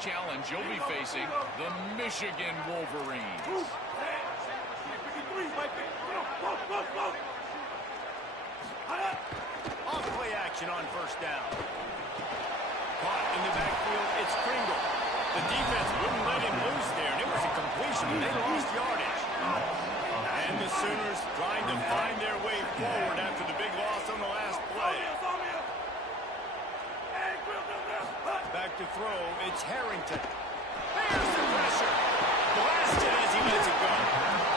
challenge, you'll be facing the Michigan Wolverines. Off-play action on first down. Caught in the backfield, it's Kringle. The defense wouldn't let him loose there, and it was a completion, and they lost yardage. And the Sooners trying to find their way forward after the big loss on the last play. Back to throw, it's Harrington. There's the pressure. Blasted as he lets it go.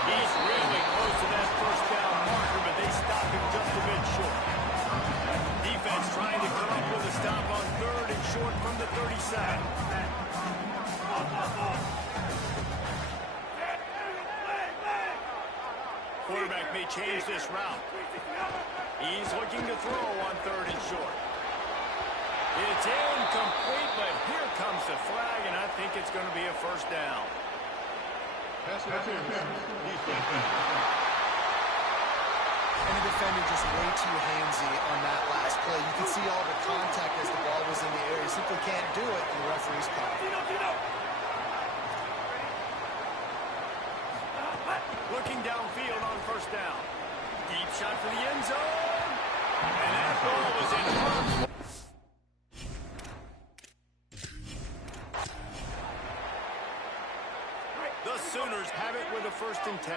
He's really close to that first down marker, but they stop him just a bit short. Defense trying to come up with a stop on third and short from the 37. Quarterback may change this route. He's looking to throw on third and short. It's incomplete, but here comes the flag, and I think it's going to be a first down. And the defender just way too handsy on that last play. You can see all the contact as the ball was in the air. He simply can't do it, and the referee's caught. Looking downfield on first down. Deep shot for the end zone. And that ball was in front. The Sooners have it with a 1st and 10.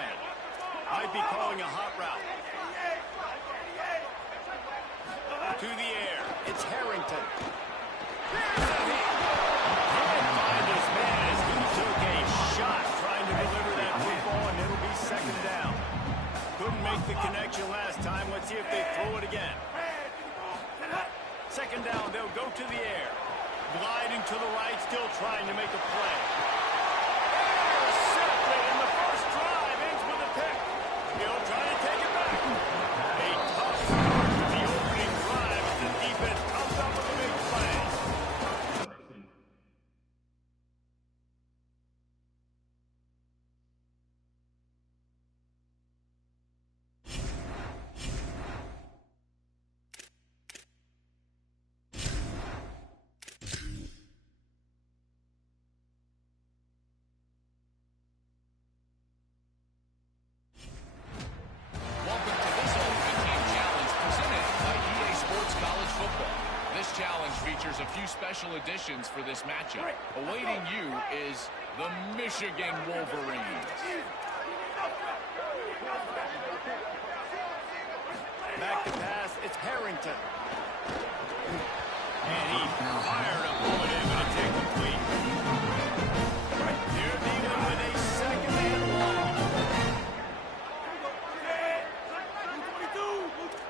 Might be calling a hot route. To the air. It's Harrington. There's a hit. Can't find his man as he took a shot trying to deliver that football, and it'll be 2nd down. Couldn't make the connection last time. Let's see if they throw it again. 2nd down, they'll go to the air. Gliding to the right, still trying to make a play. Intercepted, and the first drive ends with a pick. He'll try to take it back. A tough start to the opening drive as the defense comes up with a big play. A few special additions for this matchup. Awaiting you is the Michigan Wolverines. Back to pass, it's Harrington. And he fired a bullet in, but it's incomplete. They're dealing with a 2nd and long.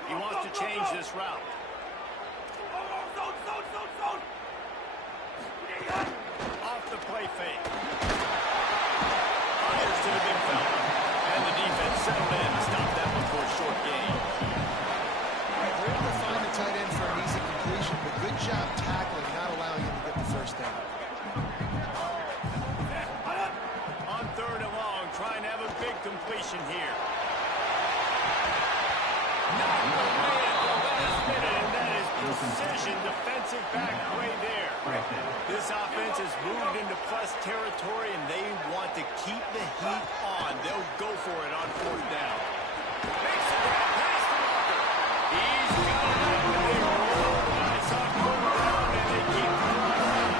He wants to change this route. Off the play fake. Fires to the big fella. And the defense settled in to stop that one for a short gain. They're able to find the tight end for an easy completion, but good job tackling, not allowing him to get the 1st down. On 3rd and long, trying to have a big completion here. Not away at the last minute, and that is precision defensive back play there. This offense has moved into plus territory, and they want to keep the heat on. They'll go for it on 4th down. Makes the grab past the marker. He's got it up, and they roll the dice on 4th down, and they keep running.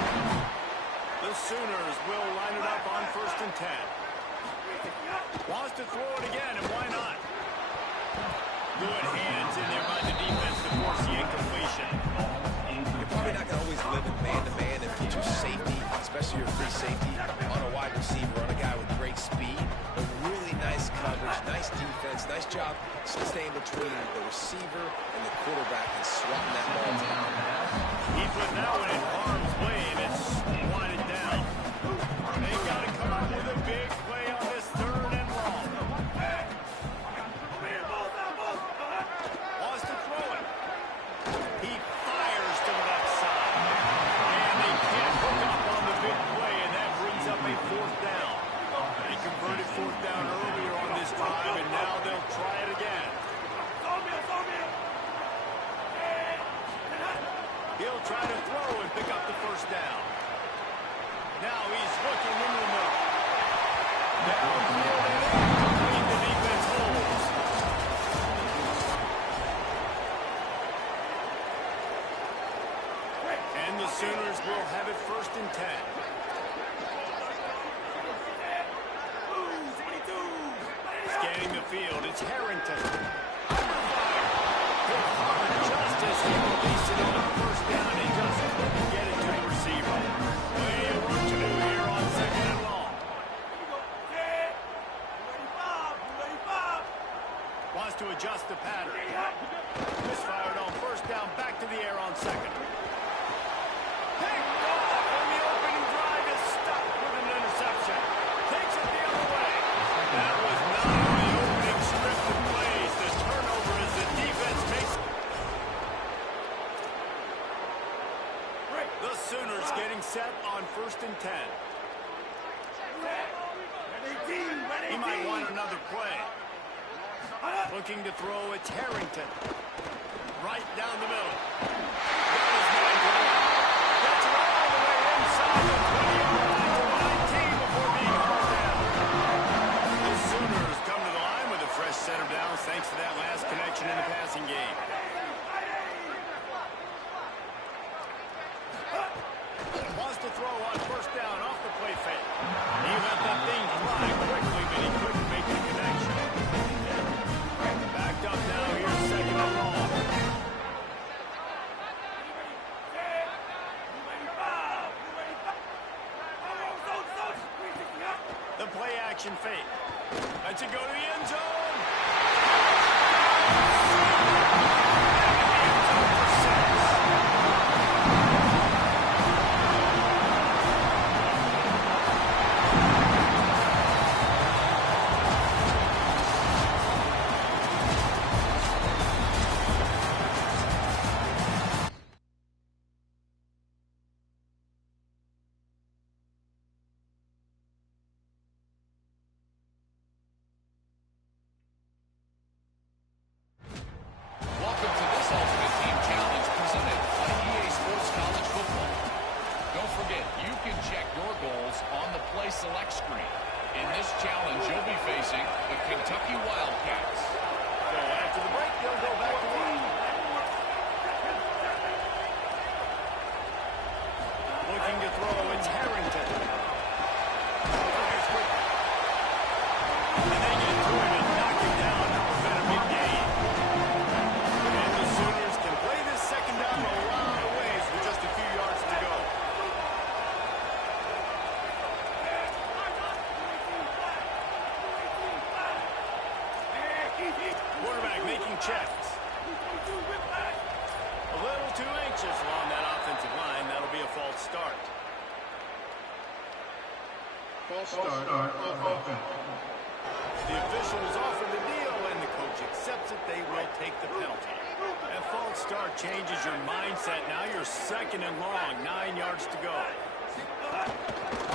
The Sooners will line it up on 1st and 10. Wants to throw it again, and why not? Good hands in there by the defense to force the incompletion. You're probably not going to always live in man-to-man and put your safety, especially your free safety, on a wide receiver, on a guy with great speed, but really nice coverage, nice defense, nice job staying between the receiver and the quarterback and swatting that ball down. He put that one in harm's way, and it's swatted down. They got to come up with a big play on this 3rd and long. Wants to throw it. He fires to the left side. And they can't hook up on the big play, and that brings up a 4th down. They converted 4th down earlier on this drive, and now they'll try it again. He'll try to throw and pick up the 1st down. Now he's looking into the middle. Downfield and incomplete. The defense holds. And the Sooners will have it 1st and 10. Scanning the field, it's Harrington. Under fire. Hit hard just as he released it on 1st down and just couldn't get it to the receiver. Plenty of work to do here on 2nd and long. Wants to adjust the pattern. Misfired on 1st down, back to the air on 2nd. Picked off, and the opening drive is stuck with an interception. Takes it the other way. That was not on the opening script of plays. The turnover as the defense makes. The Sooners getting set on 1st and 10. He might want another play. Looking to throw, it's Harrington. Right down the middle. Got his man to the line. Gets it all the way inside the 20-yard line to 19 before being hauled down. The Sooners come to the line with a fresh set of downs thanks to that last connection in the passing game. Wants to throw on 1st down off the play fake. He let that thing fly quickly, but he couldn't make the connection. Backed up now, here's 2nd and long. The play action fake. Lets it go to the end zone. End zone for 6. Welcome to this Ultimate Team Challenge presented by EA Sports College Football. Don't forget, you can check your goals on the Play Select screen. In this challenge, you'll be facing the Kentucky Wildcats. So after the break, they'll go back to work. Looking to throw, it's Harrington. And they get to him and knock him down to prevent a big gain. And the Sooners can play this 2nd down a lot of ways with just a few yards to go. Quarterback making checks. A little too anxious along that offensive line. That'll be a false start. False start on offense. The officials offer the deal, and the coach accepts it. They will take the penalty. That false start changes your mindset. Now you're 2nd and long, 9 yards to go.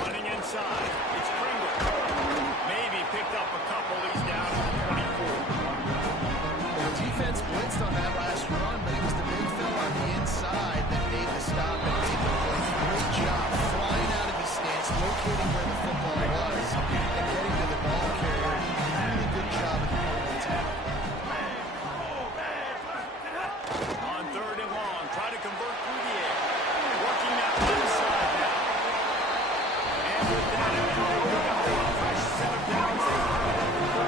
Running inside. It's Pringle. Maybe picked up a couple. He's down to the 24. The defense blitzed on that last run, but it was the big fella on the inside that made the stop and made the play. Great job flying out of his stance, locating where the football was, and getting to the ball carrier. Really good job at the moment. On 3rd and long, try to convert through the air. Working that one side now. And with that, they pick up a fresh set of downs. They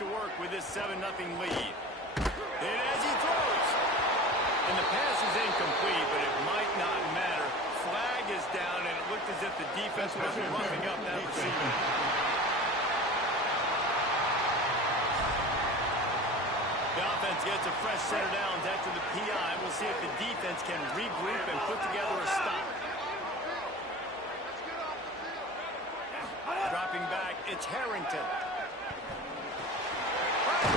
to work with this 7-0 lead. And as he throws. And the pass is incomplete, but it might not matter. Flag is down, and it looked as if the defense was roughing up that receiver. The offense gets a fresh set of downs after the PI. We'll see if the defense can regroup and put together a stop. Dropping back, it's Harrington. They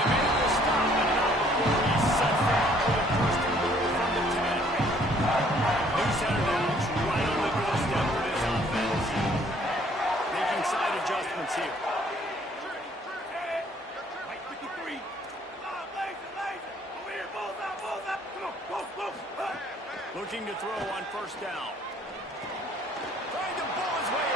made the stop, and now before he sets down for the first and goal from the 10. New center downs right on the doorstep for this offense. Making side adjustments here. Looking to throw on first down. Trying to pull his way in.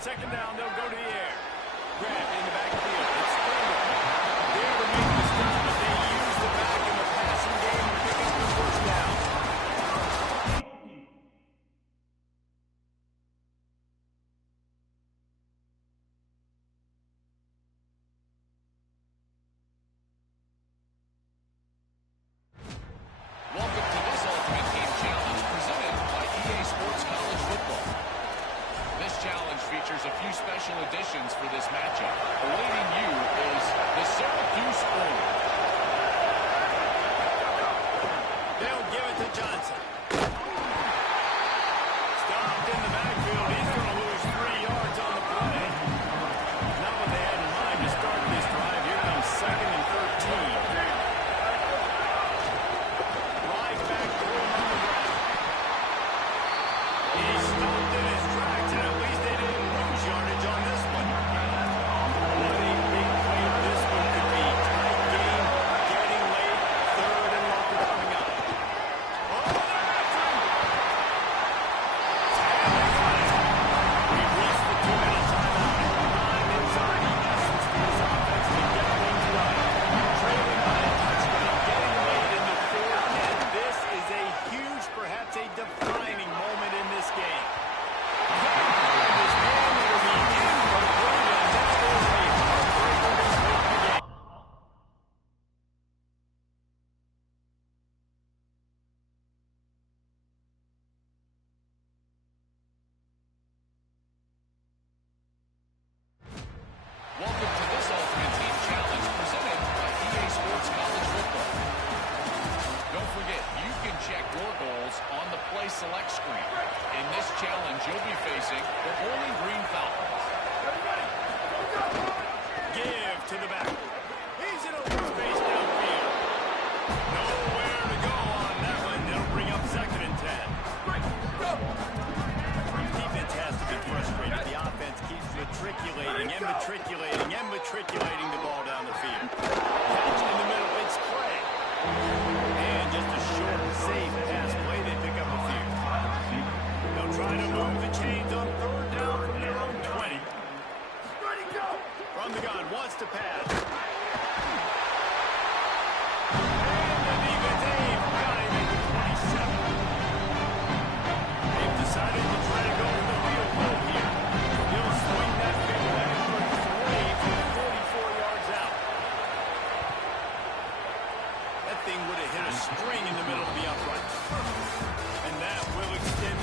Second down, they'll go to the air. Grab in the backfield. It's Thurman. There to make the stop, but they use the back in the passing game to pick up the first down. Welcome to this Ultimate Team Challenge presented by EA Sports College Football. This challenge features a few special additions for this matchup. Awaiting you is the Syracuse Orange. They'll give it to Johnson. Stopped in the backfield. He's going to lose 3 yards on the play. Not what they had in mind to start this drive. Here comes 2nd and 13. Right back to him on the ground. He stopped in his tracks, and at least they didn't lose yardage on this one. What a big play this one could be. Tight game, getting late, 3rd and long coming up. Oh, they're after him! And they got it. We've reached the 2-minute timeout. Time inside the essence for this offense to get things right. Trailing by a touchdown, getting late in the 4th, and this is a huge, perhaps a defining moment in this game. This game will be in for good, and that is a heartbreaker to start the game. Welcome to this Ultimate Team Challenge presented by EA Sports College Football. Don't forget, you can check your goals on the Play Select screen. In this challenge, you'll be facing the Bowling Green Falcons. Give to the back. He's in open space downfield. Nowhere to go on that one. They'll bring up 2nd and 10. Defense has to be frustrated. The offense keeps matriculating the ball down the field. Catch in the middle. It's Clay. And just a short, safe pass play. They pick up a few. They'll try to move the chains on 3rd down from their own 20. From the gun, wants to pass. And the defense aim. Got him at the 27. They've decided to try to go for the field goal here. He'll swing that big leg for 3 from 44 yards out. That thing would have hit a string in the middle of the upright. And that will extend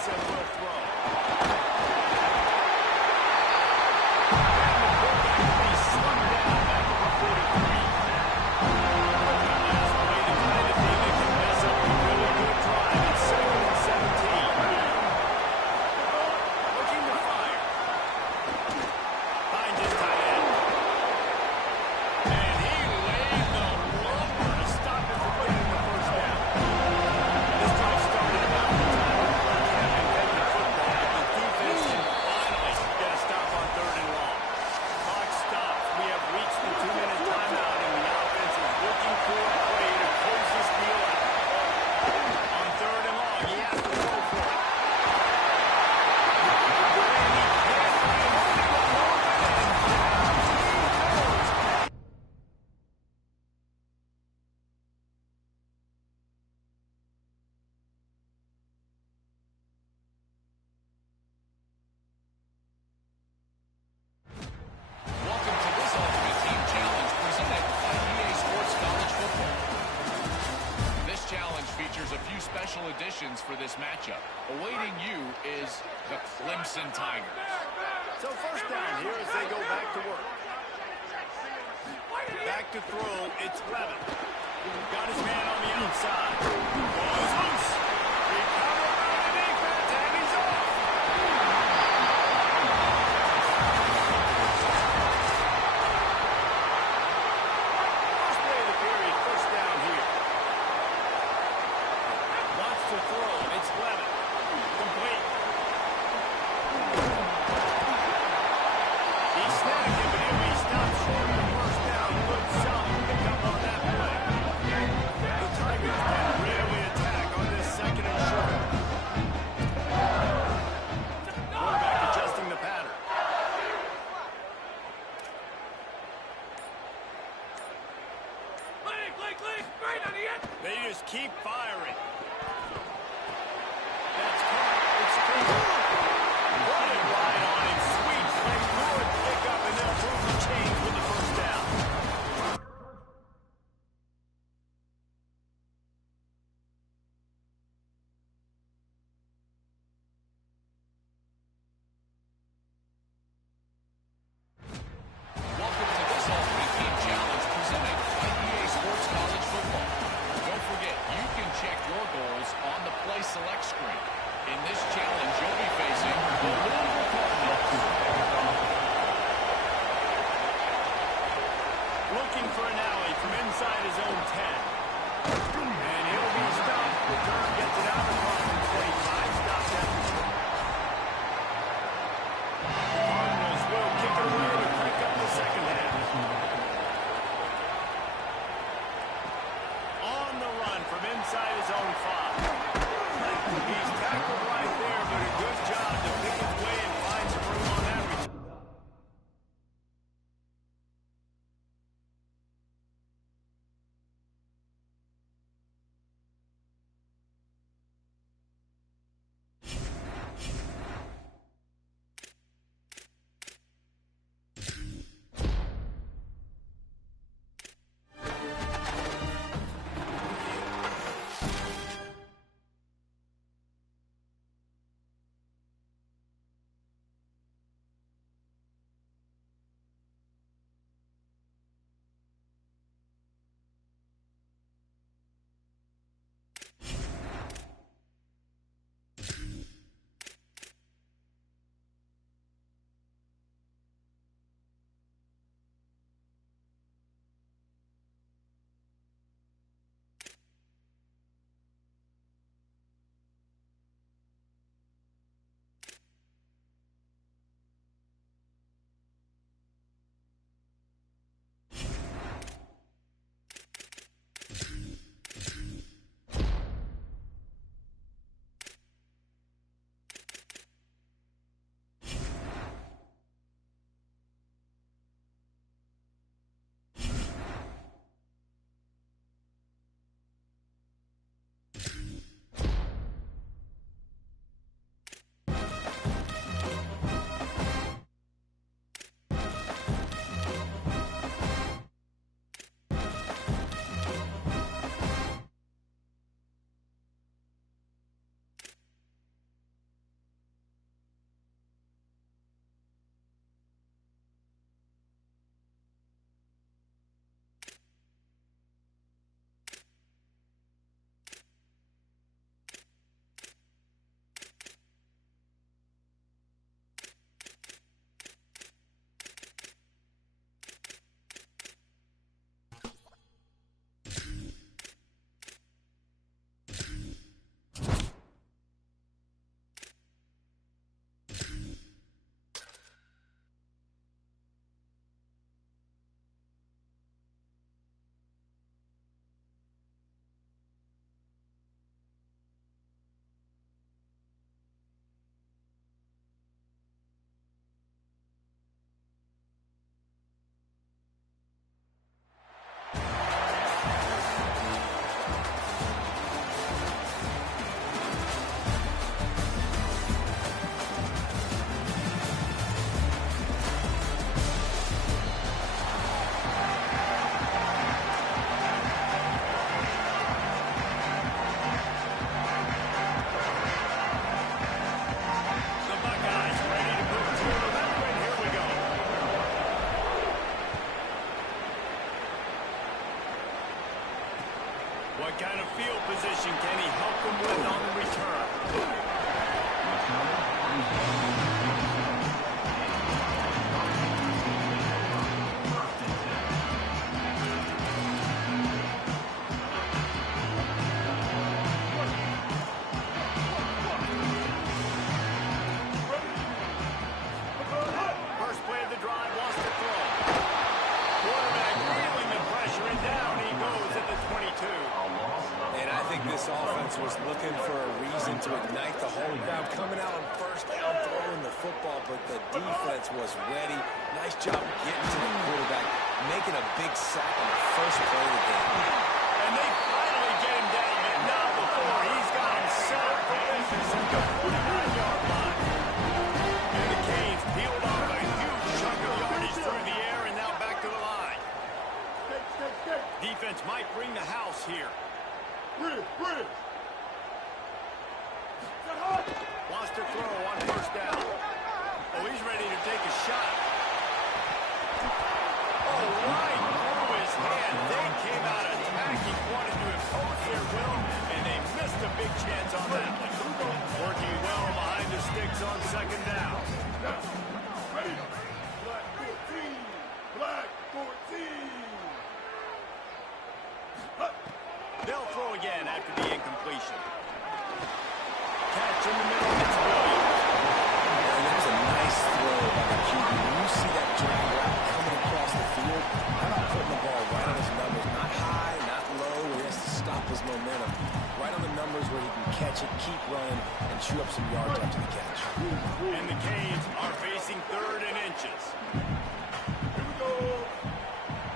sets and will throw. Additions for this matchup. Awaiting you is the Clemson Tigers. So first down here as they go back to work. Back to throw, it's Levin. Got his man on the outside. Ball is loose. Recovered by the defense, and he's off. First play of the period, first down here. To throw, it's Levin. Complete. He snagged him, but he'll be stopped short of the first down. Good solid pickup on that play. The Tigers can really attack on this second and short. Quarterback adjusting the pattern. They just keep firing. That's caught. It's clean. Running right on it. Sweet play. Good pickup, and they'll prove the change with the first down. Welcome to this Ultimate Team Challenge presented by EA Sports College Football. Don't forget, you can check your goals offense was looking for a reason to ignite the whole crowd, coming out on first down, throwing the football, but the defense was ready. Nice job getting to the quarterback, making a big sack on the first play of the game. And they finally get him down, but not before he's got him set up for business at the 49-yard line. And the Canes peeled off a huge chunk of yardage through the air and now back to the line. Defense might bring the house here. Wants to throw on first down. Oh, he's ready to take a shot. Oh, right through his hand. They came out attacking, wanted to impose their will, and they missed a big chance on that one. Working well behind the sticks on second down. Ready. Black 14. Black 14. They'll throw again after the incompletion. Catch in the middle, it's Williams. And that was a nice throw by the QB. When you see that jerky route coming across the field, how about putting the ball right on his numbers? Not high, not low, where he has to stop his momentum. Right on the numbers where he can catch it, keep running, and chew up some yards after the catch. And the Canes are facing 3rd and inches. Here we go.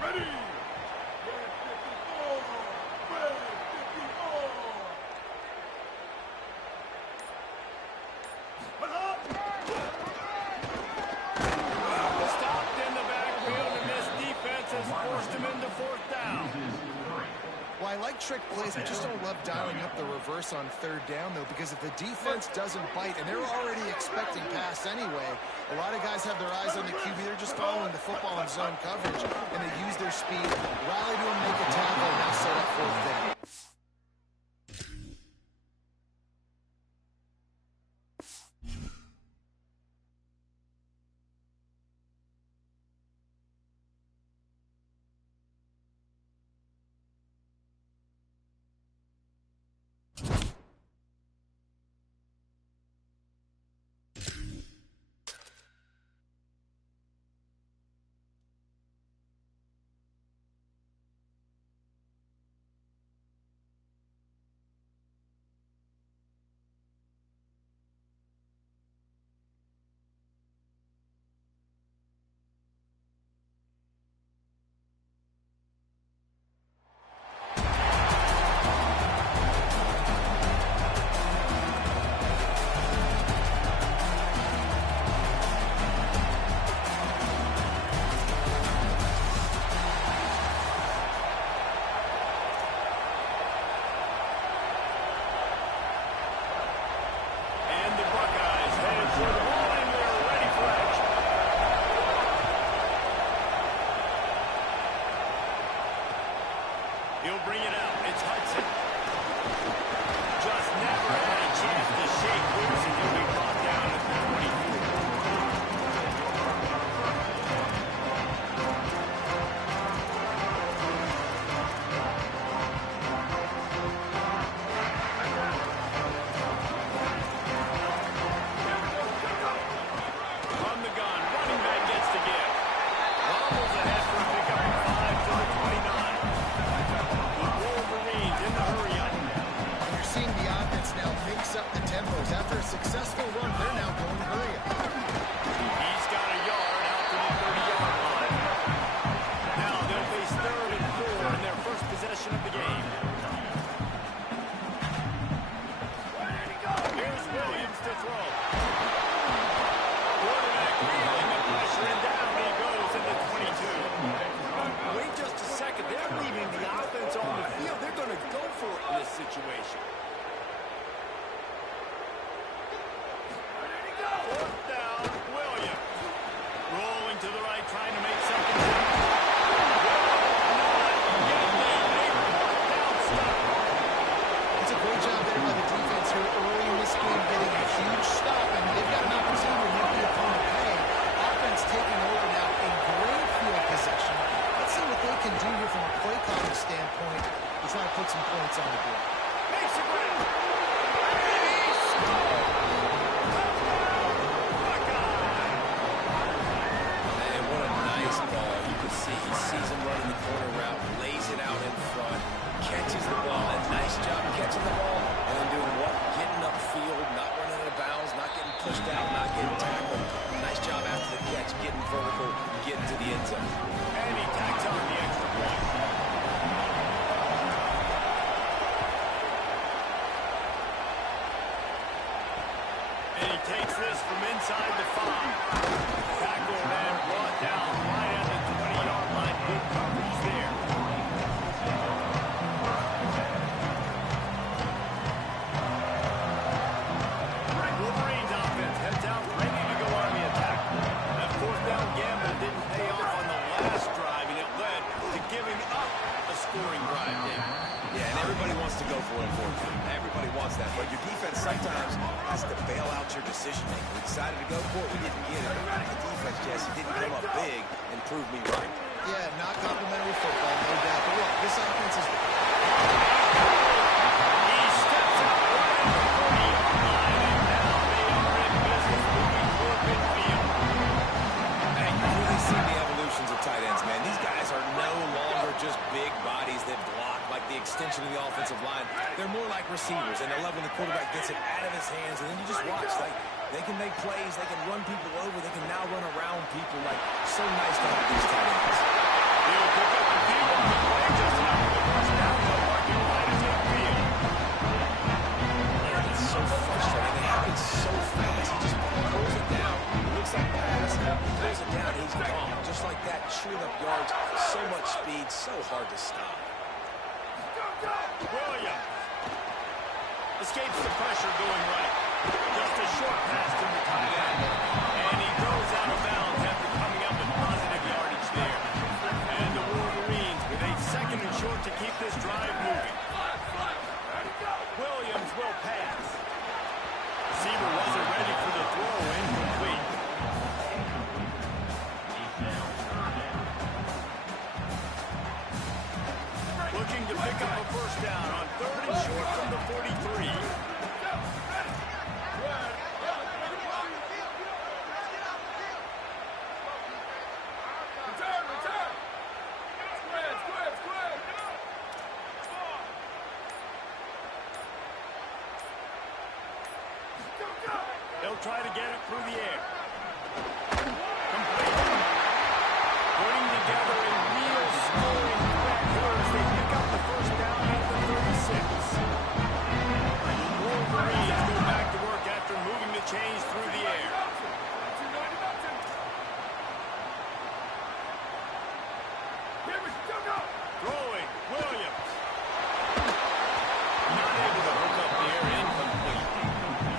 Ready. Red 54. Red 54. Stopped in the backfield, and this defense has forced him into 4th down. Well, I like trick plays. I just don't love dialing up the reverse on 3rd down, though, because if the defense doesn't bite, and they're already expecting pass anyway, a lot of guys have their eyes on the QB. They're just following the football in zone coverage, and they use their speed, rally to him, make a tackle, and now set up 4th down. He'll bring it out. It's Hudson. Just never had a chance to shake loose, and he'll be brought down at the 24. From the gun, running back gets the give. Rommel's ahead for a pickup of 5 to the 29. Wolverines in the hurry-up. You're seeing the offense now mix up the tempos. After a successful run, they're now going hurry-up. He's got a yard out to the 30-yard line. Now they'll face 3rd and 4 in their first possession of the game. Here's Williams to throw. Quarterback feeling the pressure, and down he goes in the 22. Wait just a second. They're leaving the offense on the field. They're going to go for it in this situation. 4th And he takes this from inside the 5. Tackle and brought down right at the 20-yard line. Good coverage there. Wolverines offense heads out, ready to go on the attack. That fourth down gamble didn't pay off on the last drive, and it led to giving up a scoring drive, David. Yeah, and everybody wants to go for it, unfortunately. Everybody wants that, but your defense sometimes has to bail out your decision-making. We decided to go for it, we didn't get it. The defense, Jesse, didn't come up big and prove me right. Yeah, not complimentary football, no doubt. But look, this offense is... He steps out right at the 40-yard line, and now they are in business moving toward midfield. Hey, you really see the evolutions of tight ends, man. These guys are no longer just big bodies that block like the extension of the offensive line. They're more like receivers, and they love when the quarterback gets it out of his hands, and then you just watch. Like, they can make plays, they can run people over, they can now run around people. Like, so nice to have these tight ends. He'll pick up the field on the play just after the first down. They'll mark it right at midfield. Man, it's so frustrating. They have it so fast. He just pulls it down. It looks like a pass. He pulls it down, and he's gone. Just like that, chewing up yards. So much speed, so hard to stop. Williams escapes the pressure going right. Just a short pass to the tight end. And he goes out of bounds after coming up in positive yardage there. And the Wolverines with a second and short to keep this drive moving. Williams will pass. Receiver wasn't ready for the throw. Incomplete. Looking to pick up a first down on third and short from the 43. They'll try to get it through the air. Complete. Putting together a real scoring threat here as they pick up the first down at the 36. Wolverines go back to work after moving the chains through the air. Throwing, Williams. Not able to hook up the air, incomplete.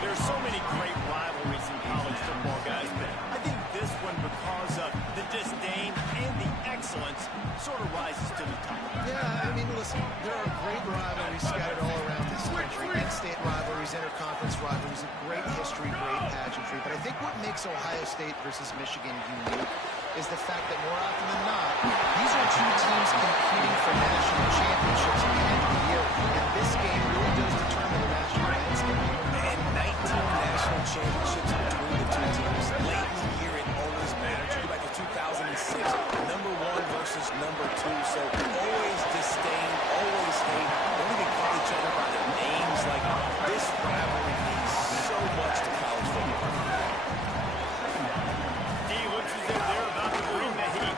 There's so many great rivalries in college football, guys, but I think this one, because of the disdain and the excellence, sort of rises to the top. Yeah, I mean, listen, there are great rivalries scattered all around this country. In-state rivalries, interconference rivalries, a great history, great pageantry. But I think what makes Ohio State versus Michigan unique is the fact that more often than not, these are two teams competing for national championships at the end of the year. And this game really does determine the national landscape. And 19 national championships between the two teams. Late in the year, it always matters. You go back to 2006, number 1 versus number 2. So always disdain, always hate. Don't even call each other by their names. Like, this rivalry means so much to college football. He looks as if they're about to bring the heat.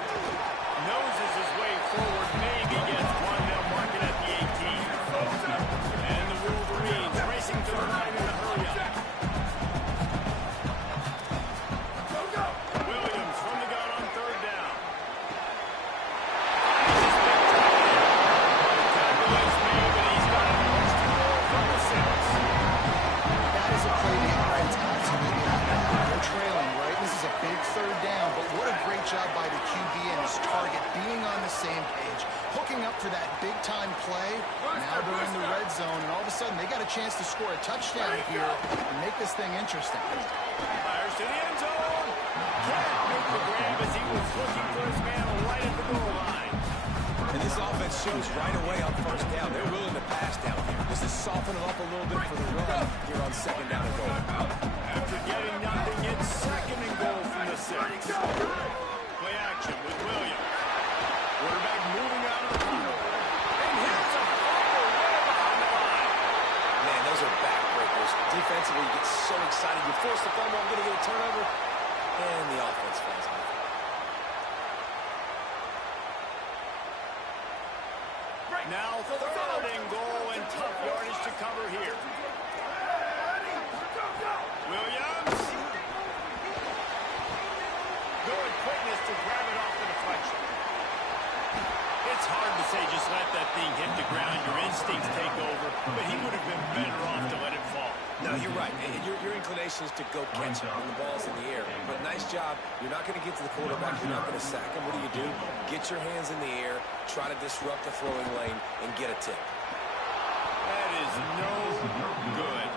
Noses his way forward, maybe gets one. They'll mark it at the 18. And the Wolverines racing to the line in a hurry-up. Williams from the gun on third down. The tackle is made, but he's got an extra goal from the 6. That is a play the offense absolutely had to have. They're trailing, right? This is a big third down, but what a great job by the QB and his target being on the same page, hooking up for that big-time play. Now they're in the red zone, and all of a sudden they got a chance to score a touchdown here and make this thing interesting. Fires to the end zone. Can't make the grab as he was looking for his man right at the goal line. And this offense shows right away on first down. They're willing to pass down here. This is softening up a little bit for the run here on second down and goal. After getting nothing, it's second and goal from the 6. Play action with Williams. Quarterback moving out of the pocket. And here's a fumble way behind the line. Man, those are backbreakers. Defensively, you get so excited. You force the fumble, I'm going to get a turnover. And the offense falls off. Now third and goal and tough yardage to cover here. Williams. You're right. And your inclination is to go catch him when the ball's in the air. But nice job. You're not going to get to the quarterback. You're not going to sack him. What do? Get your hands in the air, try to disrupt the throwing lane, and get a tip. That is no good.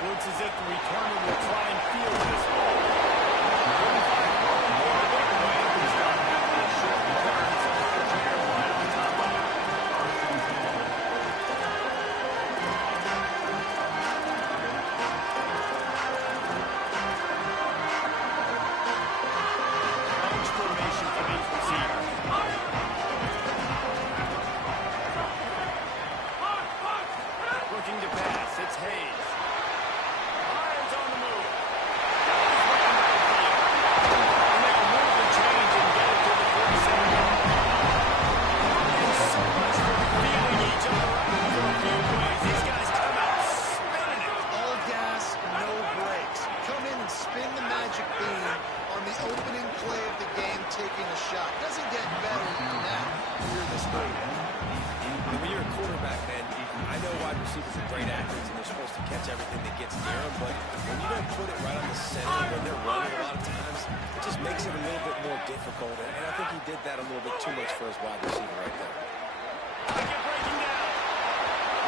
Looks as if the returner will try and field this ball. 35 ball, more big play. He's got a short return, so the chair right on top of it. Bunch formation for these receivers. Looking to pass, it's Hayes. Myers on the move. And they'll move the change and get it to the 47-yard line. And so much for feeling each other out for a few plays. These guys come out spinning it. All gas, no brakes. Come in and spin the magic bean on the opening play of the game, taking a shot. Doesn't get better than that. Hear this move. And when you're a quarterback, man, I know wide receivers are great athletes and they're supposed to catch everything that gets near them, but when you don't put it right on the center when they're running a lot of times, it just makes it a little bit more difficult. And I think he did that a little bit too much for his wide receiver right there. Pocket breaking down.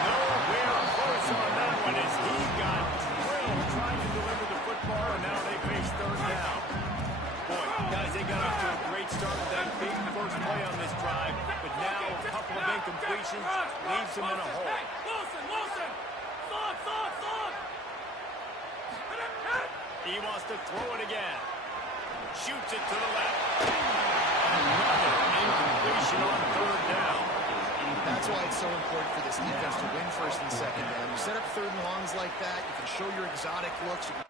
Nowhere close on that one as he got drilled trying to deliver the football, and now they face third down. Boy, guys, they got off to a great start with that big first play on this drive, but now a couple of incompletions leaves them in a hole. He wants to throw it again. Shoots it to the left. Another incompletion on third down. That's why it's so important for this defense to win first and second down. You set up third and longs like that, you can show your exotic looks. You can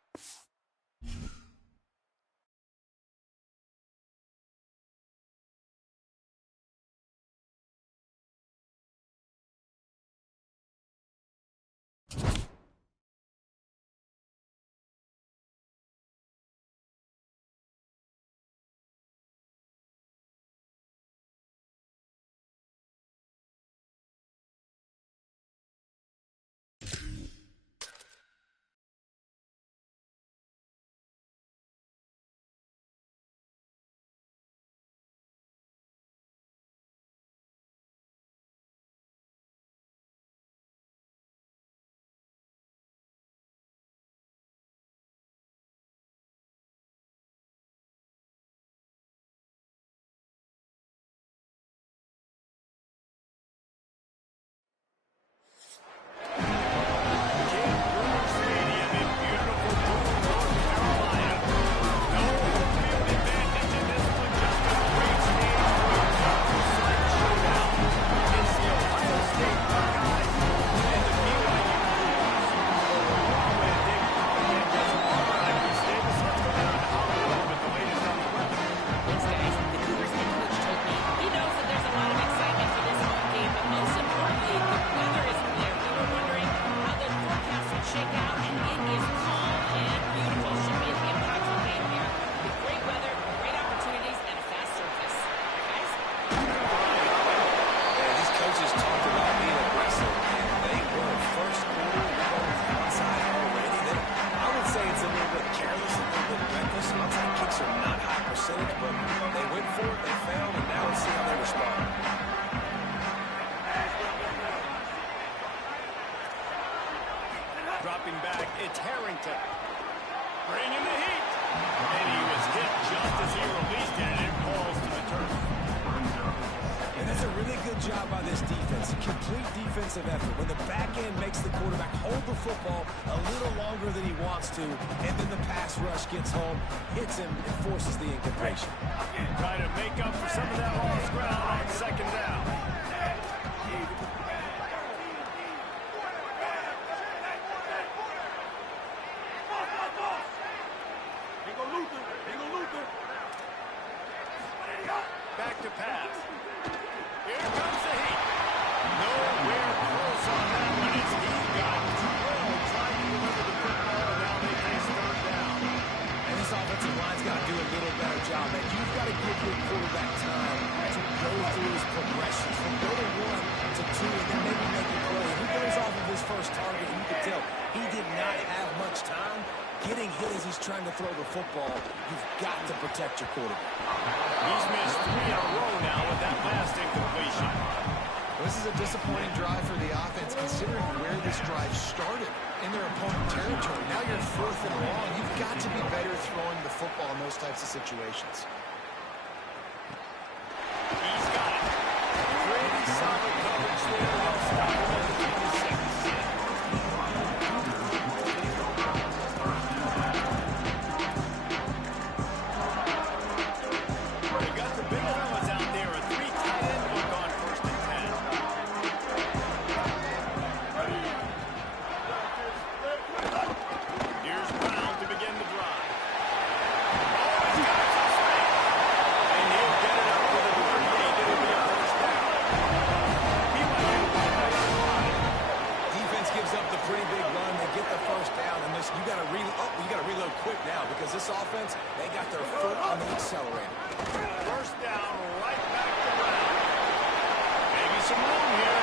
good job by this defense. Complete defensive effort. When the back end makes the quarterback hold the football a little longer than he wants to, and then the pass rush gets home, hits him, and forces the incompletion. Try to make up for some of that lost ground on second down. Back to pass. Here comes the heat. Nowhere close on that one. It's he got drilled trying to deliver the football, and now they face third down. And this offensive line's got to do a little better job, man. You've got to give your quarterback time to go through his progressions from go to 1 to 2 and then maybe make a play. If he goes off of his first target, you can tell he did not have much time getting hit as he's trying to throw the football. You've got to protect your quarterback. He's missed 3 in a row now with that last incompletion. This is a disappointing drive for the offense, considering where this drive started in their opponent territory. Now you're 4th and long. You've got to be better throwing the football in those types of situations. He's got it. Pretty solid coverage there. They'll stop him at the 52nd. They got the big helmets out there. A 3 tight end look on 1st and 10. Here's Brown to begin the drive. Oh, he's got some space. And he'll get it up to the 38. It'll be a first down. He might get a nice run. Defense gives up the pretty big run. They get the first down, and this you got to reload quick now because this offense, they got their foot on the accelerator. First down, right back to Brown. Maybe some room here.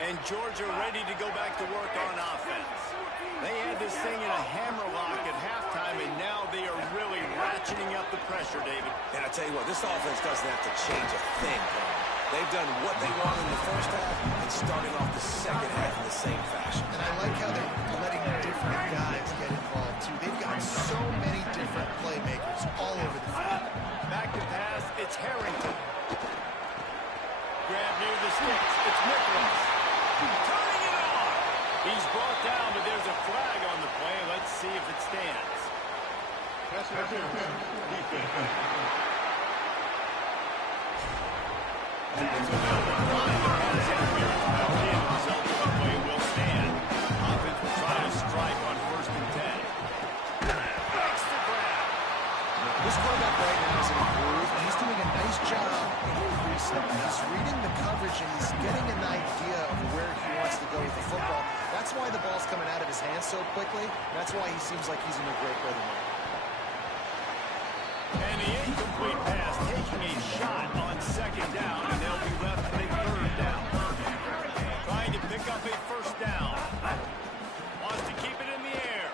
And Georgia ready to go back to work on offense. They had this thing in a hammerlock at halftime, and now they are really ratcheting up the pressure, David. And I tell you what, this offense doesn't have to change a thing. They've done what they want in the first half and starting off the second half in the same fashion. And I like how they're letting different guys get involved, too. They've got so many different playmakers all over the field. Back to pass, it's Harrington. Grab near the sticks, it's Nicholas. Turning it on! He's brought down, but there's a flag on the play. Let's see if it stands. This quarterback right now is in a groove, and he's doing a nice job increasing. He's reading the coverage, and he's getting an idea of where he wants to go with the football. That's why the ball's coming out of his hands so quickly. That's why he seems like he's in a great rhythm. And the incomplete pass taking a shot on second down, and they'll be left with a third down. Trying to pick up a first down. Wants to keep it in the air.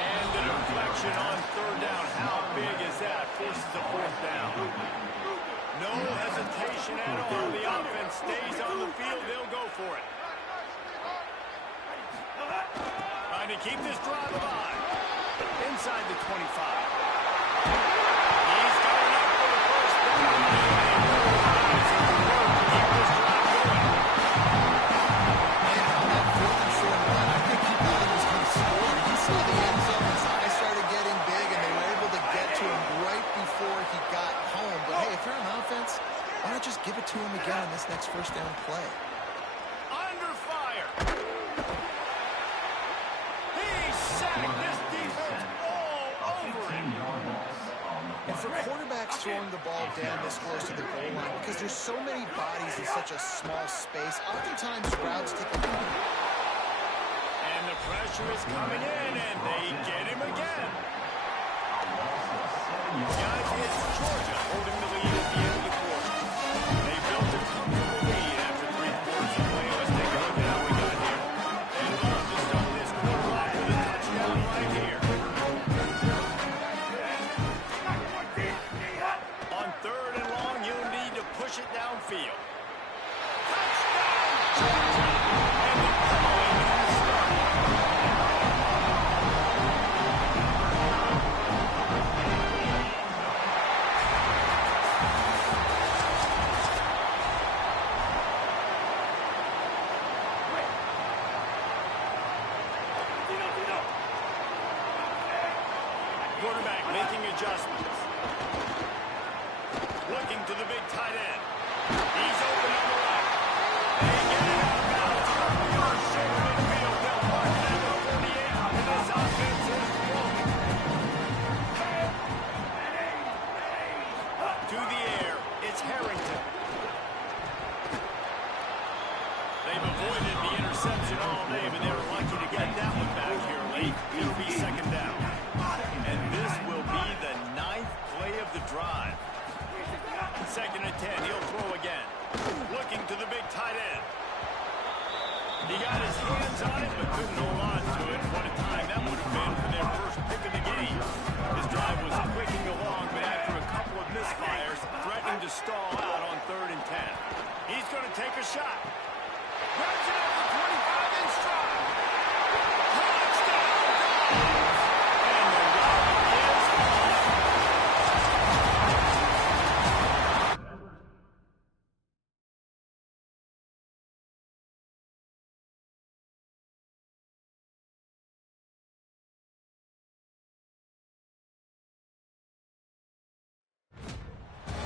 And the deflection on third down. How big is that? Forces a fourth down. No hesitation at all. The offense stays on the field. They'll go for it. Trying to keep this drive alive. Inside the 25. He's going up for the first down. Keep this drive going. And on that 4th and short run, I think he thought he was going to score. He saw the end zone. His eyes started getting big, and they were able to get to him right before he got home. But hey, if you're on offense, why not just give it to him again on this next first down play? Under fire. He sacked this defense all over him. And for quarterbacks throwing the ball down this close to the goal line, because there's so many bodies in such a small space, oftentimes routes take a And the pressure is coming in, and they get him again. Guys, it's Georgia holding the lead at the end of the quarter. They built a comfortable lead after 3 quarters of play. Let's take a look at how we got here. They love to start this quarter off with a touchdown right here. On third and long, you'll need to push it downfield. Touchdown, Georgia! And the calling has started. Quarterback making adjustments. Looking to the big tight end. He's open on the right. They get it out of bounds. A couple yards short of midfield. They'll park it at the 48. And this offense is rolling. To the air. It's Harrington. They've avoided the interception all day, but they were lucky to get that one back here late. It'll be second down. And this will be the 9th play of the drive. Second and 10, he'll throw again. Looking to the big tight end. He got his hands on it, but couldn't hold on to it. What a time that would have been for their first pick of the game. His drive was clicking along, but after a couple of misfires, threatening to stall out on third and 10. He's going to take a shot. Grabs it at the 25 in stride. Touchdown, Dogs! And the run is on.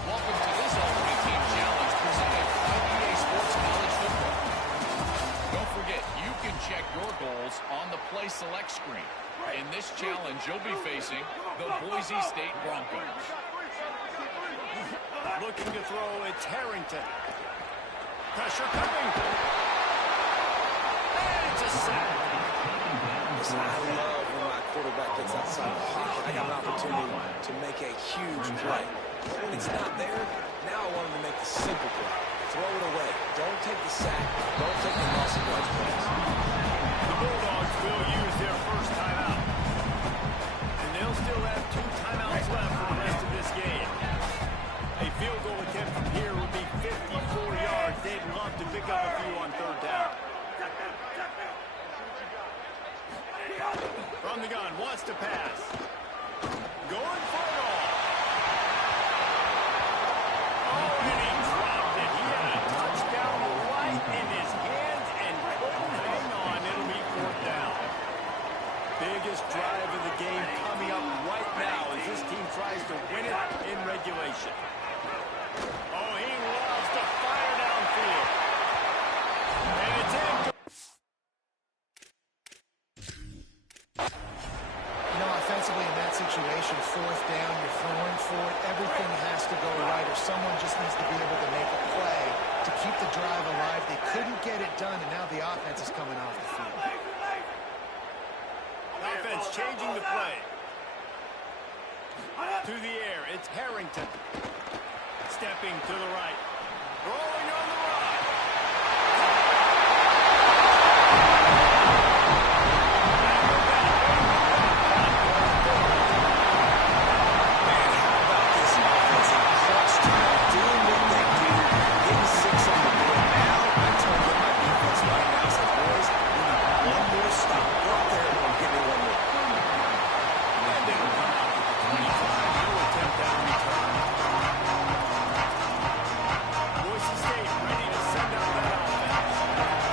Welcome to this Ultimate Team Challenge presented by EA Sports College Football. Don't forget, you can check your goals on the Play Select screen. In this challenge, you'll be facing the Boise State Broncos. Looking to throw, it's Harrington. Pressure coming. And it's a sack. Listen, I love when my quarterback gets outside the pocket. I got an opportunity to make a huge play. When it's not there, now I want him to make the simple play. Throw it away. Don't take the sack. Don't take the loss of yards plays. The Bulldogs will use their first timeout. And they'll still have 2 timeouts left for the rest of this game. A field goal attempt from here would be 54 yards. They'd love to pick up a few on 3rd down. From the gun, wants to pass. Going for it all. Oh, and he dropped it. He had a touchdown right in his hands and couldn't hang on. It'll be 4th down. Biggest drive of the game coming up right now as this team tries to win it in regulation. Oh, he loves to fire downfield. And it's in. You know, offensively in that situation, 4th down, you're throwing for it. Everything has to go right, or someone just needs to be able to make a play to keep the drive alive. They couldn't get it done, and now the offense is coming off the field. Offense changing the play. To the air, it's Harrington. Stepping to the right. Rolling on the right. Man, how about this offense in clutch time, doing what they do, getting 6 on the board. Now, I told them my defense right now, said, boys, we need one more stop. Go out there and give me one more. And it'll come out to the 25. No attempt at a return. Boise State ready to send out that offense.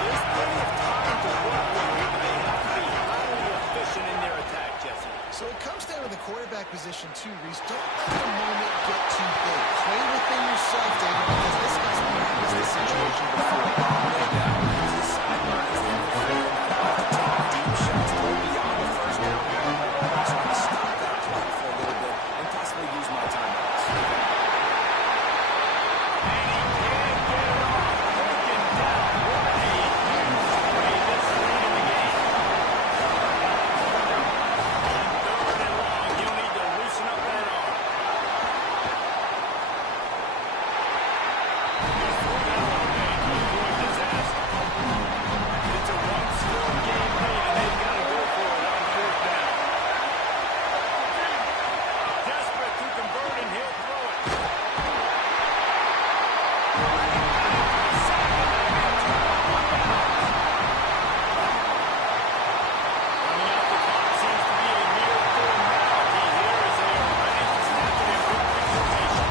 There's plenty of time to work with, but they have to be highly efficient in their attack, Jesse. So it comes down to the quarterback position too, Reese. Don't let the moment get too big. Play within yourself, David, because this guy's been in this situation before. No doubt. Use the sidelines there for fun. I like to take deep shots, go beyond the first down. So I can stop that clock for a little bit and possibly use my timeouts. And he can't get it off. Taken down. What a huge play this late in the game. On 3rd and long, you'll need to loosen up that arm. He's thrown it away to avoid disaster. It's a one-score game lead, and they've got to go for it on 4th down. Desperate to convert, and he'll throw it. Running out the clock seems to be a near formality here as they are ready to snap it in quick formation.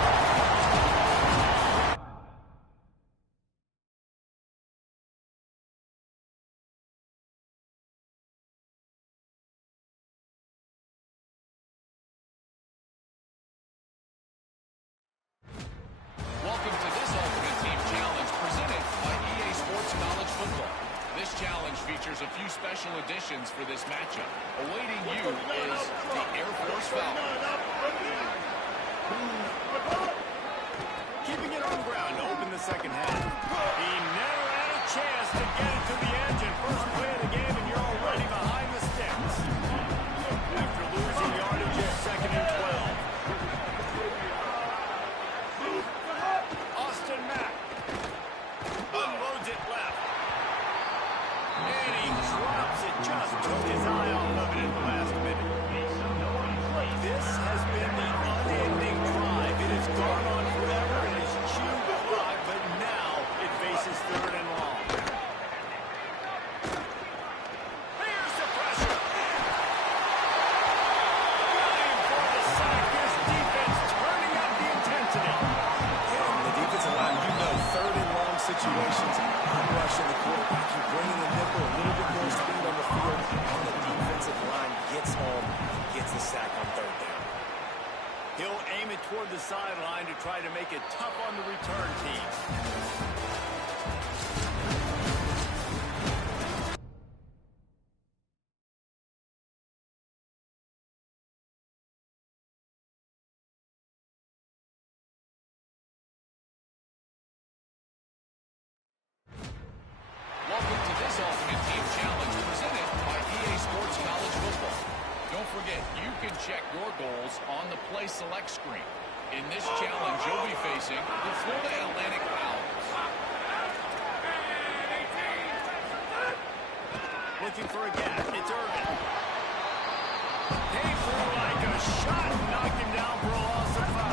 Welcome to this Ultimate Team Challenge presented by EA Sports College Football. This challenge features a few special additions for this matchup. Awaiting you is the Air Force Falcon. Keeping it on the ground to open the second half. He never had a chance to get it to the edge in first play of the game, and you're already behind the sticks. After losing yardage, it's 2nd and 12. Austin Mack unloads it left. And he drops it. Just took his eye off of it at the last minute. This has been the unending drive. It has gone on forever. It has chewed the clock, but now it faces 3rd and long. Here's the pressure. Going for the sack. This defense turning up the intensity. And the defensive line, you know, 3rd and long situations, I'm rushing the quarterback. You bring in the nickel, a little bit more speed on the field, and the defensive line gets home and gets the sack on 3rd down. He'll aim it toward the sideline to try to make it tough on the return team. Welcome to this Ultimate Team Challenge presented by EA Sports College Football. Don't forget, you can check your goals on the Play Select screen. In this challenge, you'll be facing the Florida Atlantic Owls. looking for a gap. It's Irvin. Came through like a shot and knocked him down for a loss of 5.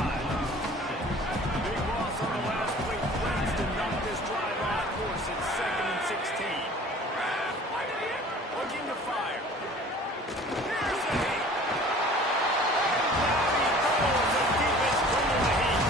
Big loss on the last play. Threats to knock this drive off course. It's 2nd and 16. Looking to fire. Here's a hit. Now he throws. The defense bringing the heat.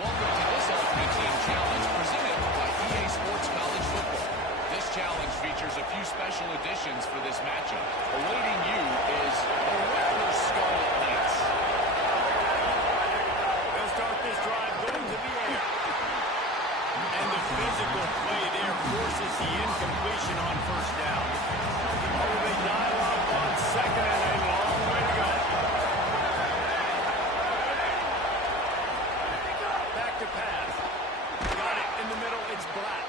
Welcome to this Ultimate Team Challenge presented by EA Sports College Football. This challenge features a few special additions for this matchup. Awaiting you is a regular Scarlet Knights. They'll start this drive going to the air. And the physical play there forces the incompletion on first down. Oh, they dial up on 2nd and a long way to go. Back to pass. Got it in the middle. It's Black.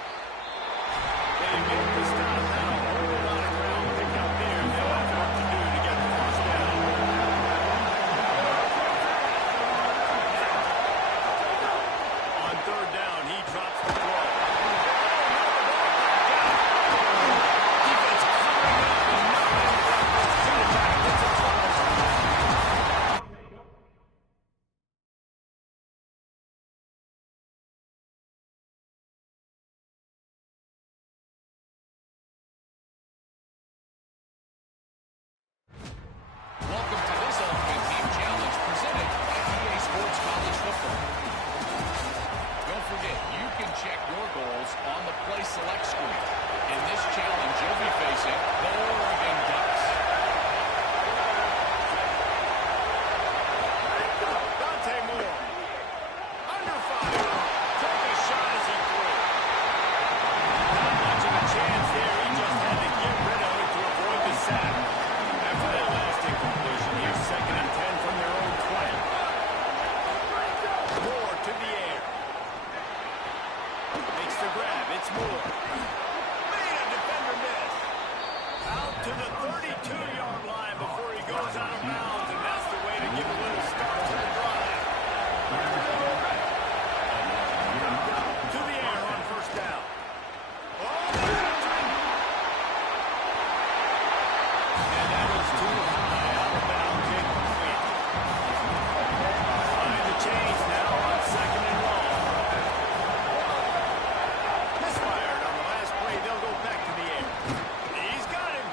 They make the stop. Not a whole lot of ground pick up there. They'll have work to do to get the first down. On 3rd down, he drops the throw. Defense covering up and not letting the quarterback gets a turnover. Welcome to this Ultimate Team Challenge presented by EA Sports College Football. Don't forget, you can check your goals on the Play Select screen. In this challenge, you'll be facing the Oregon Ducks. Dante Moore. Under fire. Took a shot as he threw. Not much of a chance there. He just had to get rid of it to avoid the sack. After that last incompletion, here's 2nd and 10 from their own 20. Moore to the air. Makes the grab. It's Moore. Made a defender miss. Out to the 32-yard line before he goes out of bounds, and that's the way to give a little start to the drive. To the air on first down. Oh, and that was too high, out of bounds, incomplete. Find the change now on 2nd and long. Misfired on the last play. They'll go back to the air. He's got him.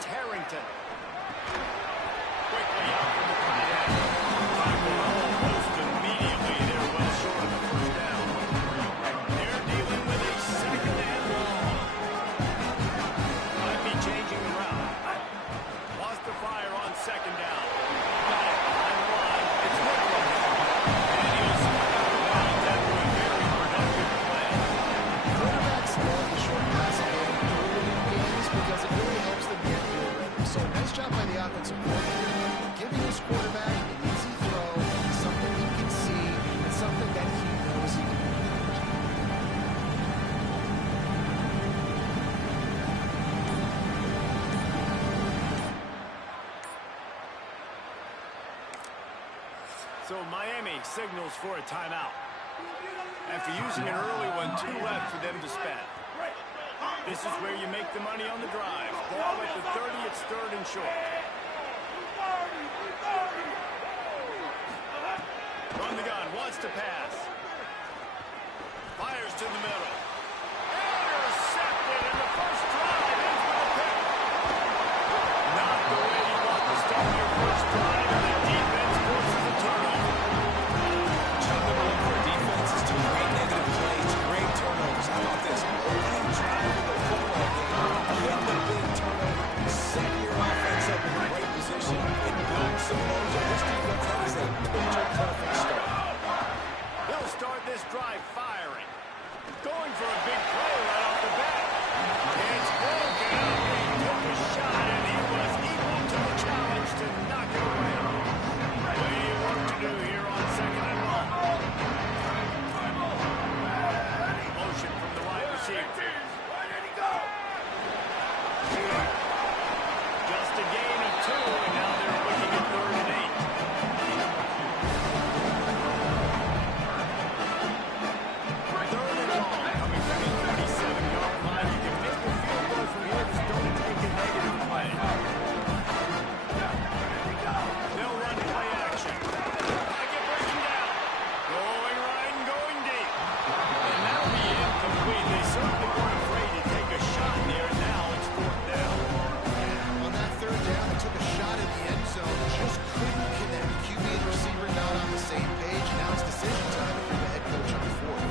It's Harrington. Quickly out from the tight end. Tackled almost immediately. They're well short of the first down. They're dealing with a second and long. Might be changing the route. Lost the fire on second down. Got it behind the line. It's Whitlow. And he'll start out of bounds after a very productive play. Quarterbacks love the short passing game early in games because it really helps them get field ready. So nice job by the offensive coordinator, giving his quarterback an easy throw, something he can see, and something that he knows he can do. So Miami signals for a timeout. After using an early one, 2 left for them to spend. This is where you make the money on the drive. Ball at the 30, it's third and short. From the gun, wants to pass. Fires to the middle. Intercepted, and the first drive ends with a pick. Not the way you want to start your first drive, and the defense forces a turnover. Job number one for a defense is to create negative plays, create turnovers. How about this? Opening drive of the football game, get the big turnover, set your offense up in a great position, and build some mojo. This defense, that is a picture-perfect start. They'll start this drive firing. Going for a big play right off the bat. It's broken up. He took a shot, and he was equal to the challenge to knock it away. Plenty of work to do here on second and long. Motion from the wide receiver. Just a gain of 2, and now they're looking at third and 8. Third and long, coming from the 37-yard line. You can make the field goal from here, just don't take a negative play. They'll run play action. Pocket breaking down. Going right and going deep. And that'll be incomplete. They certainly weren't afraid to take a shot there. Now it's fourth down. On that third down, they took a shot in the end zone, just couldn't connect. QB and receiver not on the same page. Now it's decision time for the head coach on fourth.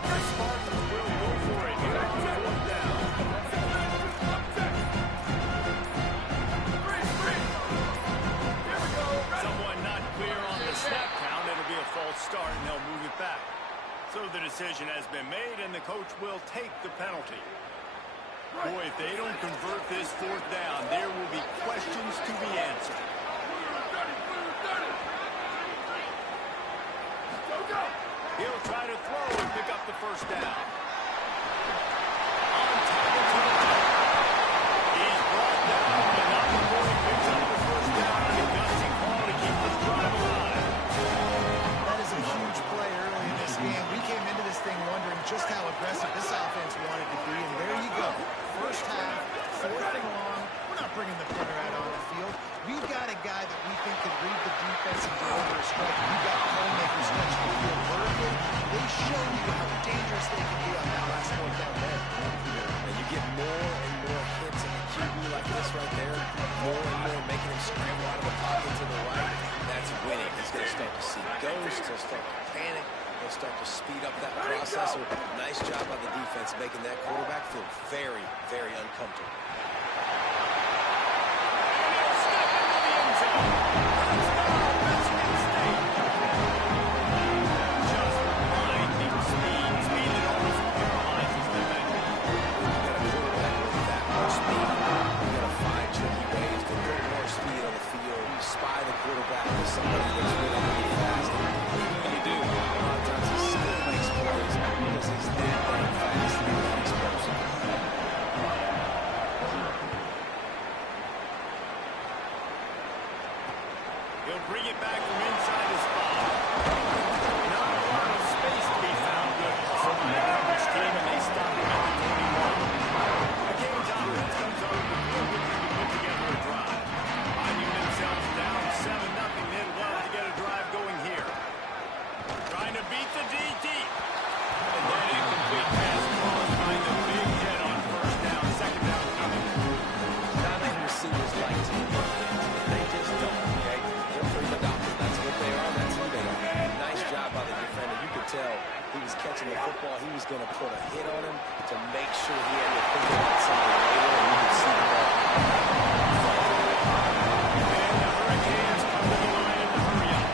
The Spartans will go for it here on fourth down. Someone not clear on the snap count. It'll be a false start, and they'll move it back. So the decision has been made, and the coach will take the penalty. Boy, if they don't convert this fourth down, there will be questions to be answered. He'll try to throw and pick up the first down. On target to the right. He's brought down, and now the boy picks up the first down, and a gutsy call to keep this drive alive. That is a huge play early in this game. We came into this thing wondering just how aggressive this offense wanted to be, and there you go. First half, fourth and long. We're not bringing the punter out on the field. We've got a guy that we think can read the defense and deliver a strike. We've got playmakers stretching the field vertically. They show you how dangerous they can be on that last fourth down there. And you get more and more hits in a QB like this right there, more and more making him scramble out of the pocket to the right. That's winning. He's going to start to see ghosts. He'll start to panic. He'll start to speed up that process. So nice job by the defense making that quarterback feel very, very uncomfortable. Quarterback is somebody that's really, really fast. Even when you do, a lot of times he still makes plays because he's that damn fast and that explosive. football, he was going to put a hit on him to make sure he had to think about something later, and you could see the ball. And the Hurricanes come to the line in the hurry-up.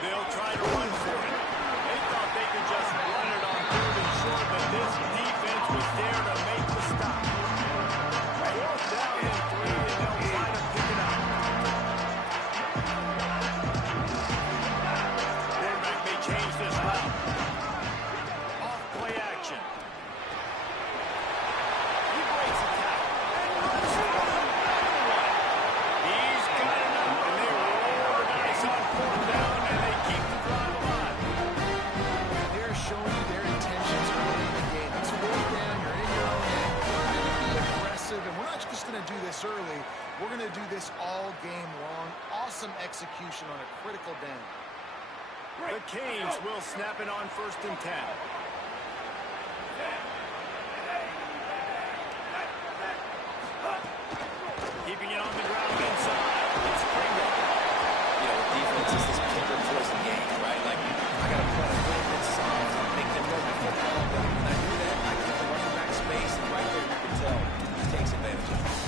They'll try to run for it. They thought they could just run it on 3rd and short, but this defense was there to make the stop. 4th down and 3, and they'll try to pick it up. Quarterback may change this route. Off play action. He breaks a tackle and runs for one. He's got enough, and they roll the dice on 4th down, and they keep the drive alive. They're showing you their intentions early in the game. It's 4th down, you're in your own end. We're going to be aggressive, and we're not just going to do this early. We're going to do this all game long. Awesome execution on a critical down. The Canes will snap it on 1st and 10. Keeping it on the ground inside. It's Pringle. You know, with defense, it's this pick or poison game, right? Like, I got to play a little bit soft and make them run the football, but when I do that, I get the running back space, and right there you can tell he takes advantage of it.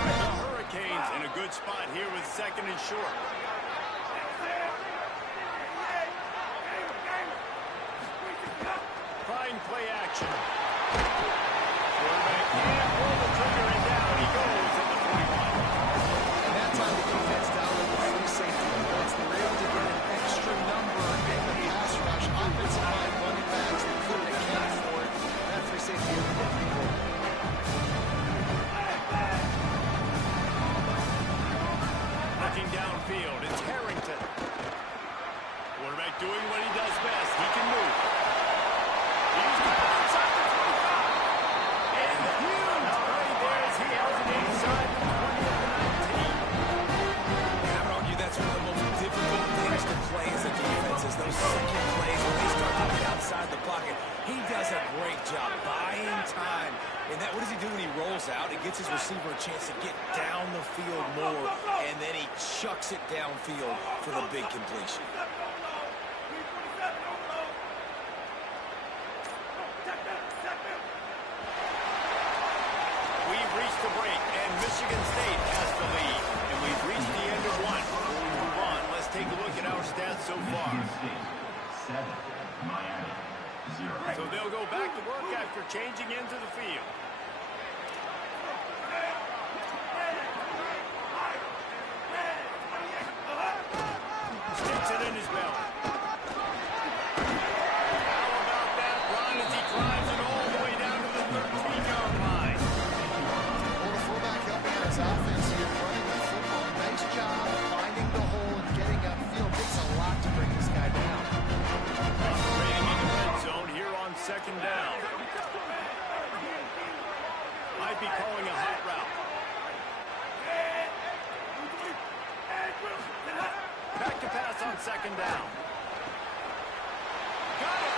The Hurricanes in a good spot here with 2nd and short. Fine play action. Quarterback can't pull the trigger, and down he goes at the 41. And that time the defense down with the free safety blitz. They were able to get an extra number in the pass rush. Offensive line running backs, they couldn't account for it. That free safety is important. Looking downfield, it's Harrington. Quarterback doing what he does best. He can move. He's inside the 25. And the huge play there as he has it inside the 20 of the 19. And I would argue that's one of the most difficult things to play as a defense is those second plays when they start to get outside the pocket. He does a great job buying time. And that, what does he do when he rolls out? It gets his receiver a chance to get down the field more, and then he chucks it downfield for the big completion. We've reached the break, and Michigan State has the lead. And we've reached the end of one. Before we move on, let's take a look at our stats so far. So they'll go back to work after changing into the field. Sticks it in his belly. How about that run as he drives it all the way down to the 13-yard line? Well, the fullback helping out his offense here, running the football. Nice job finding the hole and getting upfield. Takes a lot to bring this guy down. Operating in the red zone here on 2nd down. Might be calling a hot route. Back to pass on 2nd down. Got it.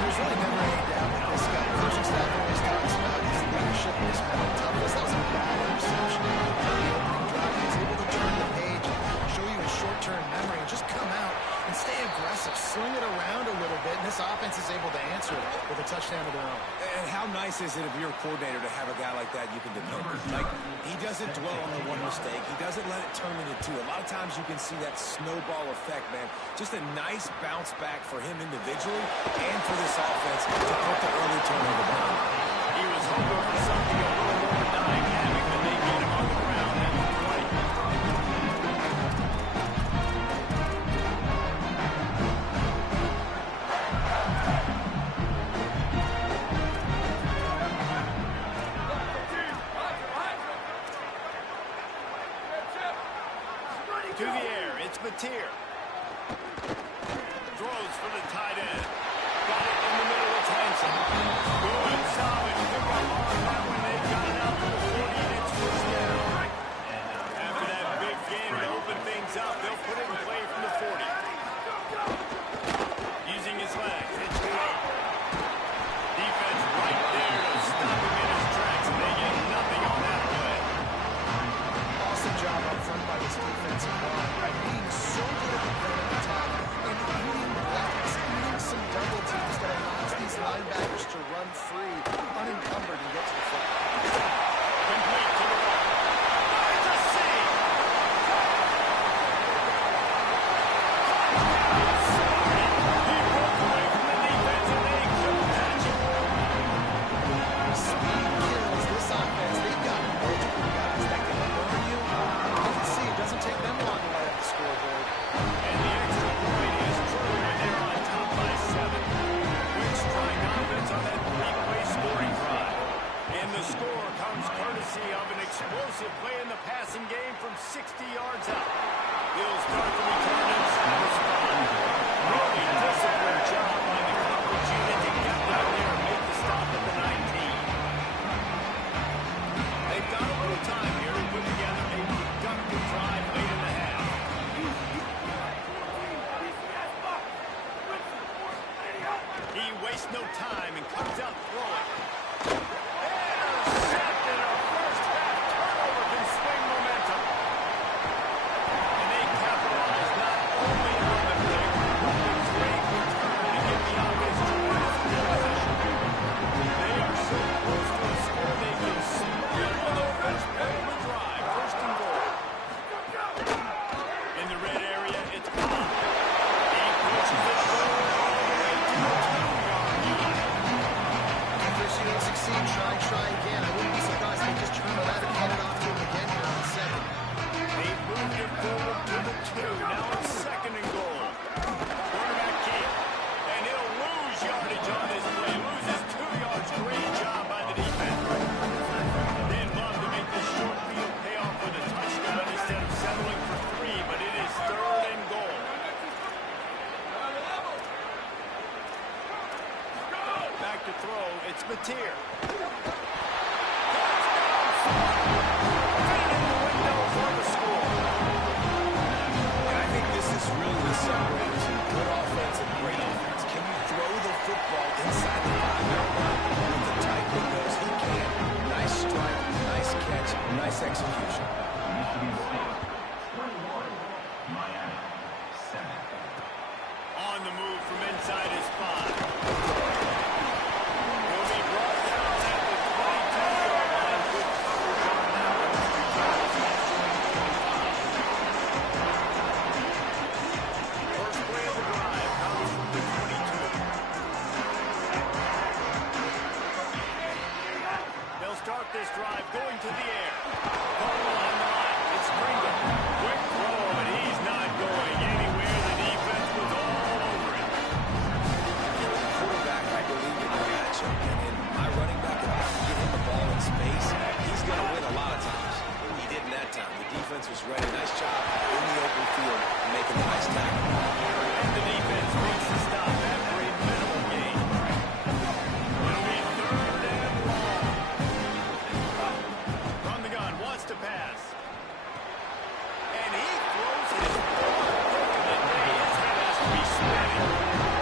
There's really never any doubt that this guy, coaching staff always talks about his leadership and his mental toughness. That was a bad interception. The opening drive, he was able to turn the page, show you his short-term memory, and just come out and stay aggressive, sling it around a little bit, and this offense is able to answer it with a touchdown of their own. And how nice is it if you're a coordinator to have a guy like that you can depend on? Like, he doesn't dwell on the one mistake. He doesn't let it turn into two. A lot of times you can see that snowball effect, man. Just a nice bounce back for him individually and for this offense to put the early turnover down. He was hoping for something a little more dynamic, but they get him on the ground at the 20. To the air, it's Mateer. Throws for the tight end. Got it in the middle of Hanson. Good, solid pickup on that one. They got it out to the 40, and it's first down. After that big gain to open things up, they'll put it in play from the 40. Using his legs, it's Wade. Defense And the score comes courtesy of an explosive play in the passing game from 60 yards out. He'll start the return inside his 5. Really disciplined job by the coverage unit to get down there and make the stop at the 19. They've got a little time here to put together a productive drive late in the half. He wastes no time and comes out throwing. Intercepted. Our first half turnover can swing momentum. And they capitalize not only on the pick, but the great return to get the offense to win its possession. They are so close to a score they can smell it on the first play of the drive. First and goal. In the red area, it's Cobb. He pushes it forward all the way to the 2-yard line. If you don't succeed, try again. I wouldn't be surprised if they just turn around and hand it off to him again here on second. They moved it forward to the 2. Now it's second and goal. Quarterback keep. And he'll lose yardage on this play. Loses 2 yards. Great job by the defense. They'd love to make this short field pay off with a touchdown instead of settling for 3, but it is third and goal. Back to throw. It's Mateer. And I think this is really the separator between good offense and great offense. Can you throw the football inside the 5-yard line with the tight windows? He can. Nice strike, nice catch, nice execution. On the move from inside his 5. Will be brought down at the 22-yard line. Good coverage on that one. First play of the drive comes from the 22. They'll start this drive going to the air. Ball on the line. It's Pringle. Quick throw, but he's not going anywhere. The defense was all over it. Quarterback, I believe in the matchup. And my running back, if I can get him the ball in space, he's going to win a lot of times. He didn't that time. The defense was ready. Nice job in the open field making a nice tackle. And the defense makes the stop after a minimal gain. It'll be third and long. From the gun, wants to pass. And he throws his fourth pick of the day. His head has to be spinning.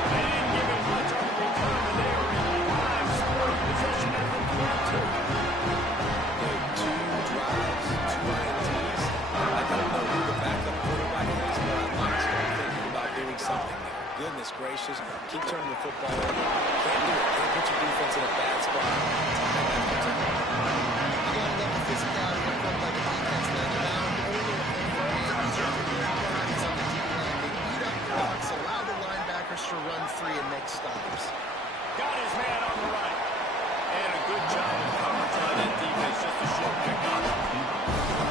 They didn't give him much on the return, and they are in live scoring possession at the 22. Two drives, 2 INTs. I don't know who the backup quarterback is, but I might start thinking about doing something there. Goodness gracious, keep turning the football over. Can't do it. Can't put your defense in a bad spot. Time after time. You gotta love the physicality that comes by the defense now. They're now older and these are the lines on the D-line. They beat up blocks, allow the linebackers to run free and make stops. Got his man on the right. And a good job of coverage on that defense. Just a short pickup.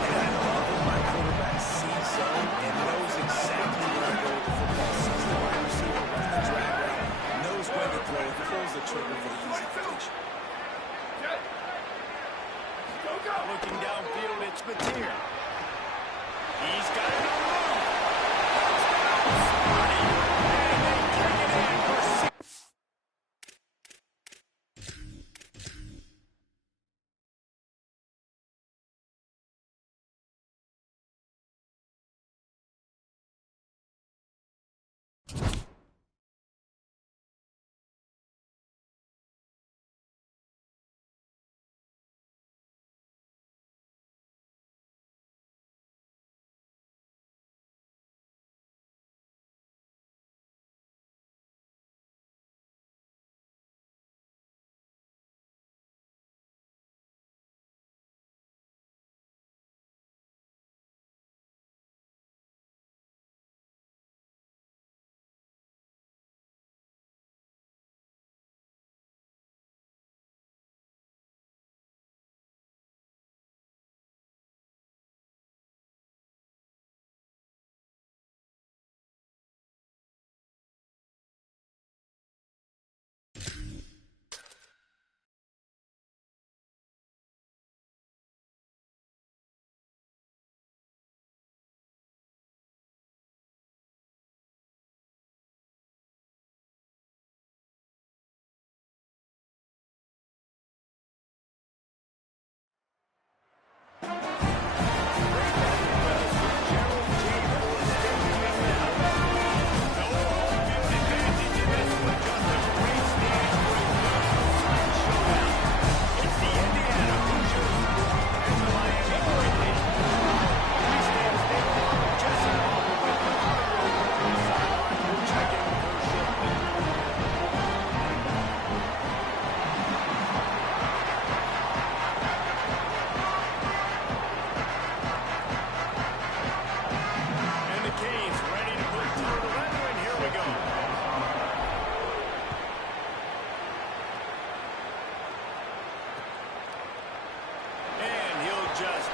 And I love when my quarterback sees zone and knows exactly where to go with the football. Sees the wide receiver, runs the drag route, knows when to throw it, pulls the trigger for the easy finish. Looking downfield, it's Mateer. He's got it on the move.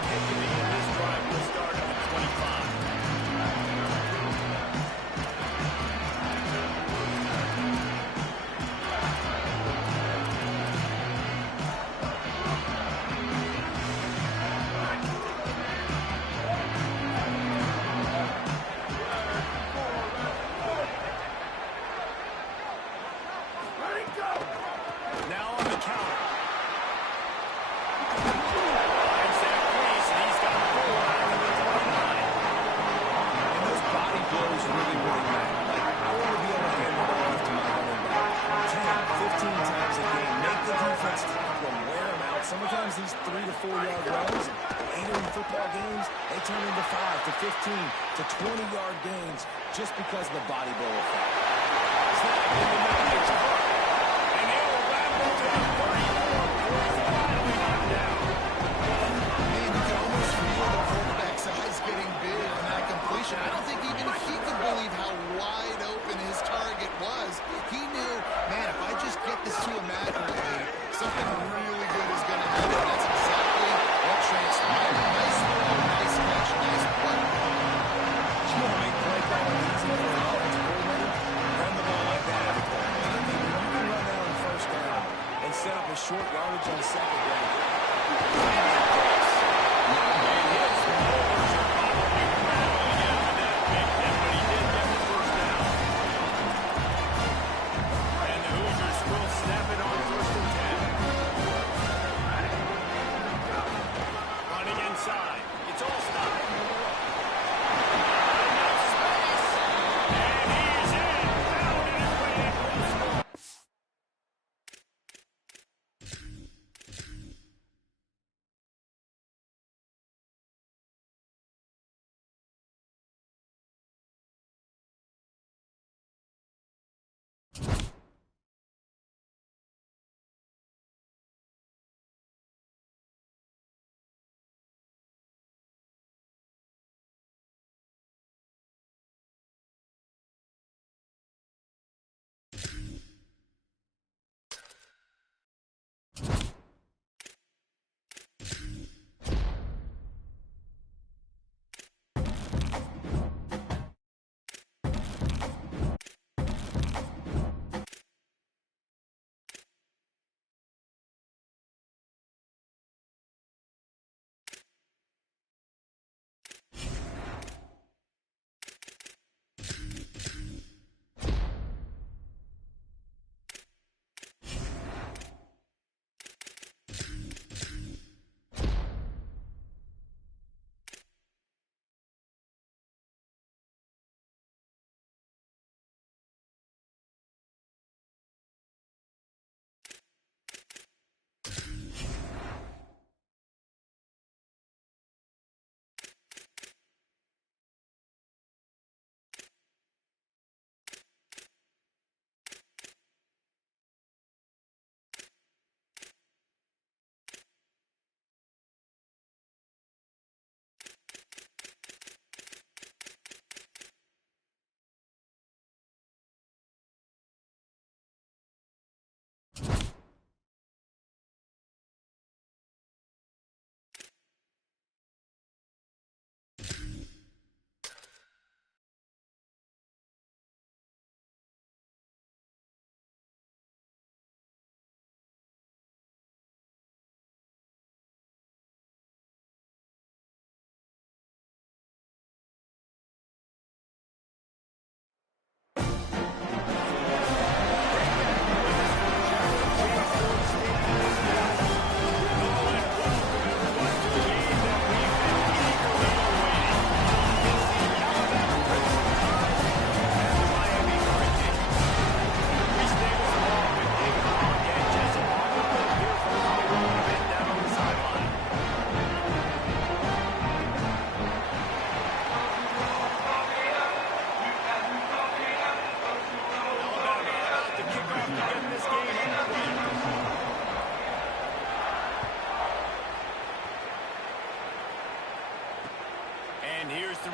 It could be in this drive will start at the 25. Now on the counter. Finds that crease, and he's got 4 out of the 29. And those body blows really matter. Like, I want to be able to hand the ball off to my running back 10, 15 times a game. Make the defense tackle them, wear them out. Sometimes these 3 to 4 yard runs, later in football games, they turn into 5 to 15 to 20 yard gains just because of the body blow effect. Snap in the middle of the bar. And he'll rattle to the 34 before he's finally knocked down. Man, you can almost feel the quarterback's eyes getting big on that completion. I don't think even he could believe how wide open his target was. He knew, man, if I just get this to him accurately, something really good is going to happen. That's exactly what transpired. Nice throw, nice catch, nice play. You want to make play calling easy for an offensive coordinator? Run the ball like that every time. I mean, when you can run down on first down and set up a short yardage on second down. And his bowlers are probably rattling after that big hit, but he did get the first down. And the Hoosiers will snap it on 1st and 10. Running inside. It's all stopped. Enough space. And he's in. Pounded his way into the score.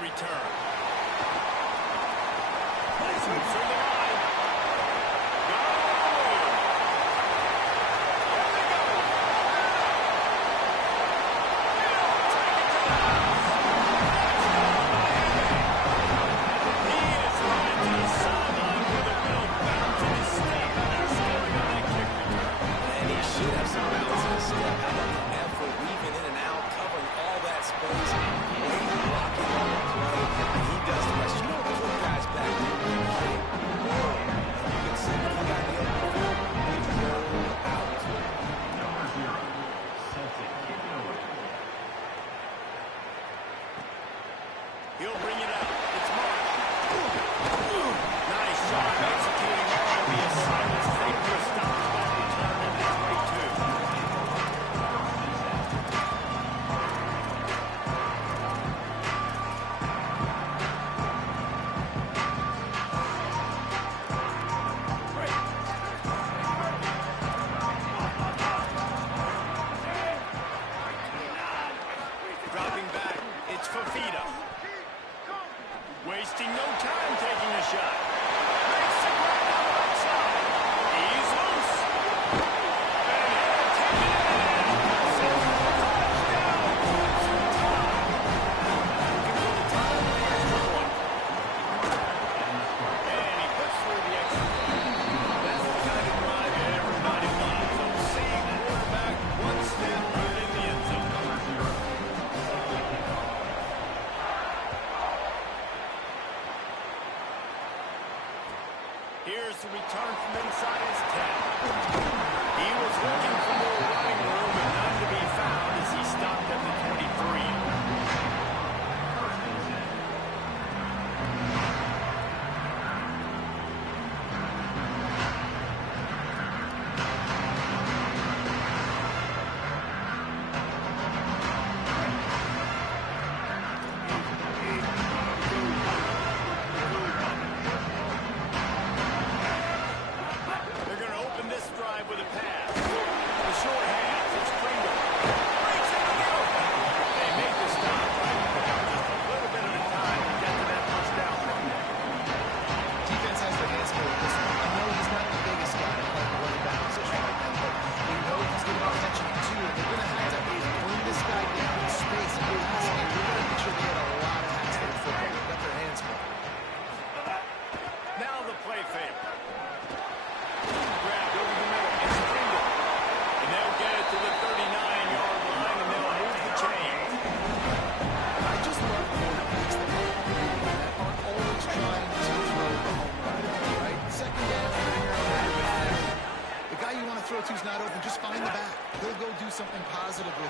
return. Placements on the line. Got it all the way. There they go. Take it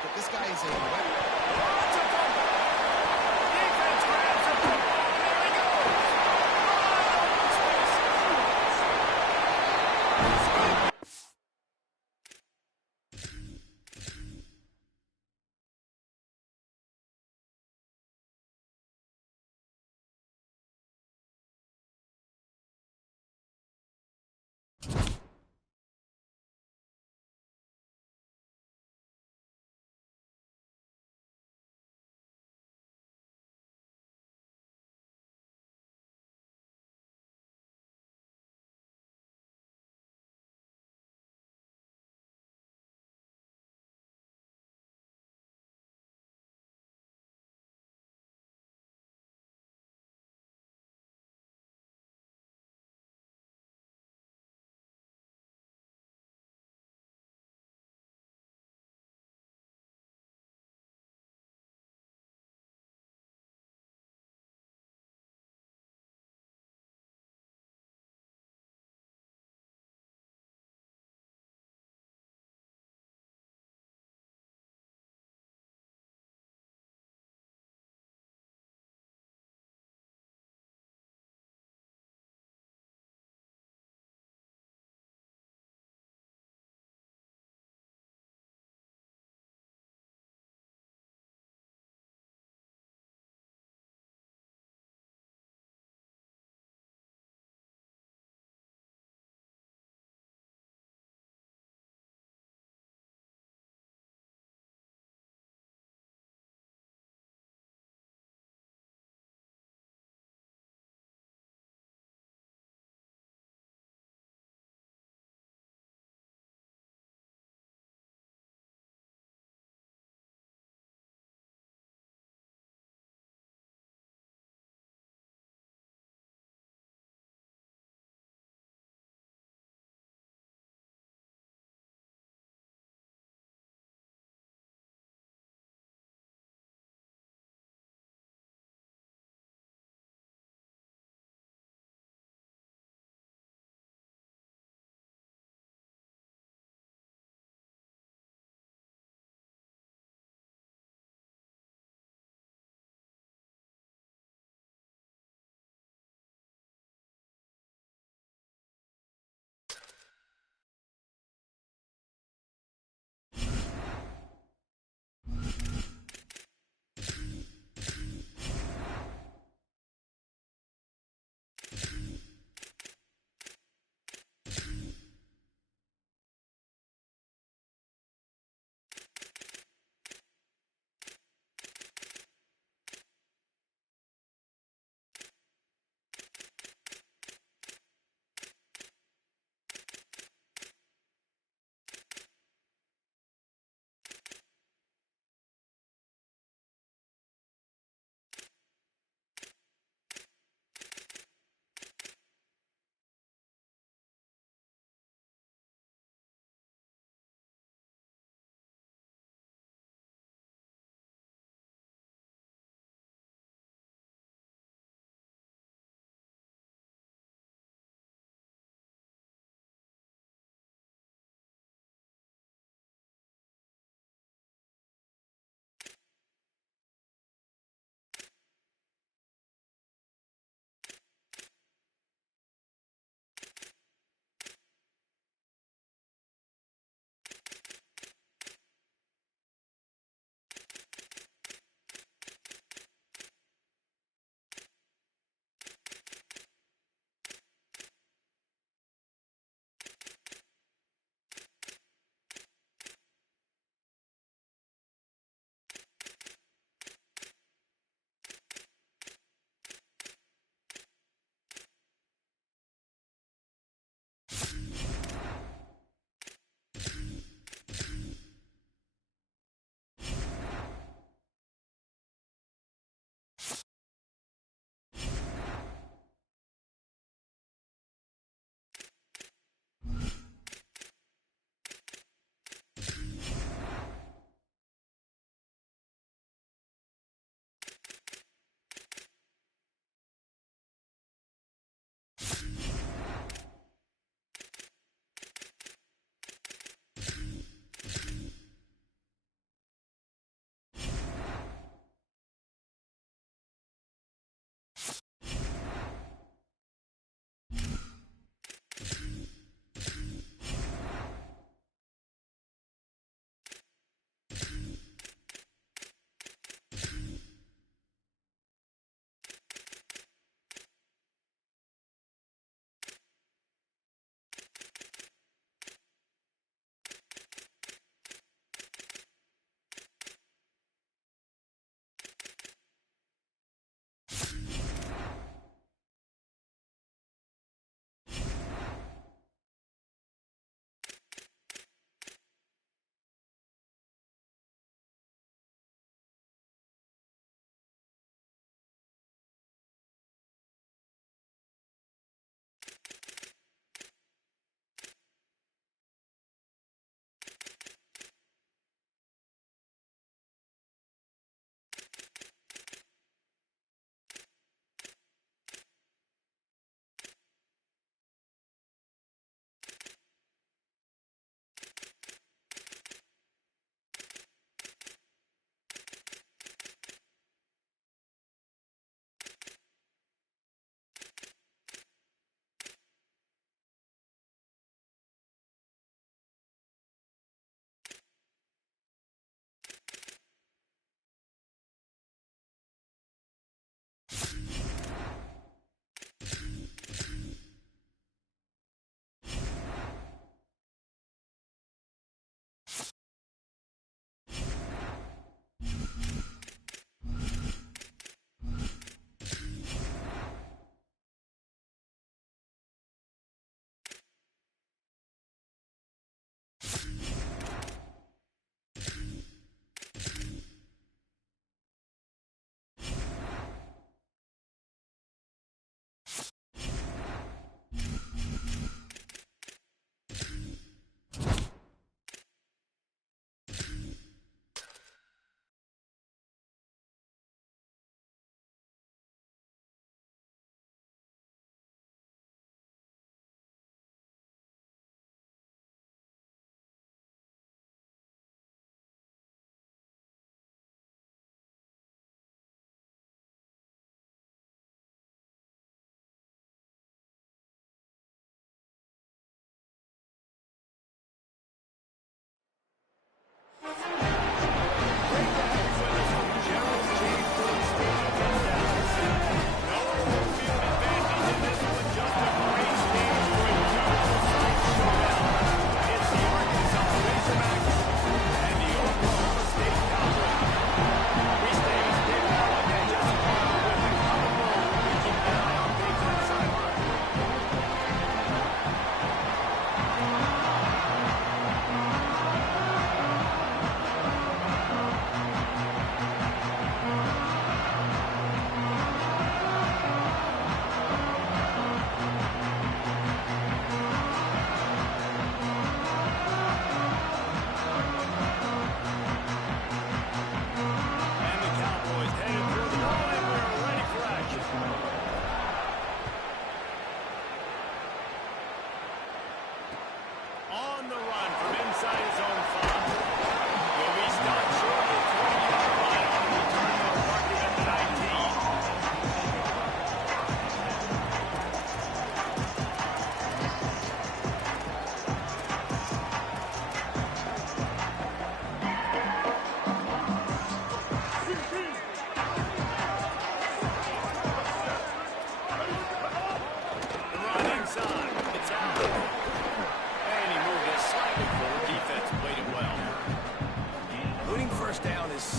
but this guy is a weapon.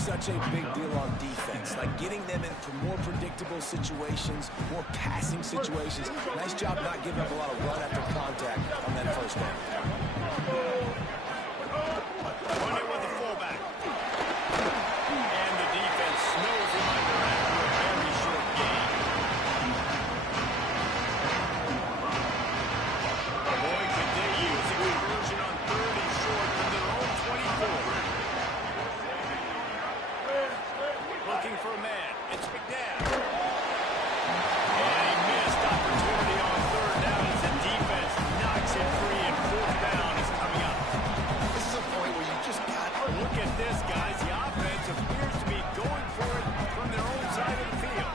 such a big deal on defense, like getting them into more predictable situations, more passing situations. Nice job not giving up a lot of run after contact on that first down. Running with the fullback. And the defense snows him under after a very short gain. Boy, could they use a conversion on 3rd and short from their own 24. Looking for a man. It's McNabb. And he missed opportunity on 3rd down as the defense knocks it free, and 4th down is coming up. This is a point where you just got to Look at this, guys. The offense appears to be going for it from their own side of the field.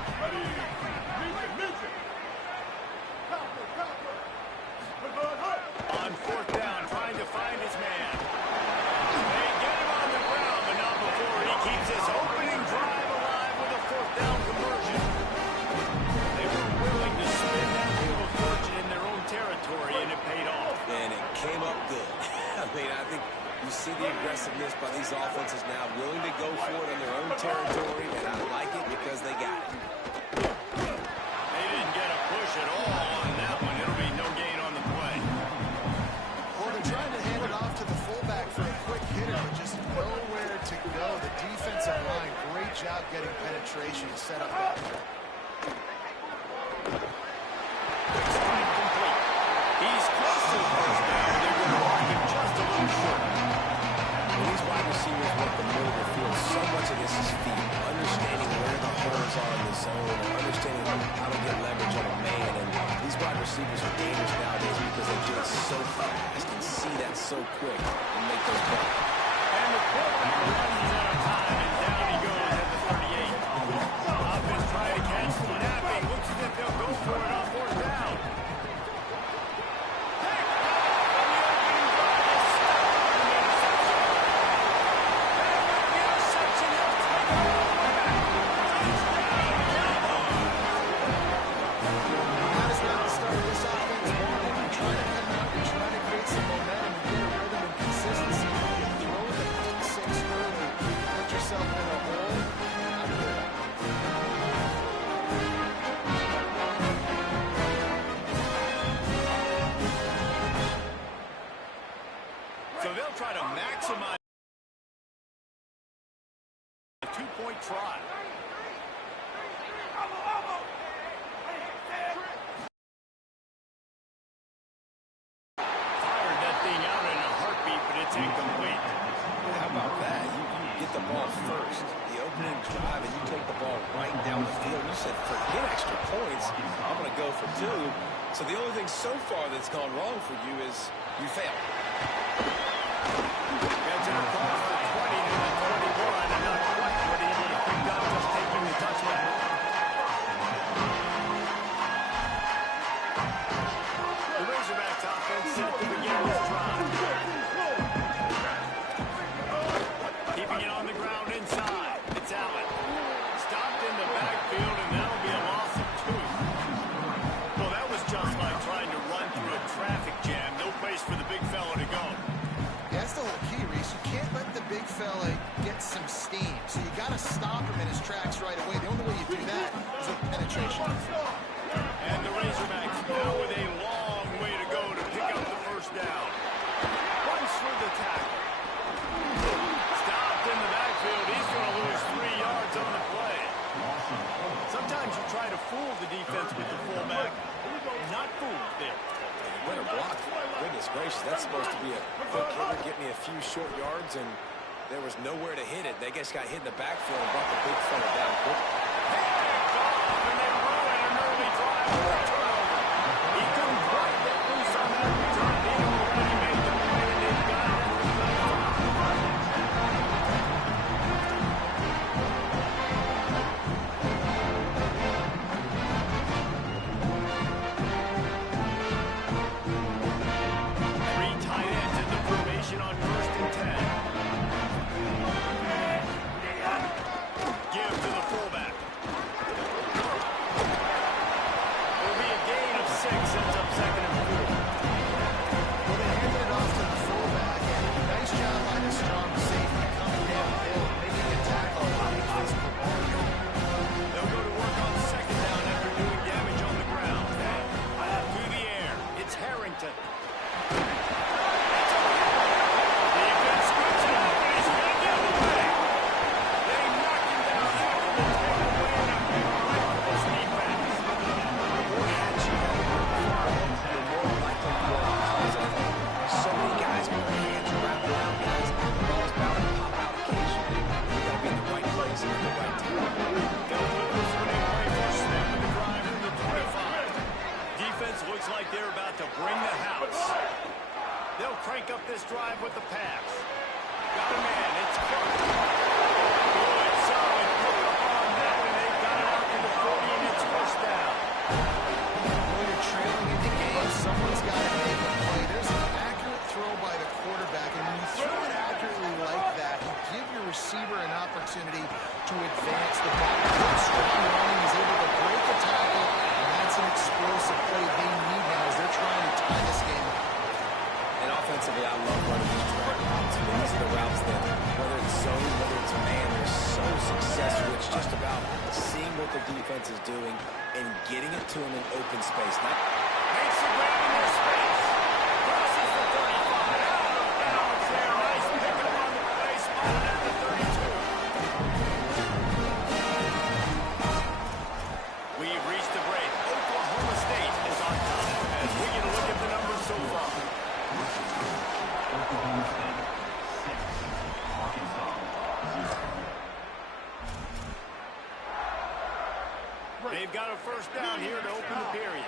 On 4th down, trying to find his man. They get him on the ground, but not before he keeps his opening drive alive with a 4th down conversion. They were willing to spend that wheel of fortune in their own territory, and it paid off. And it came up good. I mean, I think you see the aggressiveness by these offenses now, willing to go for it in their own territory, and I like it because they got it. They didn't get a push at all on that one. It'll be no gain on the play. Well, they're trying to hand it off to the fullback for a quick hitter, but just nowhere to go. The defensive line, great job getting penetration to set up that play. Quick strike complete. He's close to the first down. They're going to mark him just a little short. When these wide receivers work the middle of the field, so much of this is feet, understanding where the holes are in the zone, and understanding how to get leverage on a man. And these wide receivers are dangerous nowadays because they do it so fast and see that so quick and make those plays. And the quarterback runs out of time, and down he goes at the 38. Offense trying to catch the napping. Looks as if they'll go for it on 4th down. That is not the start of this offense. You're trying to come out, you're trying to create some momentum and get a rhythm and consistency. You throw the pick 6 early, you put yourself in a hole. Not good. So they'll try to maximize a 2-point try. Fired that thing out in a heartbeat, but it's incomplete. How about that? You get the ball first, the opening drive, and you take the ball right down the field. You said, forget extra points. I'm going to go for 2. So the only thing so far that's gone wrong for you is you failed. Gets it across the 20 to the 21, and not quite what he would have picked up just taking the touchdown. The Razorbacks offense set to begin this drive. Keeping it on the ground inside. It's Allen. Stopped in the backfield, and that'll be a loss of 2. Well, that was just like trying to run through a traffic jam. No place for the big fella to go. That's the whole key, Reese. You can't let the big fella get some steam. So you got to stop him in his tracks right away. The only way you do that is with penetration. And the Razorbacks now with a long way to go to pick up the first down. Runs through the tackle. Stopped in the backfield. He's going to lose 3 yards on the play. Sometimes you try to fool the defense with the fullback. Not fooled there. What a block. Goodness gracious, that's supposed to be a quick hitter, get me a few short yards, and there was nowhere to hit it. They just got hit in the backfield and brought the big fella down quickly. Picked off, and they ruin an early drive with a turnover. He couldn't quite get loose on that return. He already made the play, and they've got it. opportunity to advance the ball. Good strong running, is able to break a tackle, and that's an explosive play they need now as they're trying to tie this game up. And offensively, I love running these drag routes. These are the routes that, whether it's zone, whether it's man, they're so successful. It's just about seeing what the defense is doing and getting it to them in open space. Makes the grab in their space. Crosses the 35. Out of bounds there. Nice pickup on the play. Spotted at the 32. We've reached the break. Oklahoma State is on top as we get a look at the numbers so far. They've got a first down here to open the period.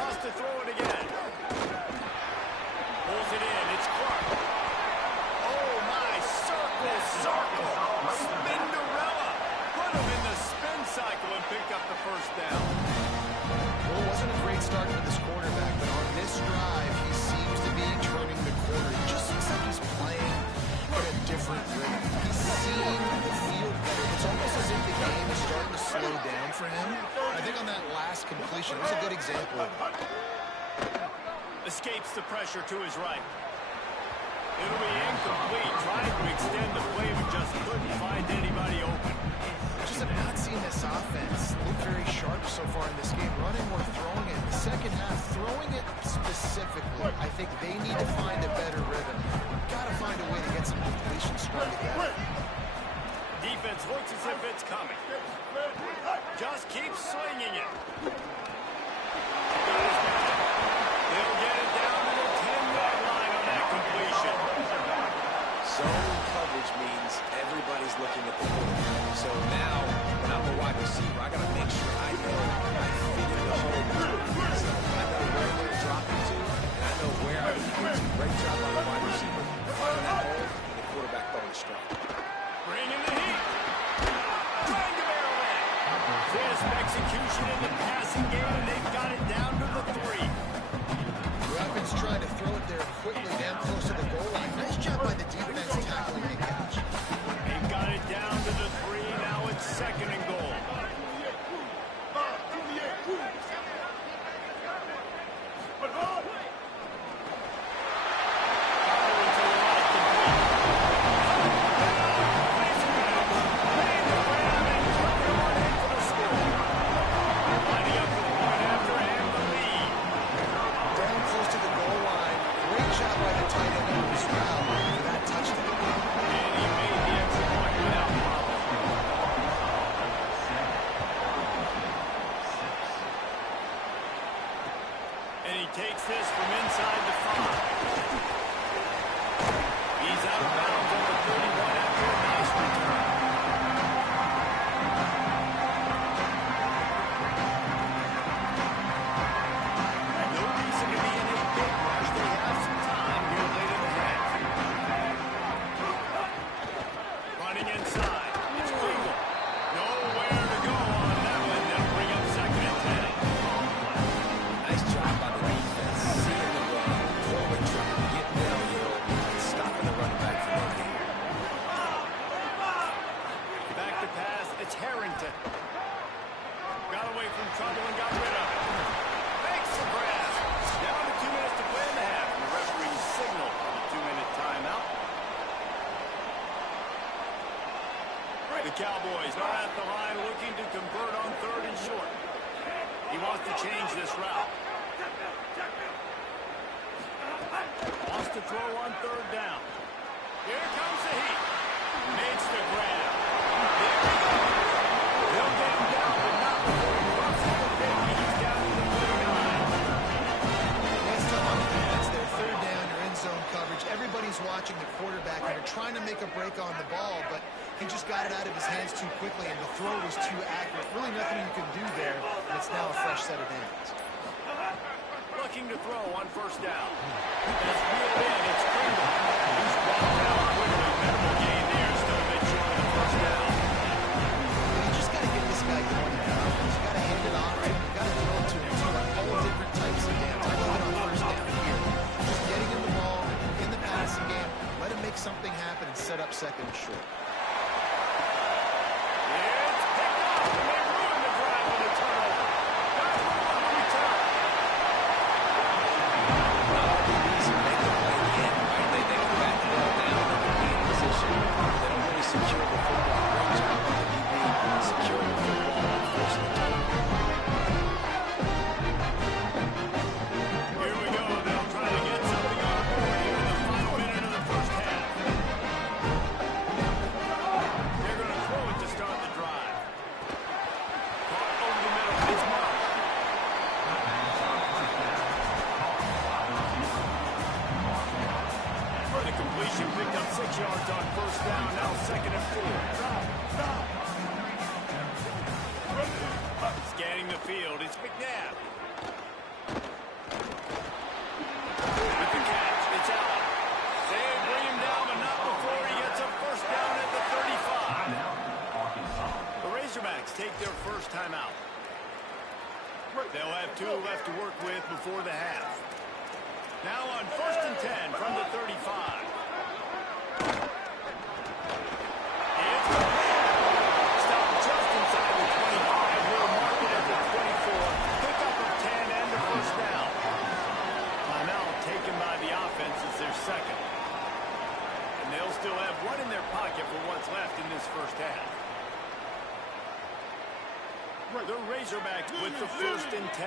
Wants to throw it again. Pulls it in. It's Clark. Oh, my. Circle. Spinderella. Put him in the spin cycle and picked up the first down. Well, it wasn't a great start for this quarterback, but on this drive, he seems to be turning the corner. It just looks like he's playing at a different rate. He's seeing the field better. It's almost as if the game is starting to slow down for him. I think on that last completion, it was a good example of it. Escapes the pressure to his right. It'll be incomplete. Trying to extend the play, but just couldn't find anybody open. Just have not seen this offense look very sharp so far in this game. Running or throwing it. The second half, throwing it specifically, I think they need to find a better rhythm. Got to find a way to get some completions strung together. Defense looks as if it's coming. Just keep swinging it. They'll get it down to the 10-yard line on that completion. Zone coverage means everybody's looking at the quarterback. So now, when I'm a wide receiver, I got to make sure I know I fit in the hole. So I know where they're dropping to, and I know where I need to get to. Great job on the wide receiver. Finding that hole, and the quarterback throwing straight. Bringing the heat. Trying to barrel in. Crisp execution in the passing game, and they've got it down to the 3. Rapids trying to throw it there quickly down close to the goal line. Nice job by the defense tackling the catch. They've got it down to the 3. Now it's second and goal. Takes this from inside the 5. He's out of bounds on the 31 after a nice return. No reason to be in a big rush. They have some time here late in the half. Running inside. It's Kringle. Nowhere to go on that one. They'll bring up second and 10. Nice job by the defense. Seeing the run, forward trying to get downhill, and stopping the running back from that game. Back to pass. It's Harrington. Got away from trouble and got rid of it. Makes the grab. Down to 2 minutes to play in the half. And the referee signal for the 2-minute timeout. The Cowboys are at the line looking to convert on 3rd and short. He wants to change this route. Wants to throw on 3rd down. Here comes the heat. Makes the grab. There we go. They'll get him down, but not before he crosses the 50. He's down to the 39. Nice time on the pass there. 3rd down, you're in zone coverage. Everybody's watching the quarterback, and they're trying to make a break on the ball, but he just got it out of his hands too quickly, and the throw was too accurate. Really nothing you can do there, and it's now a fresh set of downs. Looking to throw on 1st down. That's wheeled in. It's Kringle. He's brought down quickly. Minimal gain there. Still a bit short of the 1st down. You just got to get this guy going in offense. You got to hand it off to him. You got to throw it to him. It's like all different types of downs. I love it on 1st down here. Just getting him stop, second and short. It's picked up, and they ruin the drive with a turnover. Guys, we're on the return. Not only easy, make the play again, right? They can back the ball down in the game position. They don't really secure the football. Great job on the DB, securing the football and forcing the turnover. Here we go. They'll try to get something on the board here in the final minute of the first half. They're going to throw it to start the drive. Caught over the middle. It's marked. The completion picked up 6 yards on first down. Now second and 4. Scanning the field. It's McNabb. With the catch, it's out. They bring him down, but not before he gets a first down at the 35. The Razorbacks take their first time out. They'll have 2 left to work with before the half. Now on first and 10 from the 35. It's stopped just inside the 25. We'll mark it at the 24. Pickup of 10 and the first down. Timeout taken by the offense as their second. And they'll still have one in their pocket for what's left in this first half. The Razorbacks with the first and 10.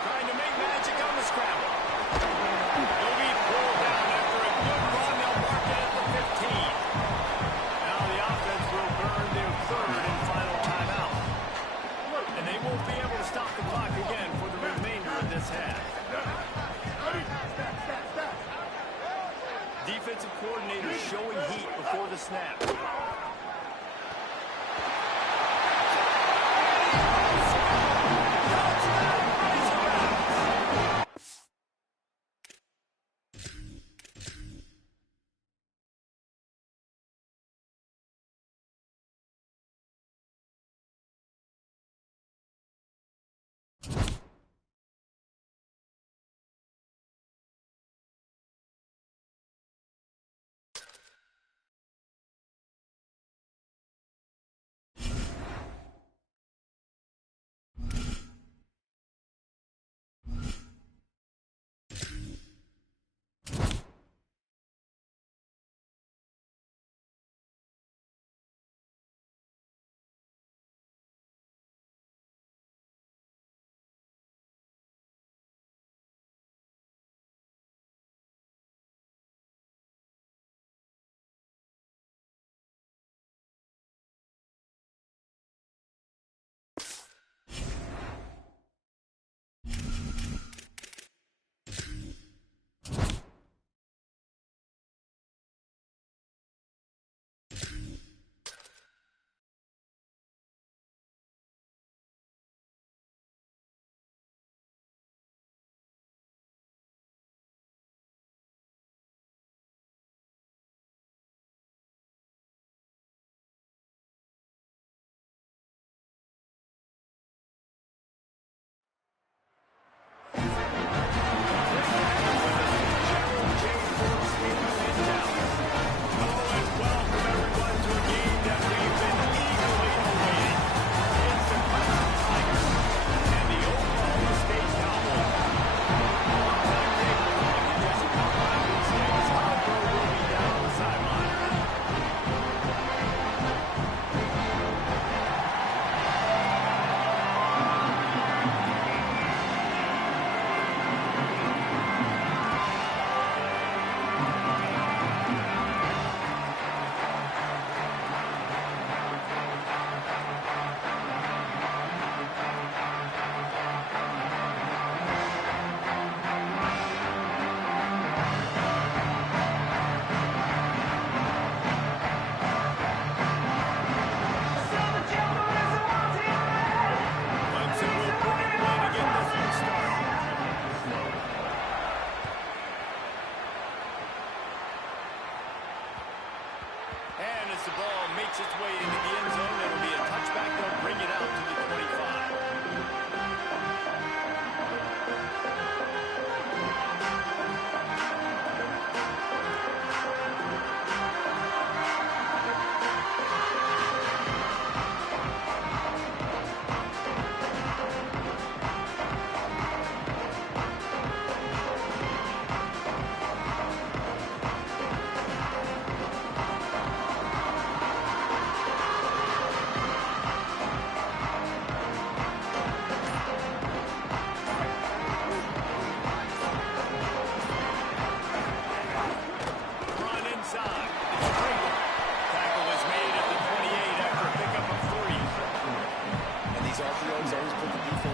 Trying to make magic on the scramble. He'll be pulled down after a good run. They'll mark it at the 15. Now the offense will burn their third and final timeout. And they won't be able to stop the clock again for the remainder of this half. Defensive coordinator showing heat before the snap.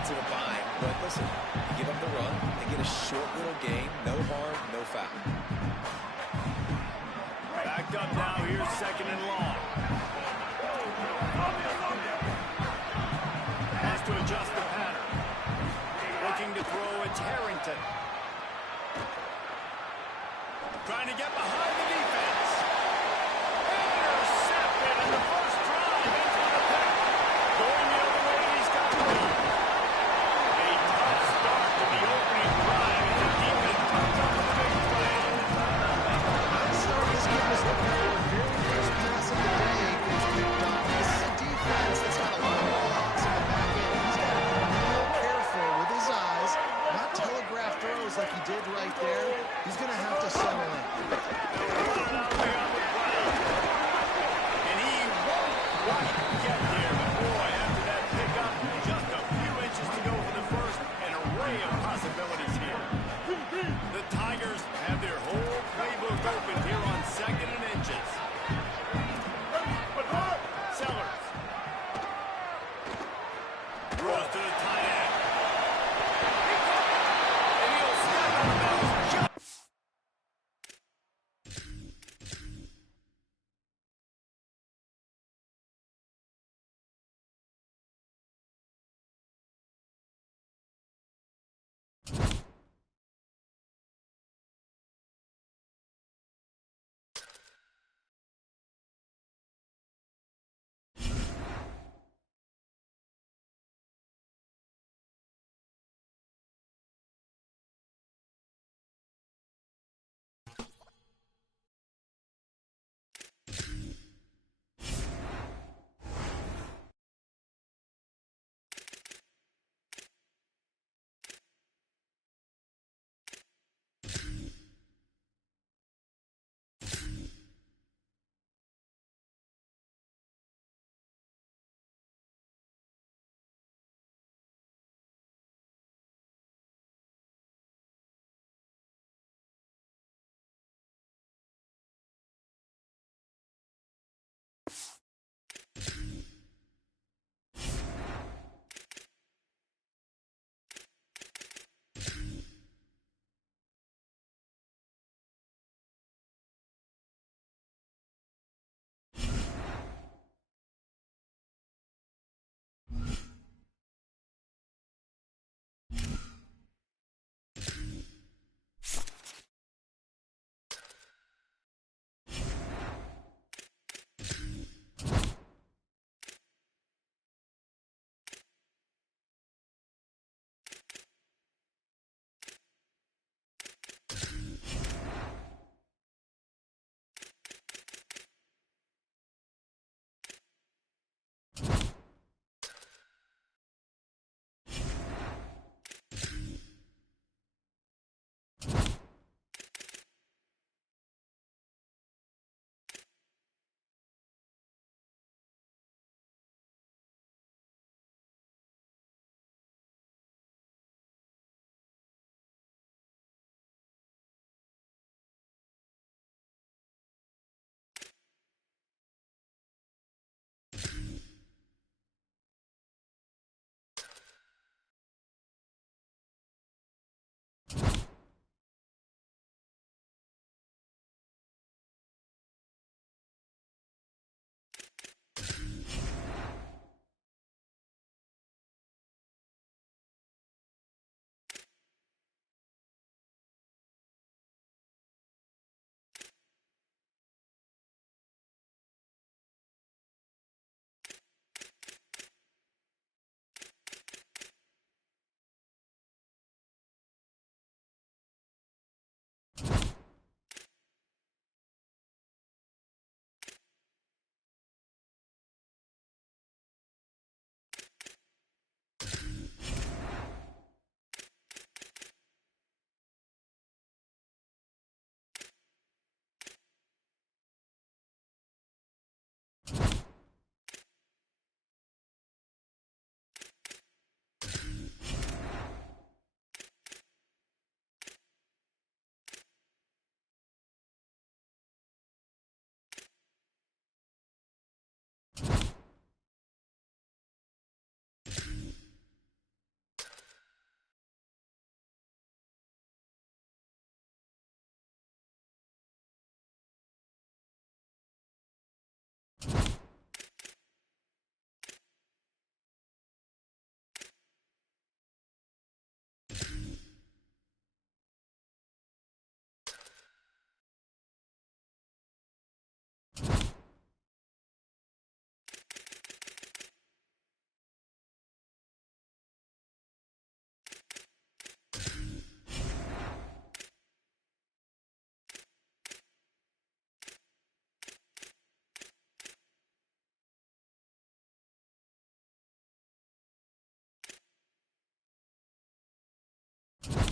defensive bind, but listen, you give up the run and get a short little gain, no harm, no foul. Backed up now, here's second and long. Has to adjust the pattern. Looking to throw, it's Harrington. Trying to get behind the defense. Intercepted in the first drive into the pick. Going the other way, he's got room. A tough start to the opening drive as the defense comes up with a big play. That start this game is looking for a very first pass of the day. Coach Pete Dunn. This is a defense that's got a lot of ball hawks in the back end. He's got to be real careful with his eyes, not telegraph throws like he did right there. He's going to have to settle in. And he won't quite get there. But boy, after that pickup, just a few inches to go for the first. An array of possibilities here. The Tigers have their whole playbook open here on second and inches. Sellers. Throws to the tight end. And he'll step out of bounds just Welcome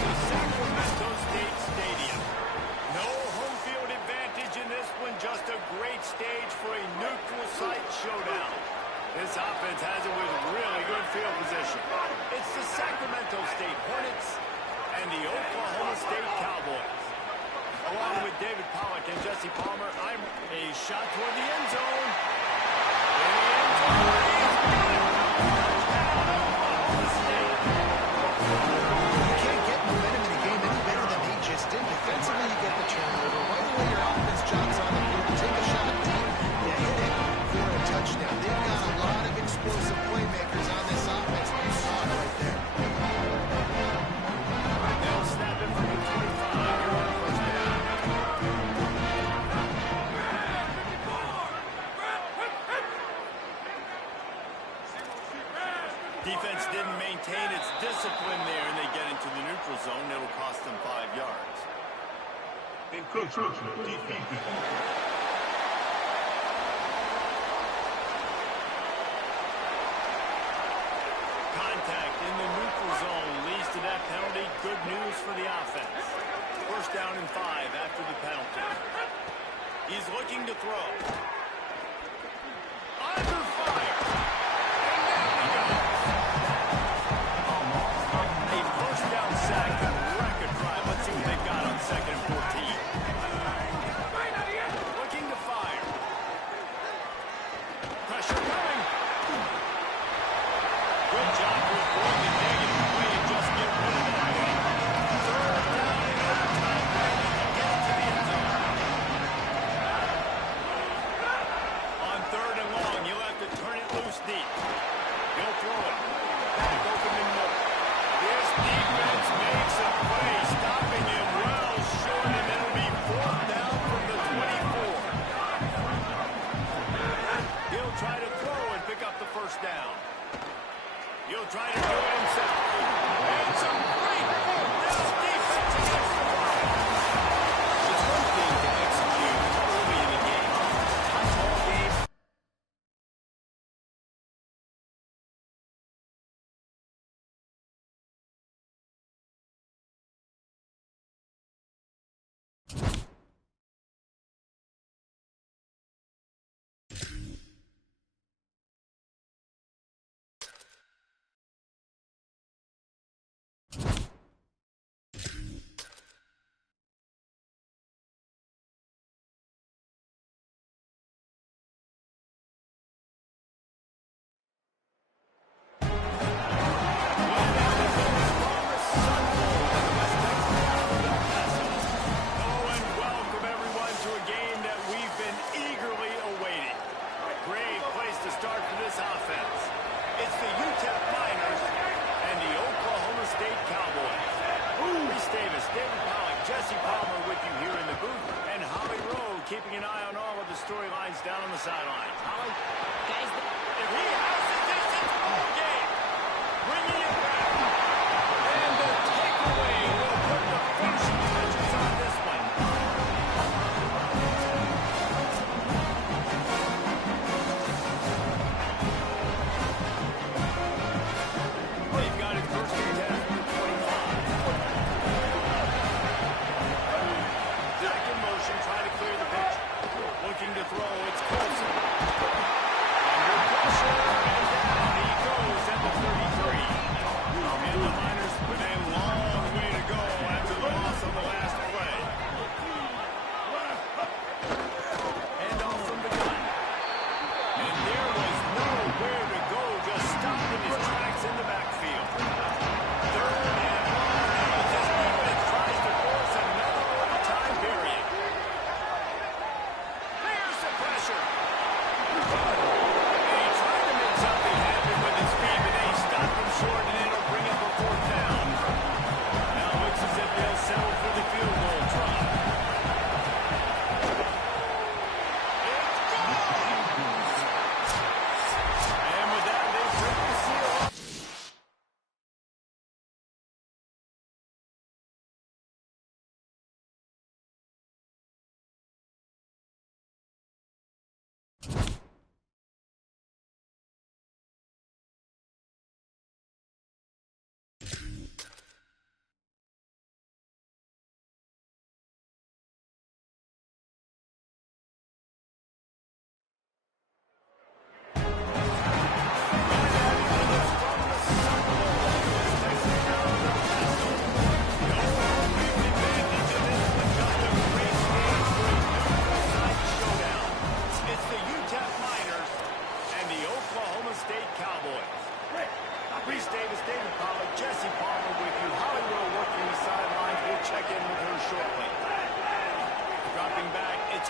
to Sacramento State Stadium. No home field advantage in this one, just a great stage for a neutral site showdown. This offense has it with really good field position. It's the Sacramento State Hornets and the Oklahoma State Cowboys. Along with David Pollack and Jesse Palmer, I'm a shot toward the end zone. In the end zone, he's got it. Touchdown, Oklahoma State. You can't get momentum in a game any better than he just did. Defensively, you get the turnover. Right away, your offense jogs on the field. Take a shot deep. You hit it for a touchdown. They've got a lot of explosive playmakers on this offense. You saw it right there. They'll snap it from the 25. Here on first down. Defense didn't maintain its discipline there, and they get into the neutral zone. It'll cost them 5 yards. Encroachment defeated. Contact in the neutral zone leads to that penalty. Good news for the offense. First down and 5 after the penalty. He's looking to throw. Under fire. And down he goes. A first down sack and record drive. Let's see what they've got on 2nd and 14. Looking to fire. Pressure coming. Good job to avoid the negative play and just get rid of that one. Third down and overtime. Get it to the end zone.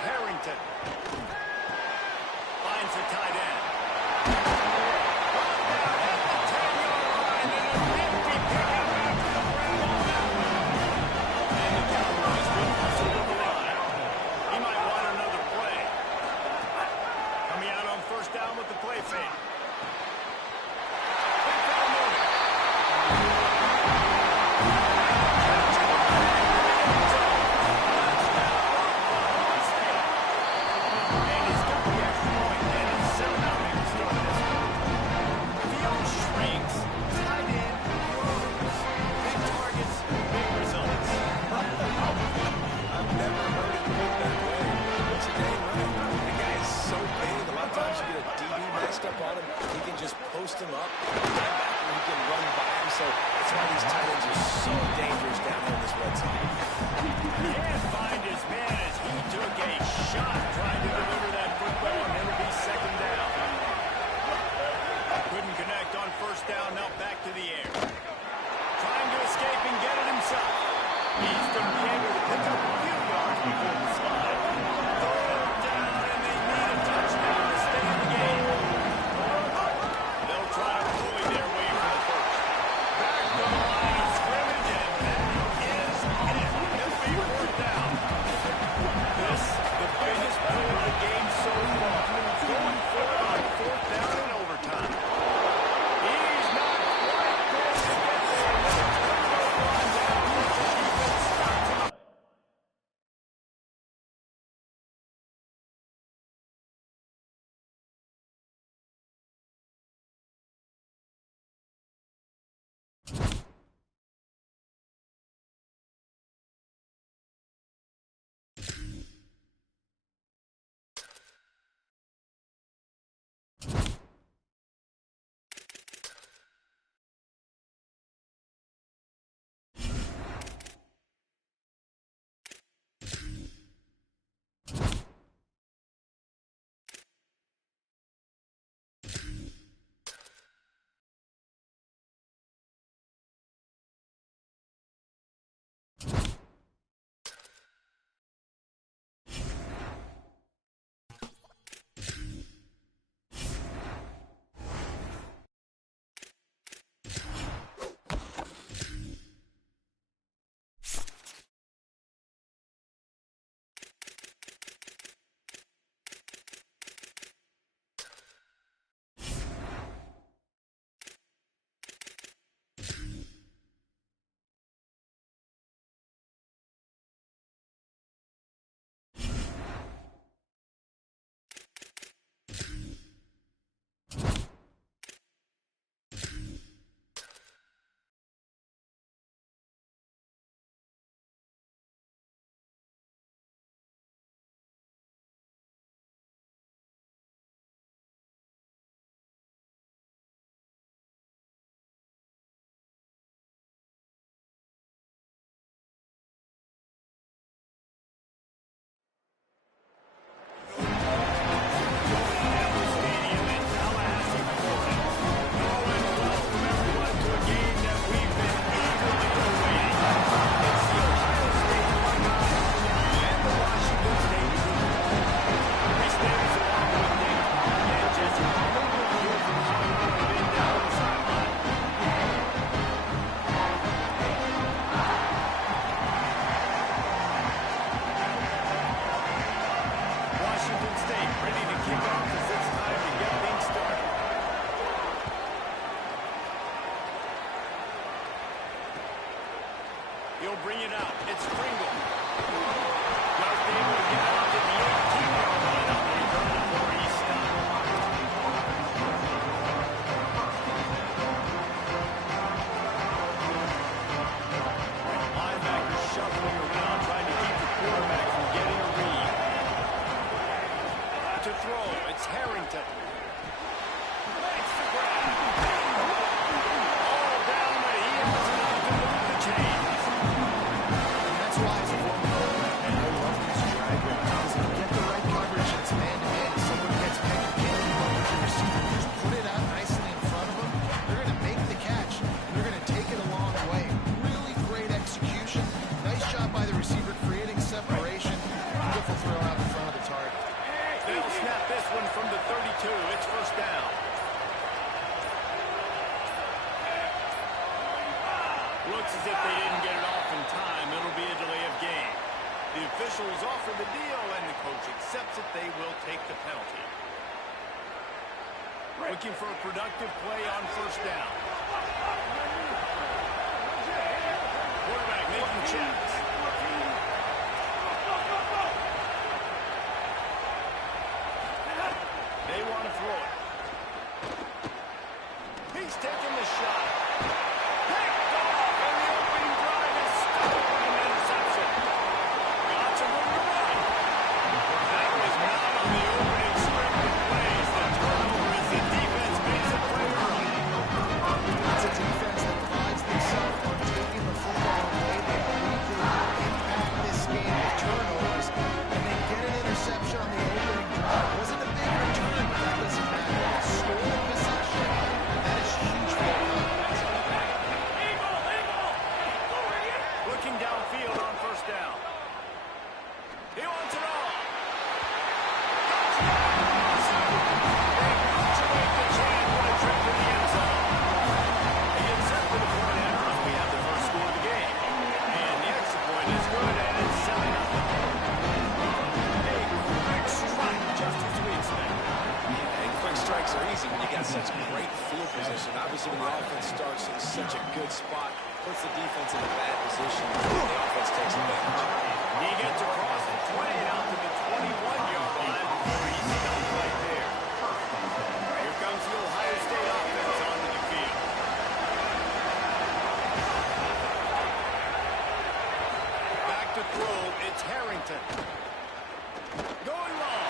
Harrington. Finds the tight end. Down with the play fake. And he's got the extra point, and it's 7-0 to start this one. Field shrinks, tight end grows. Big targets, big results. I've never heard it put that way. It's a dang right. The guy is so big. A lot of times you get a DB matched up on him. He can just post him up. Linebacker, he can run by him. So that's why these tight ends are so dangerous down here in this red zone. Can't find his man as he took a shot trying to deliver that football, and it'll be second down. Couldn't connect on first down. Now back to the air. Trying to escape and get it himself. He's going to be able to pick up a few yards before the slide. Third down, and they need a touchdown to stay in the game. They'll try to bully their way for the first. Back to the line of scrimmage, and that is it. It'll be fourth down. This, the biggest play of the game so far. Going for it on fourth down in overtime. He's not quite there to get there. Run down with the defense stops him. He'll bring it out. It's Pringle. Just able to get out to the 18-yard line on the return before he's stopped. Linebacker shuffling around, trying to keep the quarterback from getting a read. To throw, it's Harrington. Makes the grab. All down, but he was enough to move the chains. That's why it's a former quarterback, and I love his drive. The official is offered the deal, and the coach accepts it. They will take the penalty. Looking for a productive play on first down. Quarterback making checks. They want to throw it. He's taking the shot. Picked off, and the opening drive is stopped by an interception. Got some room to run. That was not on the opening script of plays. The turnover as the defense makes a play early. It's a defense that prides themselves on taking the football away. They believe they will impact this game with turnovers, and they get an interception on the opening drive. It wasn't a big return, but that doesn't matter. They stole possession. That is huge for their confidence. Looking downfield on first down. He wants it all. They punctuate the chance with a trip to the end zone. They get set for the point after as we have the first score of the game. And the extra point is good, and it's 7-0. A quick strike, just as we expect. And quick strikes are easy when you got such great field position. Obviously, when the offense starts in such a good spot, puts the defense in a bad position, the offense takes advantage. He gets across the 20 and out to the 21-yard line before he's stopped right there. Here comes the Ohio State offense onto the field. Back to throw, it's Harrington. Going long.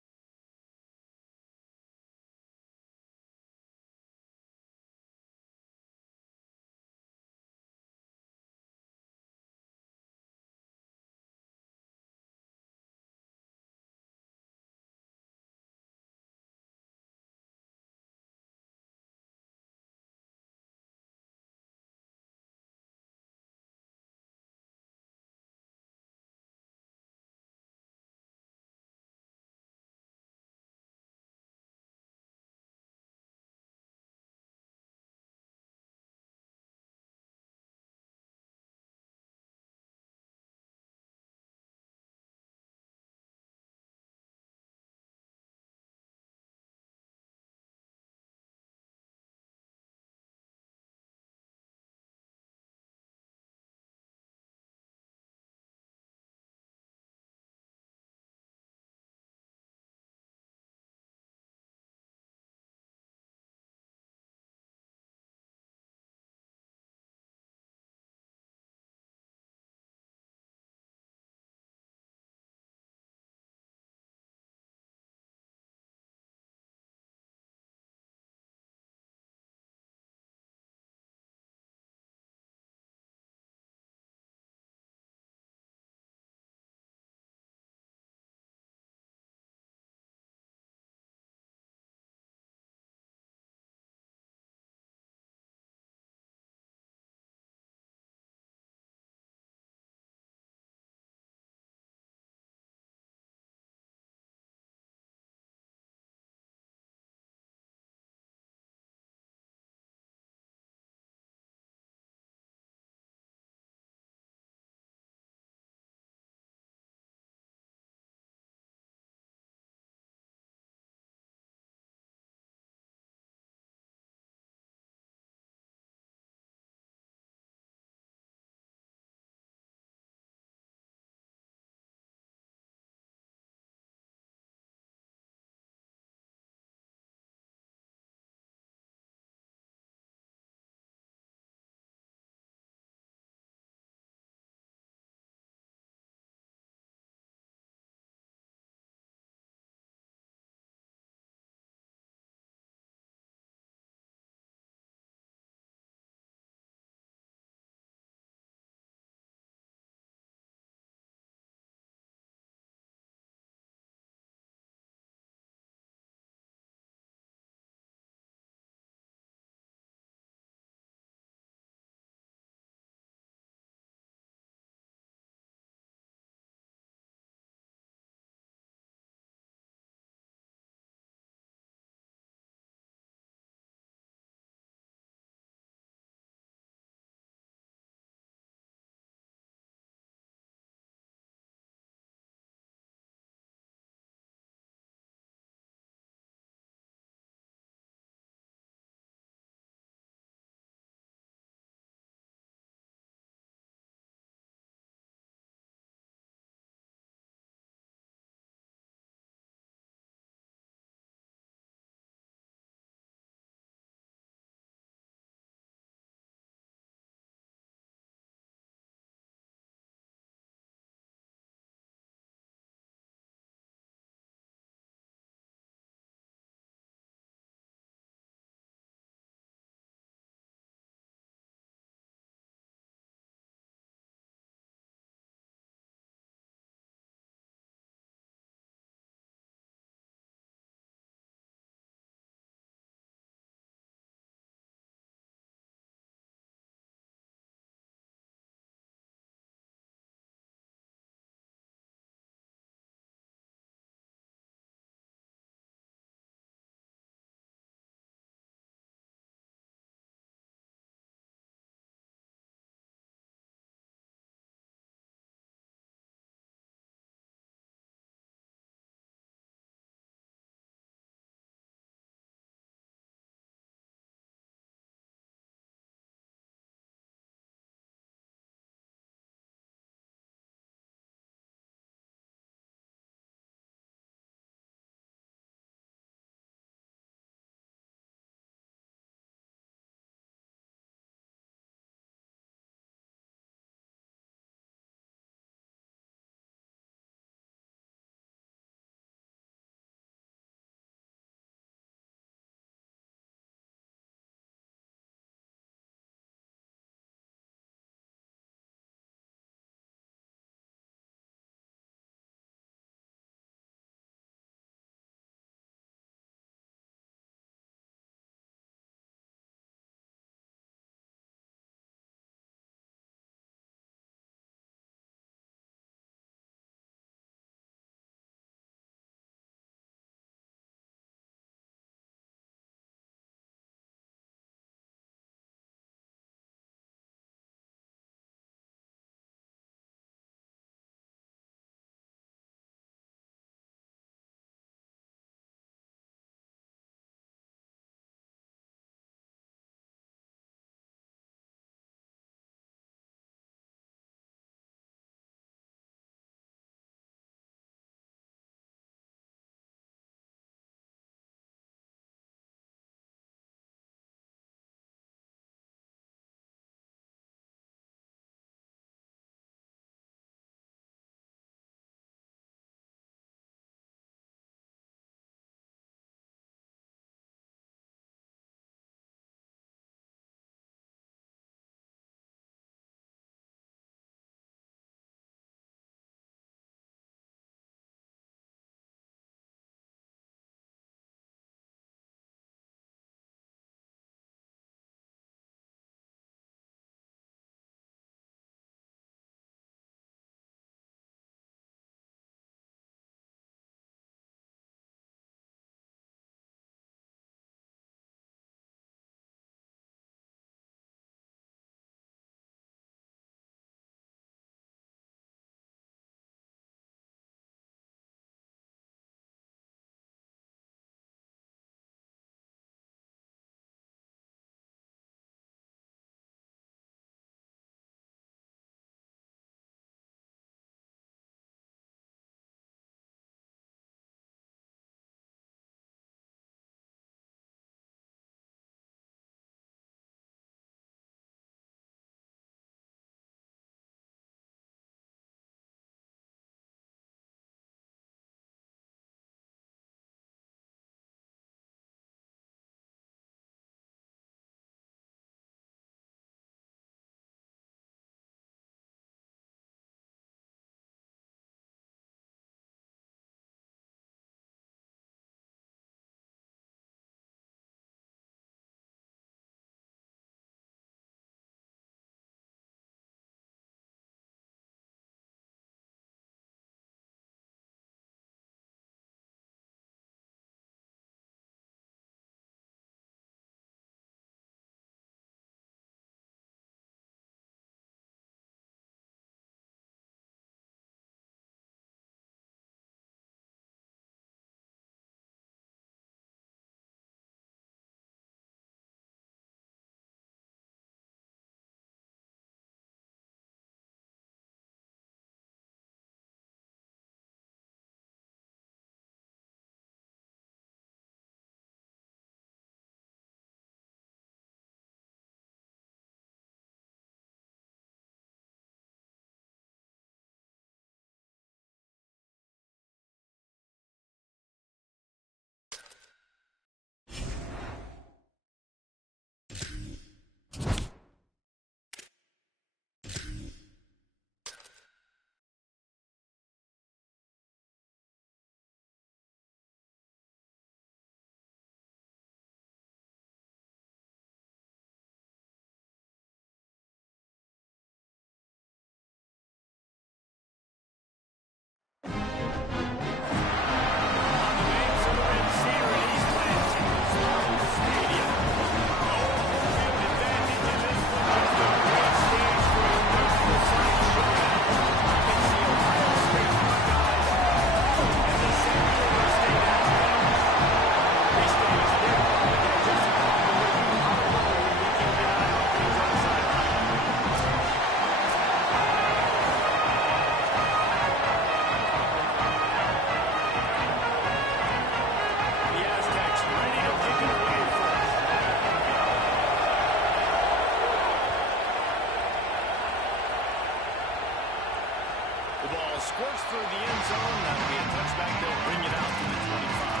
The ball squirts through the end zone. That'll be a touchback. They'll bring it out to the 25.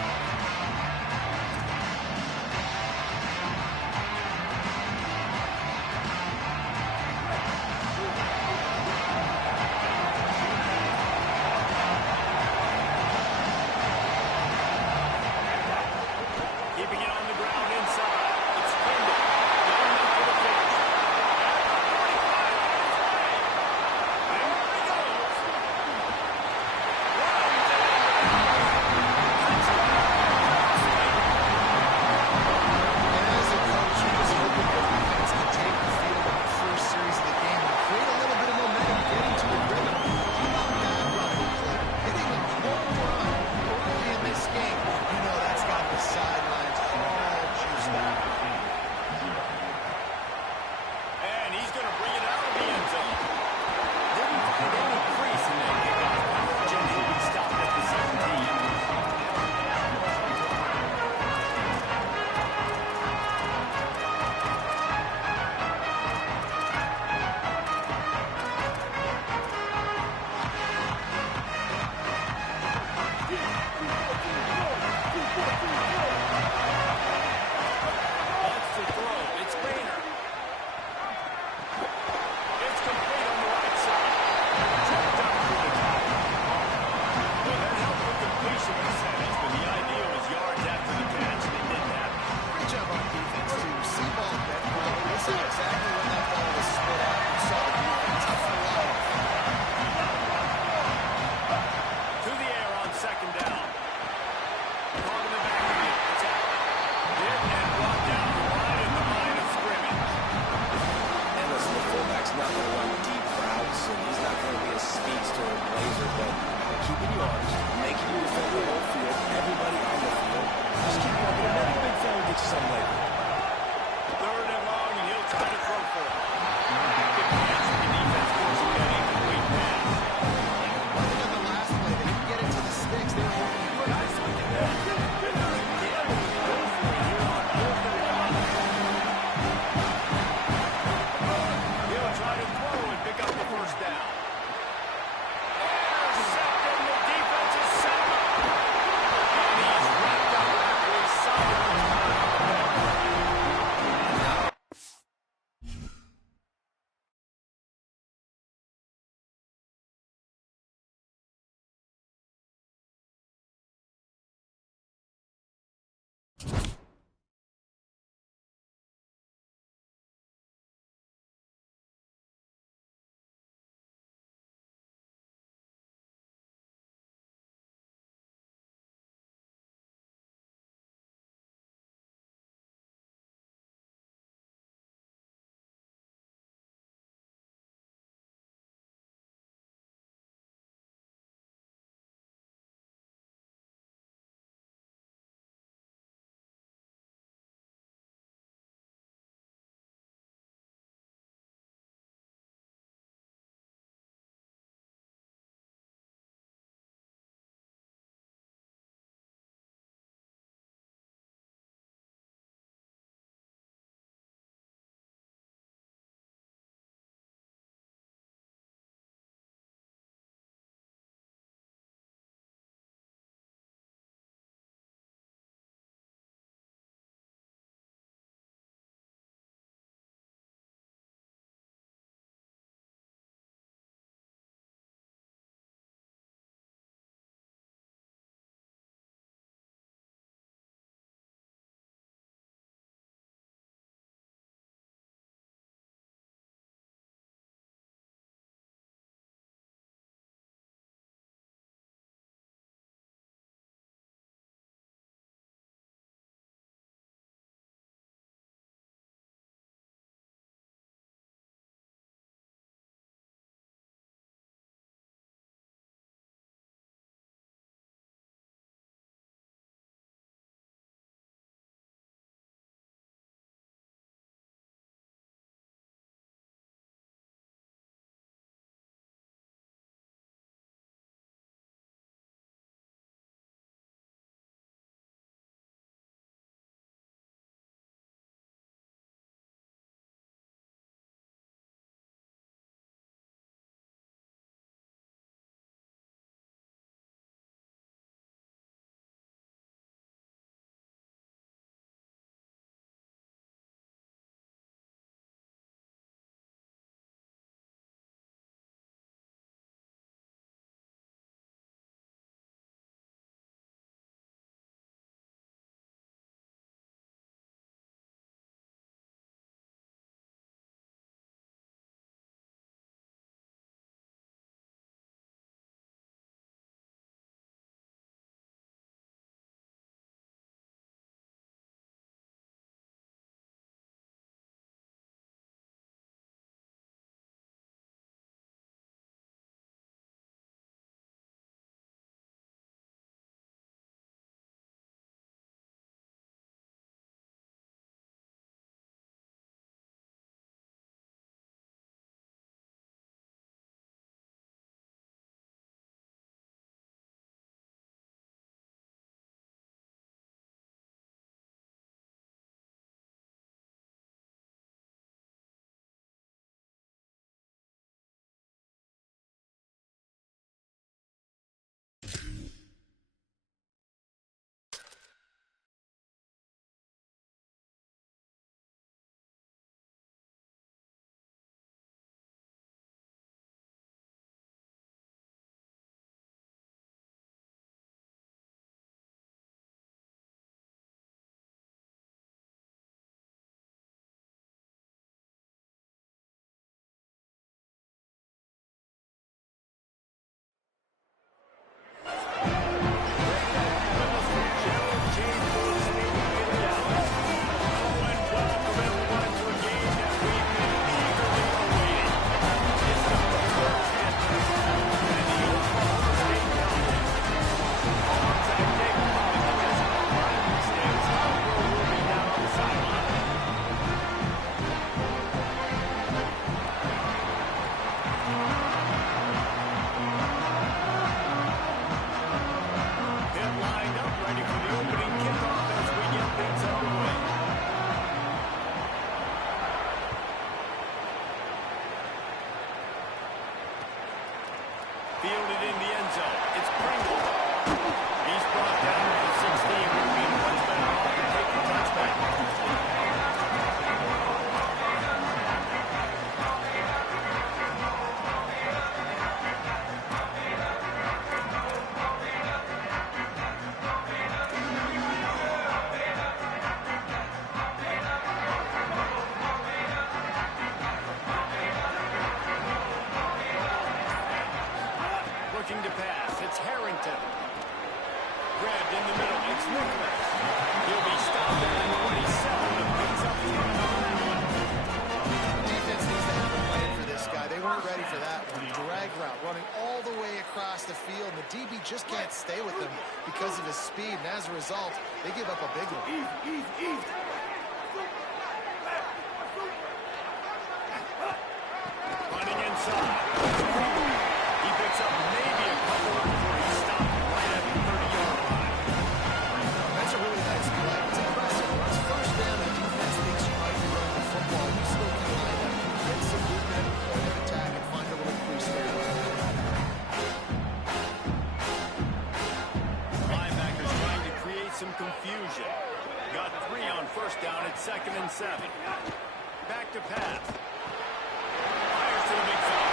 Keeping it on the ground inside. It's Kendall. Going up for the pitch. At the 45 on his way. And there he goes. As a coach, you're just hoping the defense can take the field in the first series of the game and create a little bit of momentum, get into a rhythm. How about that run we played? Hitting a home run early in this game. You know that's got the sidelines all juiced up. And he's going to bring it out of the end zone. Didn't find any crease in that kickoff coverage, and he'll be stopped at the 17. Wants to throw. It's Rayner. It's complete on the right side. Tripped up through the tackle. Well, that helped with completion percentage, but the idea was yards after the catch, and it didn't happen. Great job on defense, too. See ball dead probably. This is exactly when that ball was spit out. You saw the defense fly. To the air on second down. Caught in the back of it. It's out. Hit and brought down right at the line of scrimmage. And listen, the fullback's not going to run deep routes, and he's not going to be a speedster or blazer, but keeping you honest, making you defend the whole field, everybody on the field, just keep walking, and maybe the big fella will get you some later. Third and long, and he'll try to throw for it. Good catch. The defense forcing that incomplete pass. Other than the last play, they didn't get into the sticks. They were holding it right. He'll try to throw and pick up the first down. Intercepted. The defense is set him up. And he's wrapped up after a solid return. Fielded in the end zone. It's Pringle. He's brought down to the 16. Would be much better off to take the touchback. Looking to pass. It's Harrington. Grabbed in the middle. It's Nicholas. He'll be stopped at the 27, but picks up the yard on that one. Defense needs to have a plan for this guy. They weren't ready for that one. Drag route, running all the way across the field. The DB just can't stay with him because of his speed, and as a result, they give up a big one. Running inside. He picks up maybe a couple before he stopped right at the 30-yard line. That's a really nice play. It's impressive. It's first down, the defense thinks you might be running the football. You still can line up, get some movement at the point of attack, and find a little crease there. Linebackers trying to create some confusion. Got 3 on first down at 2nd and 7. Back to pass. Fires to the big fella.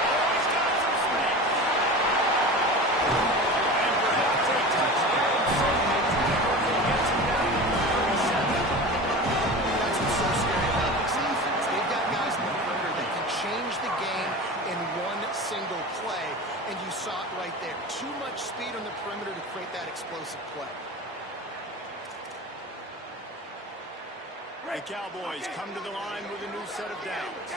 Oh, he's got some space. And perhaps a touchdown. He gets him down to the 37. That's what's so scary about this offense. They've got guys in the perimeter that can change the game in one single play, and you saw it right there. Too much speed on the perimeter to create that explosive play. The Cowboys come to the line with a new set of downs.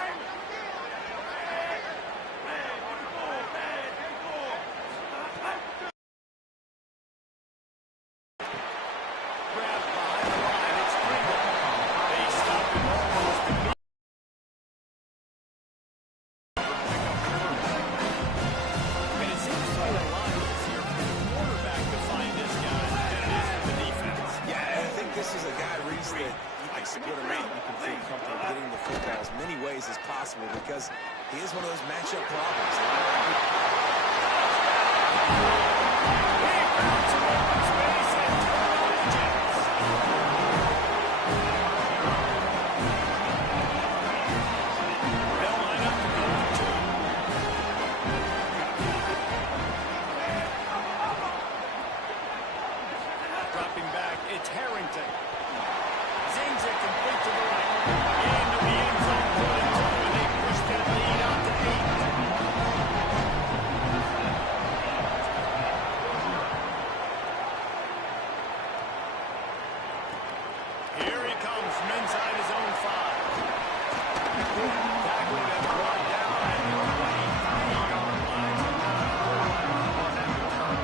Grabbed behind the line, it's Pringle. They stop him almost immediately. And it seems to be a lot easier for the quarterback to find this guy than it is for the defense. Yeah, I think this is a guy, Reese, that he can split him out. You can feel comfortable getting the football as many ways as possible because he is one of those matchup problems. Dropping back, it's Harrington. Zings it complete to the right. Into the end zone, put it two, and they push that lead out to 8. Here he comes from inside his own 5. Tackled and brought down at the 23-yard line. So not a whole lot of room on that return.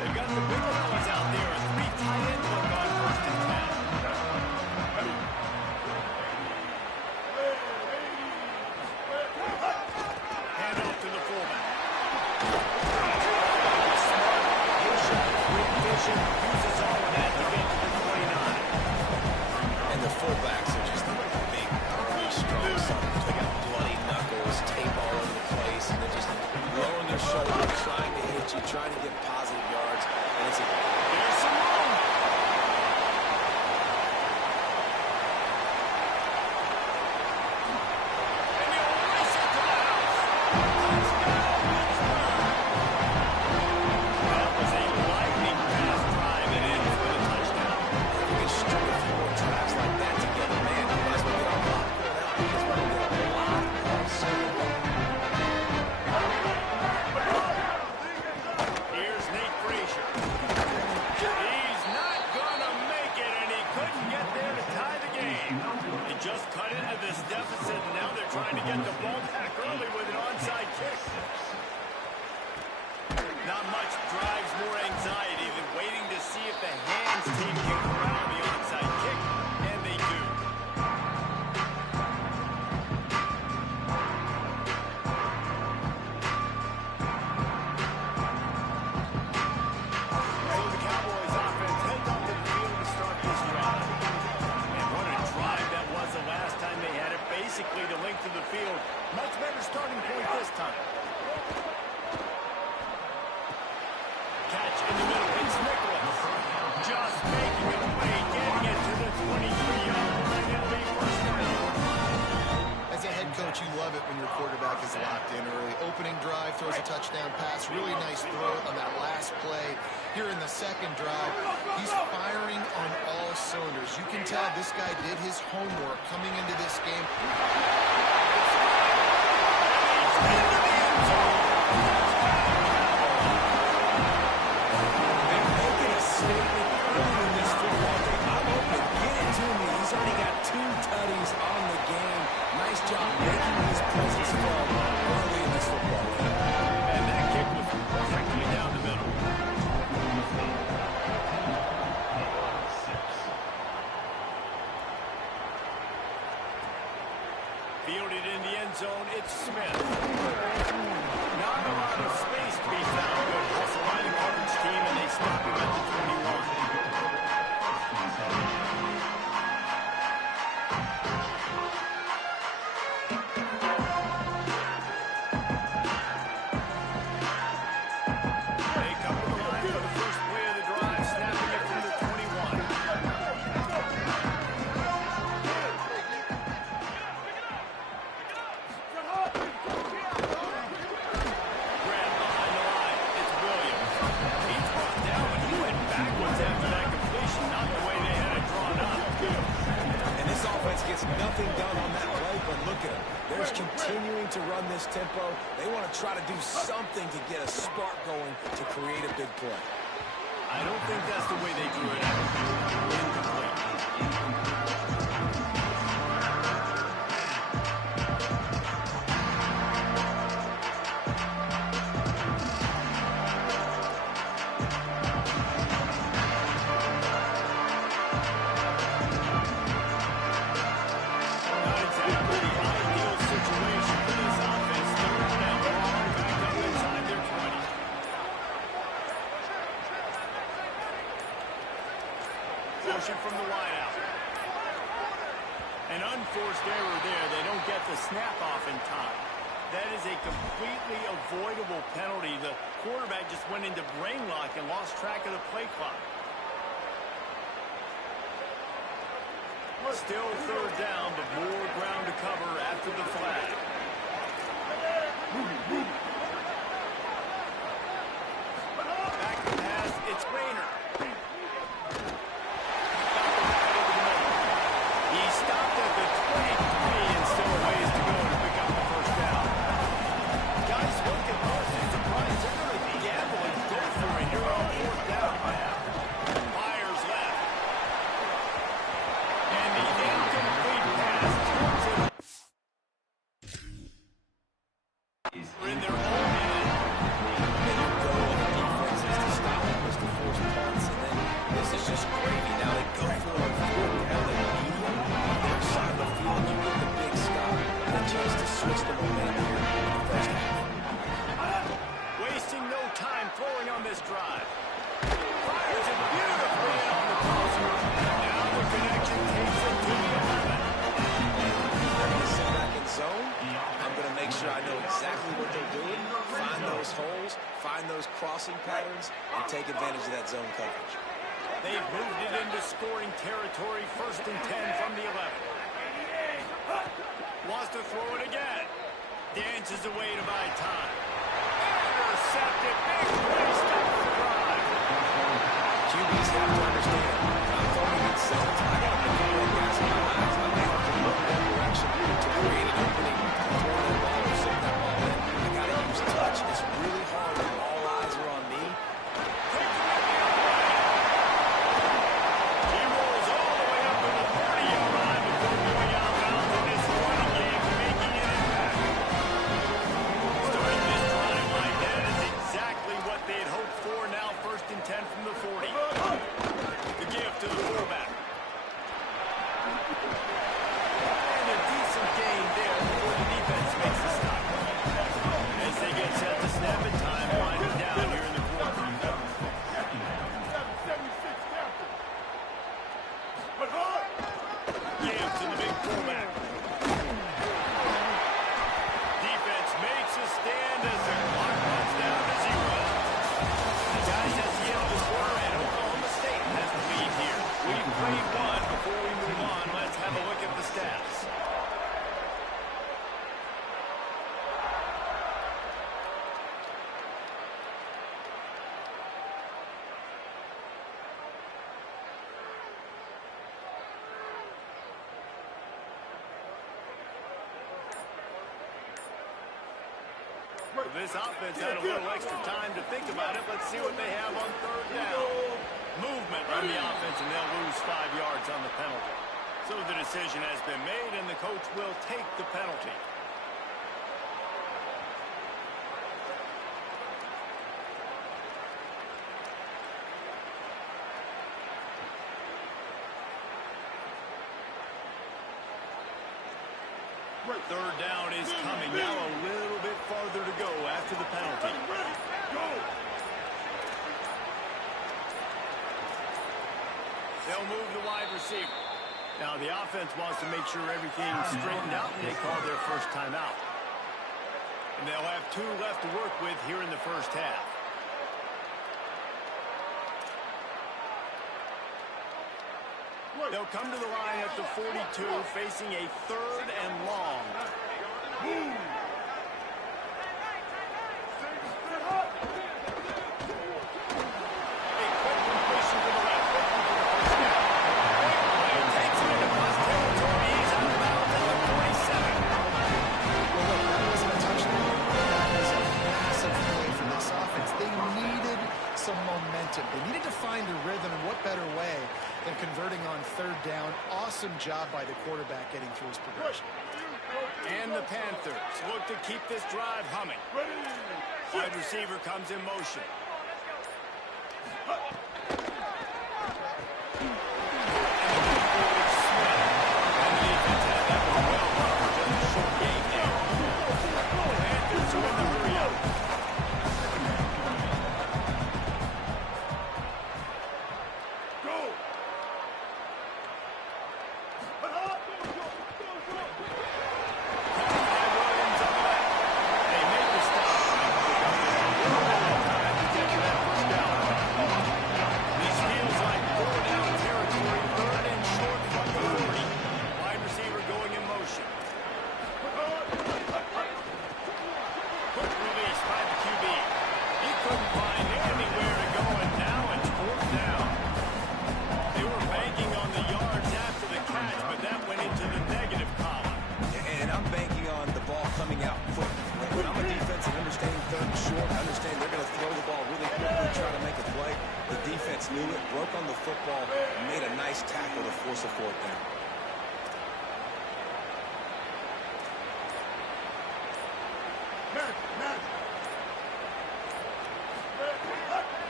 They've got the big fellas out there. A 3 tight end look on 1st and 10. Hand off to the fullback. Smart, patient, quick vision, uses all of that to get to the 29. And the fullbacks are just big, really strong suckers. They got bloody knuckles, tape all over the place, and they're just lowering their shoulders, trying to hit you, trying to get positive yards. And it's There's some room. And he'll race it to the house. Touchdown, Pittsburgh. That was a lightning fast drive and in for the touchdown. if you can string a few more drives like that together, man, you might as well get a lot going out because we're going to get a lot of single. Here's drive, throws a touchdown pass. Really nice throw on that last play. Here in the second drive, he's firing on all cylinders. You can tell this guy did his homework coming into this game. They're making a statement early in this football game. I'm open. Get it to me. He's already got 2 tutties on the game. Nice job making his presence felt early in this football game. And that kick was perfectly down the middle. Fielded in the end zone, it's Smith. Not a lot of space to be found. Good hustle by the coverage team, and they stop him at the 21. They come to the line for the first play of the drive, snapping it from the 21. Grab behind the line. It's Williams. He's brought down, but he went backwards after that completion, not the way they had it drawn up. And this offense gets nothing done on that play, but look at them. They're just continuing to run this tempo. They want to try to do something to get a spark going to create a big play. I don't think that's the way they drew it up. Incomplete. Not exactly the ideal situation for this offense. Third down, back up inside their 20. Motion from the wideout. An unforced error there. They don't get the snap off in time. That is a completely avoidable penalty. The quarterback just went into brain lock and lost track of the play clock. Still third down, but more ground to cover after the flag. Back to pass, it's Rayner. He stopped at the 23 and still a ways to go to pick up the first down. Guys, look at this. It's surprised they're going to gamble and go for it here on fourth down. Myers left. And the incomplete pass turns it. In their own end. They can go on the defenses to stop them was to force punts, and then this is just gravy. Now they go for a fourth down and medium on their side of the field. You get the big stop and a chance to switch the momentum here in the first half. Wasting no time throwing on this drive. Fires it beautifully in on the crosser. Now the connection takes it to the 11. They're going to sit back in zone. I'm going to make sure I know exactly what they're doing, find those holes, find those crossing patterns, and take advantage of that zone coverage. They've moved it into scoring territory. First and 10 from the 11. Wants to throw it again. Dances away to buy time. Intercepted. Big play. Stops the drive. QBs have to understand, when I'm throwing in zones, I got to make the guys in my eyes. I may have to look that direction to create an opening, to throw that ball or send that ball in. I got to use touch. It's really hard when all eyes are on me. He rolls all the way up to the 30-yard line before going out of bounds in this running game, making an impact. Starting this This offense had a little extra time to think about it. Let's see what they have on third down. Movement from the offense, and they'll lose 5 yards on the penalty. So the decision has been made, and the coach will take the penalty. Third down is coming. Now a little bit farther to go after the penalty. They'll move the wide receiver. Now the offense wants to make sure everything's straightened out, and they call their first timeout. And they'll have 2 left to work with here in the first half. They'll come to the line at the 42, facing a 3rd and long. They needed to find a rhythm, and what better way than converting on third down. Awesome job by the quarterback getting through his progression. And the Panthers look to keep this drive humming. Wide receiver comes in motion.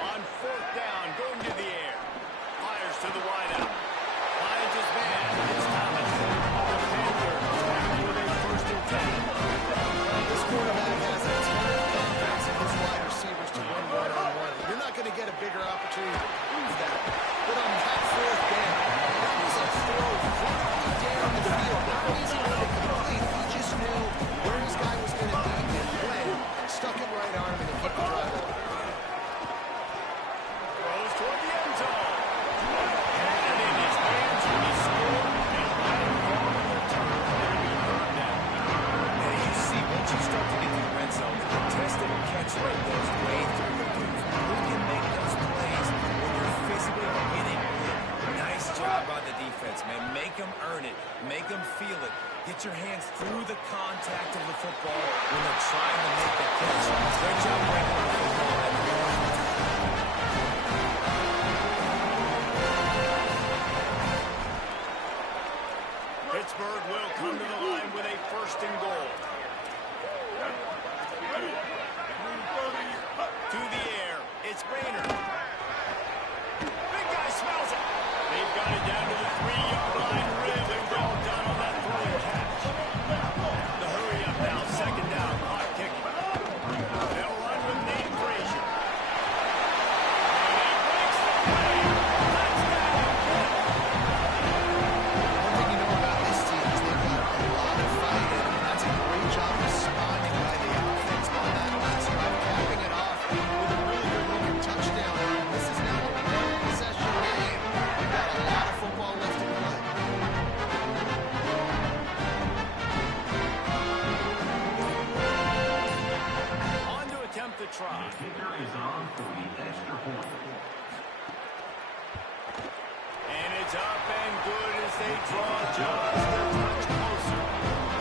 On 4th down, going to the air. Fires to the wideout. Finds his man. It's Thomas. The Panthers with a 1st and 10. This quarterback has a ton of confidence in his wide receivers to run one-on-one. You're not going to get a bigger opportunity to prove that. But on that 4th down, that was a throw completely down the field. Not easy one to complete. He just knew where his guy was going to be and when. Stuck it right arm and he kept the drive over. Throws toward the end zone. Had it in his hands when he scored, and let him fall on the turf. It'll be third down. And you see, once you start to get to the red zone, the contested catch rate goes way through the roof. Who can make those plays when you're physically getting hit? Nice job by the defense, man. Make them earn it. Make them feel it. Get your hands through the contact of the football when they're trying to make the catch. Great job breaking the football. Pittsburgh will come to the line with a 1st and goal. To the air, it's Rayner. Big guy smells it. They've got it down to the 3-yard line. Really well done on that throwing catch. The hurry up now, 2nd down, clock ticking. They'll run with Nate Frazier. And he breaks the play. Touchdown. One thing you know about this team is they've got a lot of fight in them. That's a great job responding by the offense on that last drive, capping it off with a really good-looking touchdown. This is now a one-possession game. We've got a lot of football left to play. On to attempt the try. And it's up and good as they draw just a touch closer.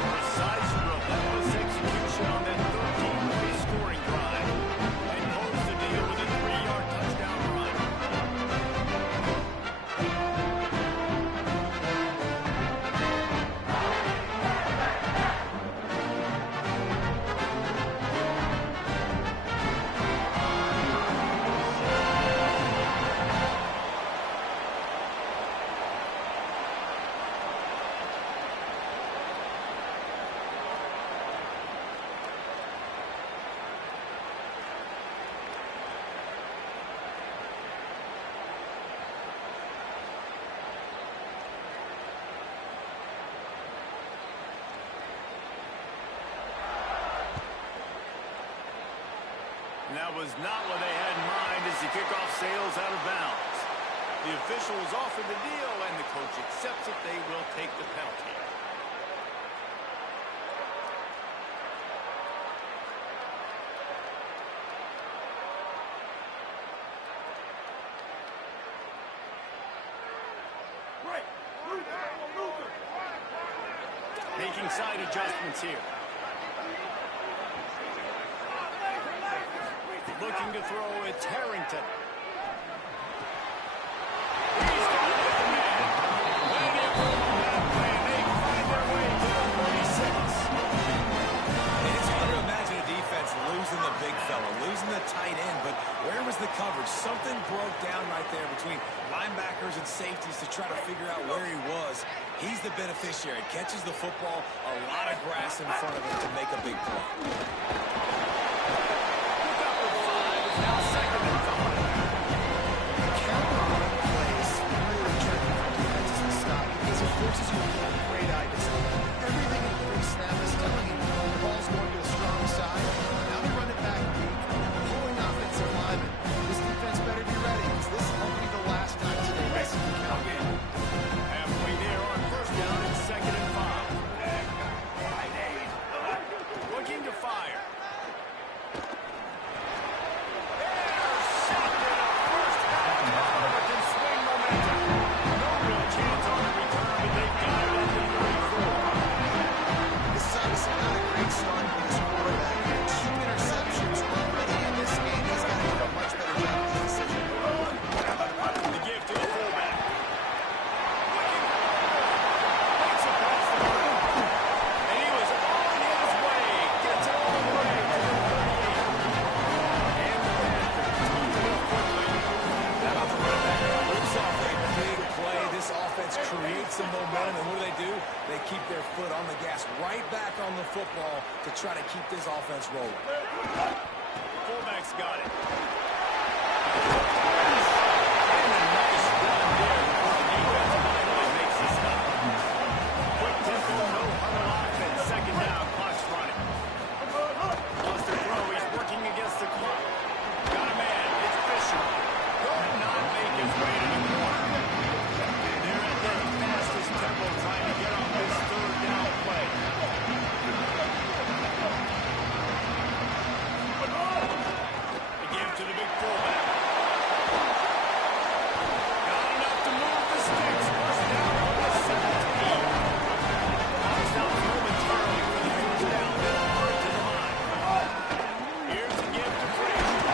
Besides the relentless execution on that 13-play scoring And that was not what they had in mind as the kickoff sails out of bounds. The official was offered the deal, and the coach accepts it. They will take the penalty. Making side adjustments here. Looking to throw, it's Harrington. He's got it with the man. Plenty of room on that play, and they find their way to the 46. It's hard to imagine a defense losing the big fella, losing the tight end, but where was the coverage? Something broke down right there between linebackers and safeties to try to figure out where he was. He's the beneficiary. Catches the football, a lot of grass in front of him to make a big play. Now second and 5. The counter run plays really tricky for defenses to stop because it forces you to get great eye discipline. Everything in pre-snap is telling you the ball's going to the strong side. Now they run it back weak, pulling offensive linemen. This defense better be ready because this won't be the last time today they see the counter. Halfway there on first down and second and 5. Looking to fire. Some momentum, and what do? They keep their foot on the gas, right back on the football to try to keep this offense rolling. Fullback's got it. And a nice run there before the defensive line makes the stop. Quick tempo, no huddle offense. Second down, clock's running. Lost a throw, he's working against the clock. Got a man, it's Fisher. Could not make his way to the corner. Tempo trying to get on this third down play. Again to the big fullback. Got enough to move the sticks. First down on the 17. Box out momentarily for the first down. Then hard to the line. Here's the give to Frazier.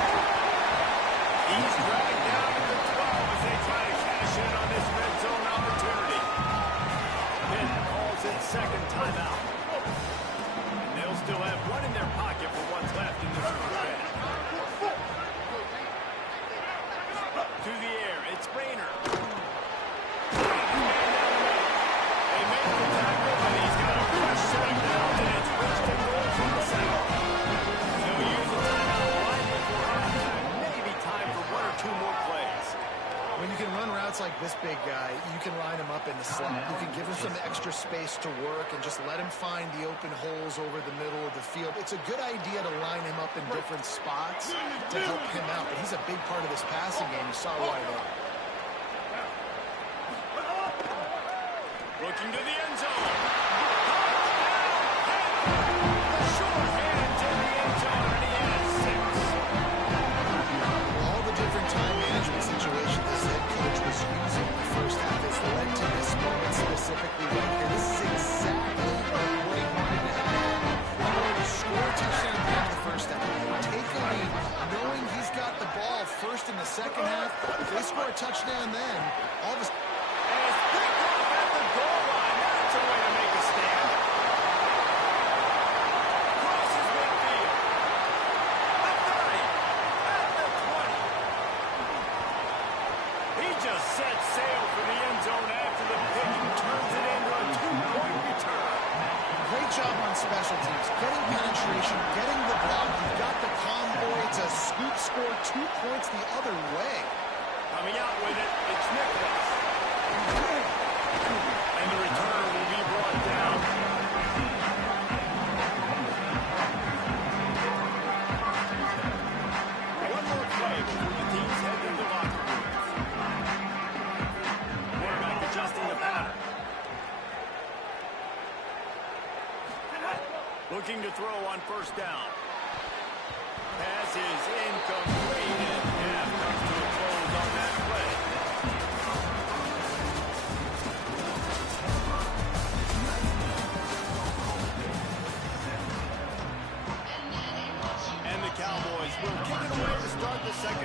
He's dragged down to the 12 as they try to cash in on this red zone opportunity. Calls it second timeout. And they'll still have one in their pocket for what's left in this first half. To the air, it's Rayner. They make the tackle, and he's got a fresh set of downs, and it's first and goal from the center. They'll use a timeout right before halftime. Maybe time for one or two more plays. When you can run routes like this big guy, you can line him up in the slot. You can give him some extra space to work and just let him find the open holes over the middle of the field. It's a good idea to line him up in different spots to help him out. But he's a big part of this passing game. You saw why there. Looking to the end zone. Short hands in the end zone, and he has 6. All the different time management situations this head coach was using in the first half has led to this moment specifically right here. This is exactly what he wanted to happen. He wanted to score a touchdown at the end of the first half. Take a lead, knowing he's got the ball first in the second half. If they score a touchdown then, all of a sudden... And it's picked off at the goal line. That's a way to make a stand. Crosses midfield. At 30. At the 20. He just set sail for the end zone after the pick and turns it into a 2-point return. Great job on special teams. Getting penetration, getting the block. You've got the convoy to scoop score 2 points the other way. Coming out with it, it's Nicholas. And the returner will be brought down.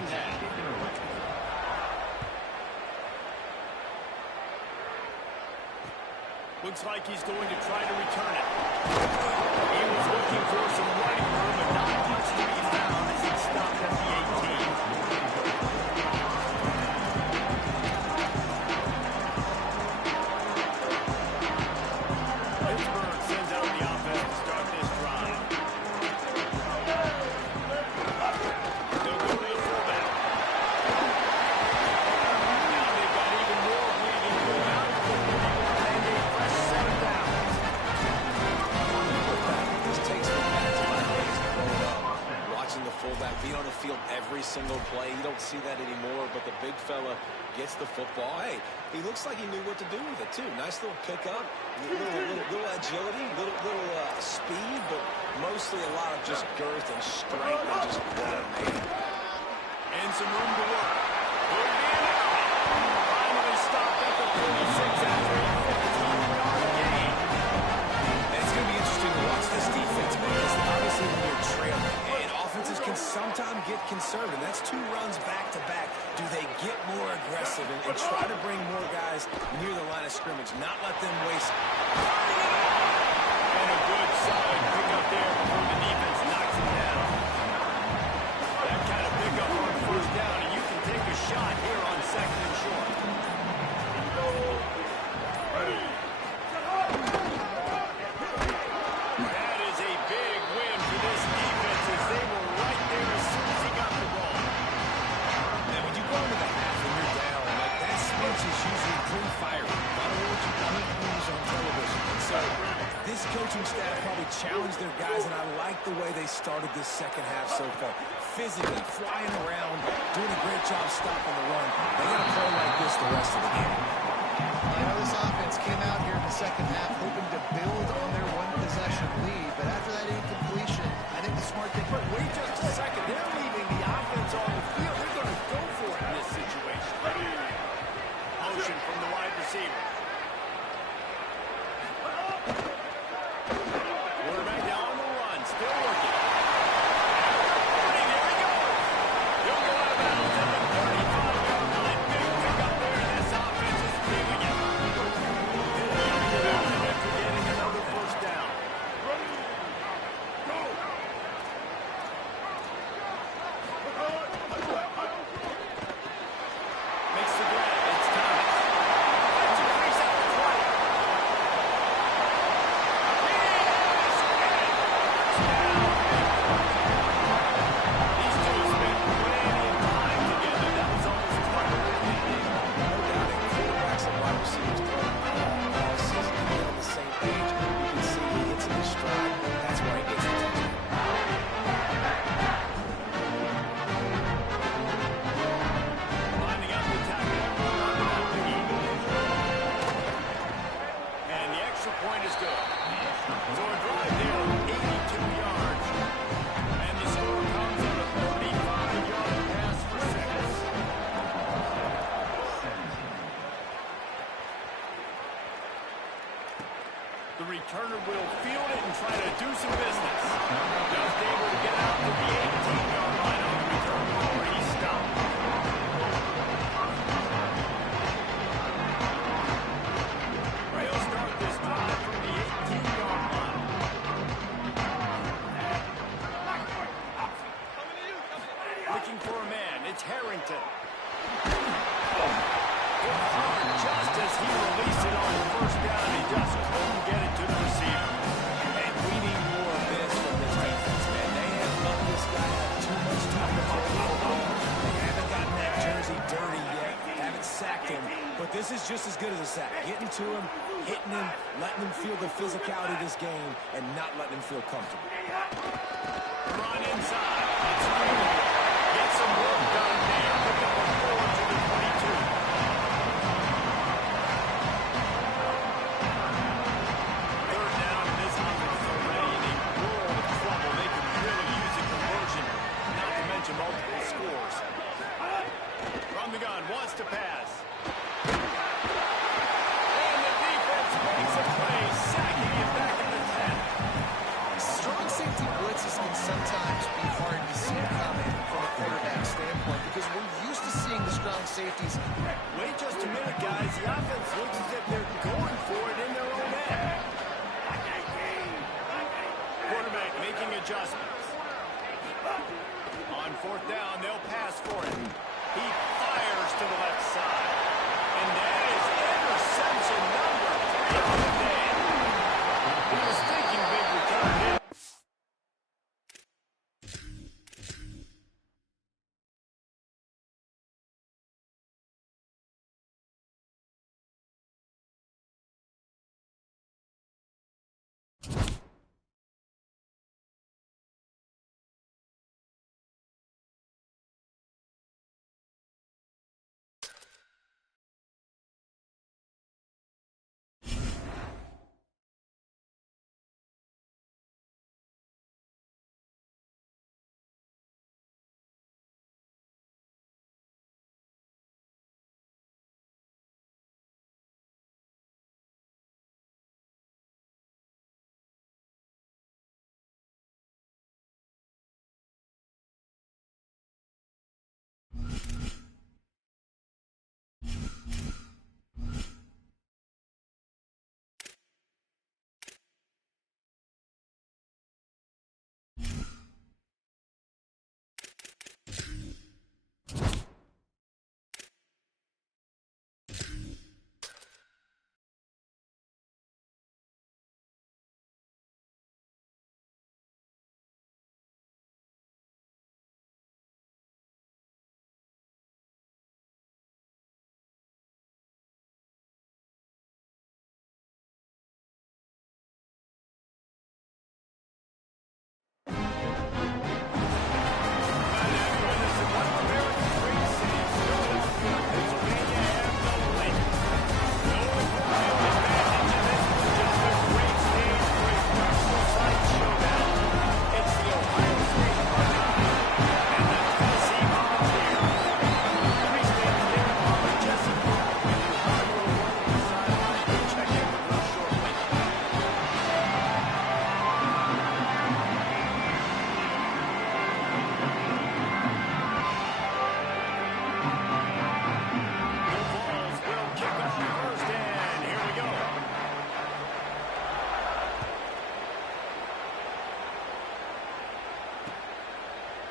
second half. Looks like he's going to try to return it. He was looking for some running room, but not much to be found as he stopped at the 18. Pittsburgh sends out the offense to start this drive. They'll go to the fullback. Now they've got even more bleeding room out of the 41 and a fresh set of downs. This takes me back to my days growing up. Watching the fullback be on the field every single play. You don't see that anymore, but the big fella gets the football. Hey, he looks like he knew what to do with it, too. Nice little pickup, little agility, little speed, but mostly a lot of just girth and strength and just man. And some room to work. Could be an out. Finally stopped at the 46 after a 15-yard gain. And it's going to be interesting to watch this defense, man, because obviously when you're trailing, and offenses can sometimes get conservative. That's 2 runs back-to-back. Do they get more aggressive and try to bring more guys near the line of scrimmage, not let them waste? And a good, solid pickup there before the defense knocks him down. That kind of pickup on first down, and you can take a shot here on second and short. That is a big win for this defense as they were right there as soon as he got the ball. And when you go into the half and you're down, like that speech is usually pretty fiery. Not a word you can't use on television. And so this coaching staff probably challenged their guys, and I like the way they started this second half so far. Physically, flying around, doing a great job stopping the run. They got to play like this the rest of the game. You know, this offense came out here in the second half hoping to build on their one-possession lead, but after that incompletion, I think the smart thing... But wait just a second. They're leaving the offense on the field. They're going to go for it in this situation. Motion from the wide receiver. Quarterback down on the run. Still working. There he goes. He'll go out of bounds at the 35-yard line. Big pickup there. This offense is feeling it. After getting another first down. Makes the grab. It's Thomas. That's a crease out the 20. These two have spent plenty of time together. That was almost part of their game. No doubt in quarterbacks and wide receivers all season to get on the same page. You can see he gets in his stride. That's why he gets the touchdown. Lining up the tackle. And the extra point is good. So a drive there of 82 yards. And the score comes on a 35-yard pass for 6. The returner will field it and try to do some business. Just able to get out to the 18-yard line on the return ball where he stopped. They'll start this drive from the 18-yard line. Looking for a man. It's Harrington. Just as he released it on the first down, he just couldn't get it to the receiver. And we need more of this from this defense, man. They have let this guy have too much time to throw the football. They haven't gotten that jersey dirty yet. Haven't sacked him. But this is just as good as a sack. Getting to him, hitting him, letting him feel the physicality of this game, and not letting him feel comfortable. Run inside. It's Greenwood. Get some work done there. Pick up a 4 to the 22. Third down, and this offense is already in a world of trouble. They could really use a conversion, not to mention multiple scores. From the gun, wants to pass. And the defense makes a play, sacking it back at the 10. Strong safety blitzes can sometimes be hard to see coming from a quarterback standpoint because safeties. Wait just a minute, guys. The offense looks as if they're going for it in their own end. Quarterback making adjustments. On fourth down, they'll pass for it. He fires to the left side. And that is interception number 3 on the day. He was thinking big return.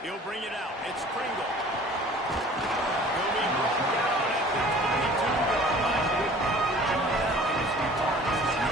He'll bring it out. It's Pringle. He'll be brought down at the 22-yard line. Good coverage on that one as he targets the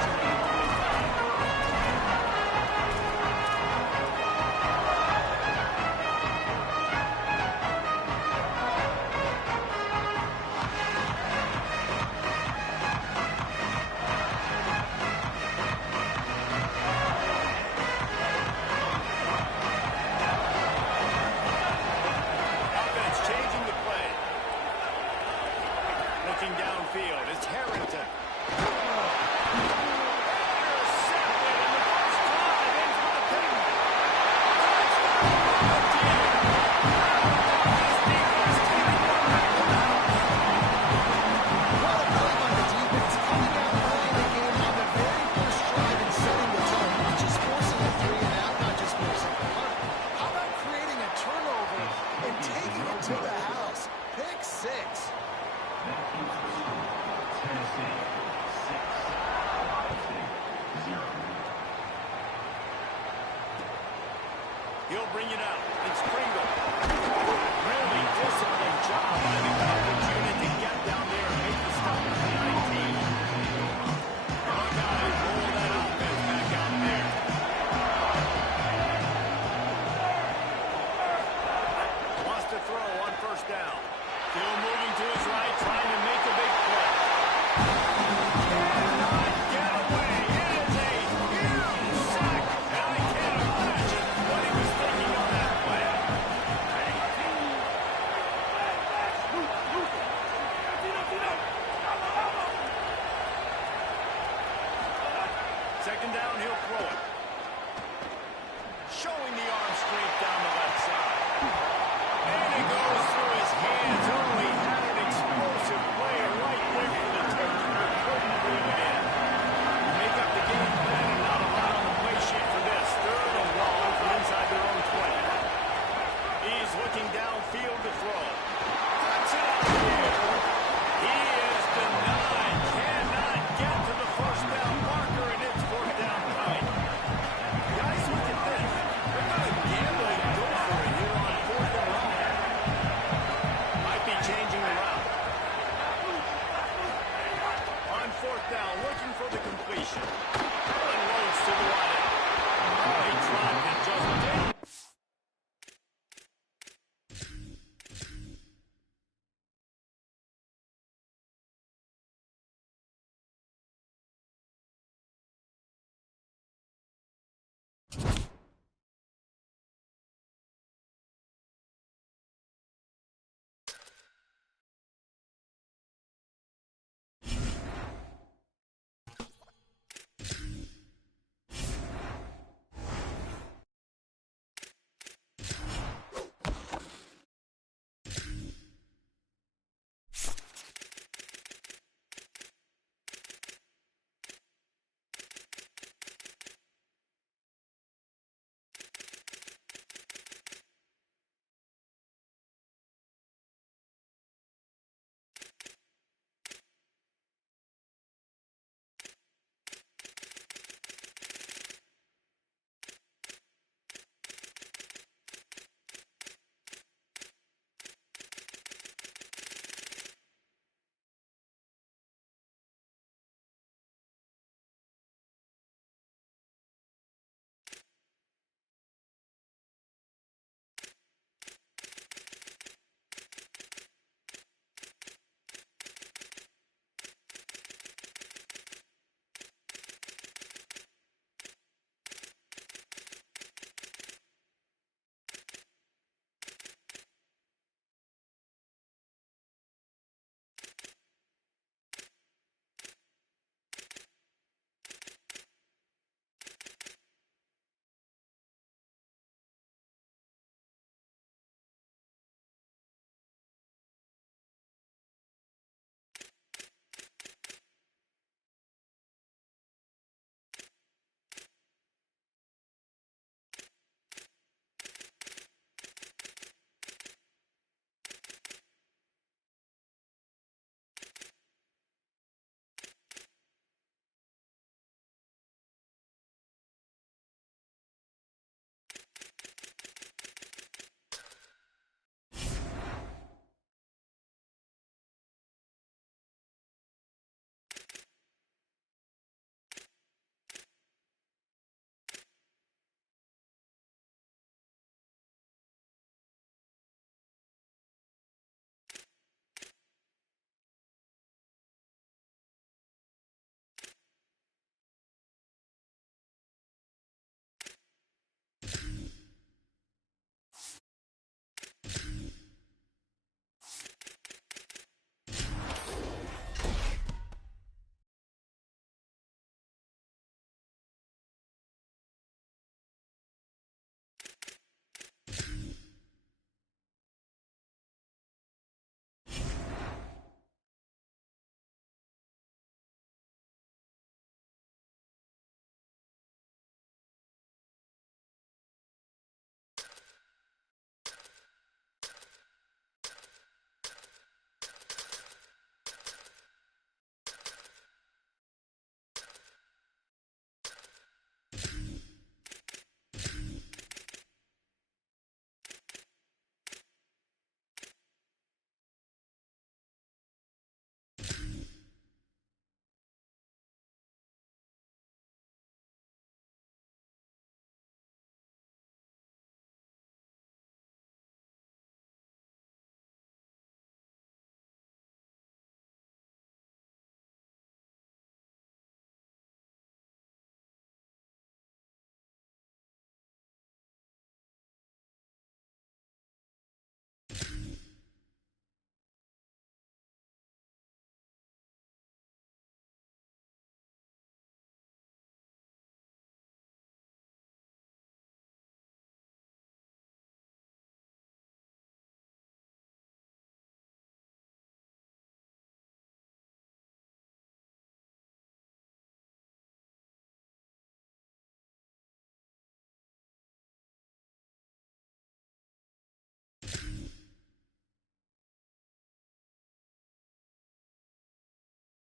2nd down, he'll throw it. Showing the arm strength down the left side. And it goes through his hands. Oh, he had an explosive play right there for the turkey, but couldn't bring it in. Make up the game plan and not a lot on the play sheet for this. 3rd and long from inside their own 20. He's looking downfield to throw.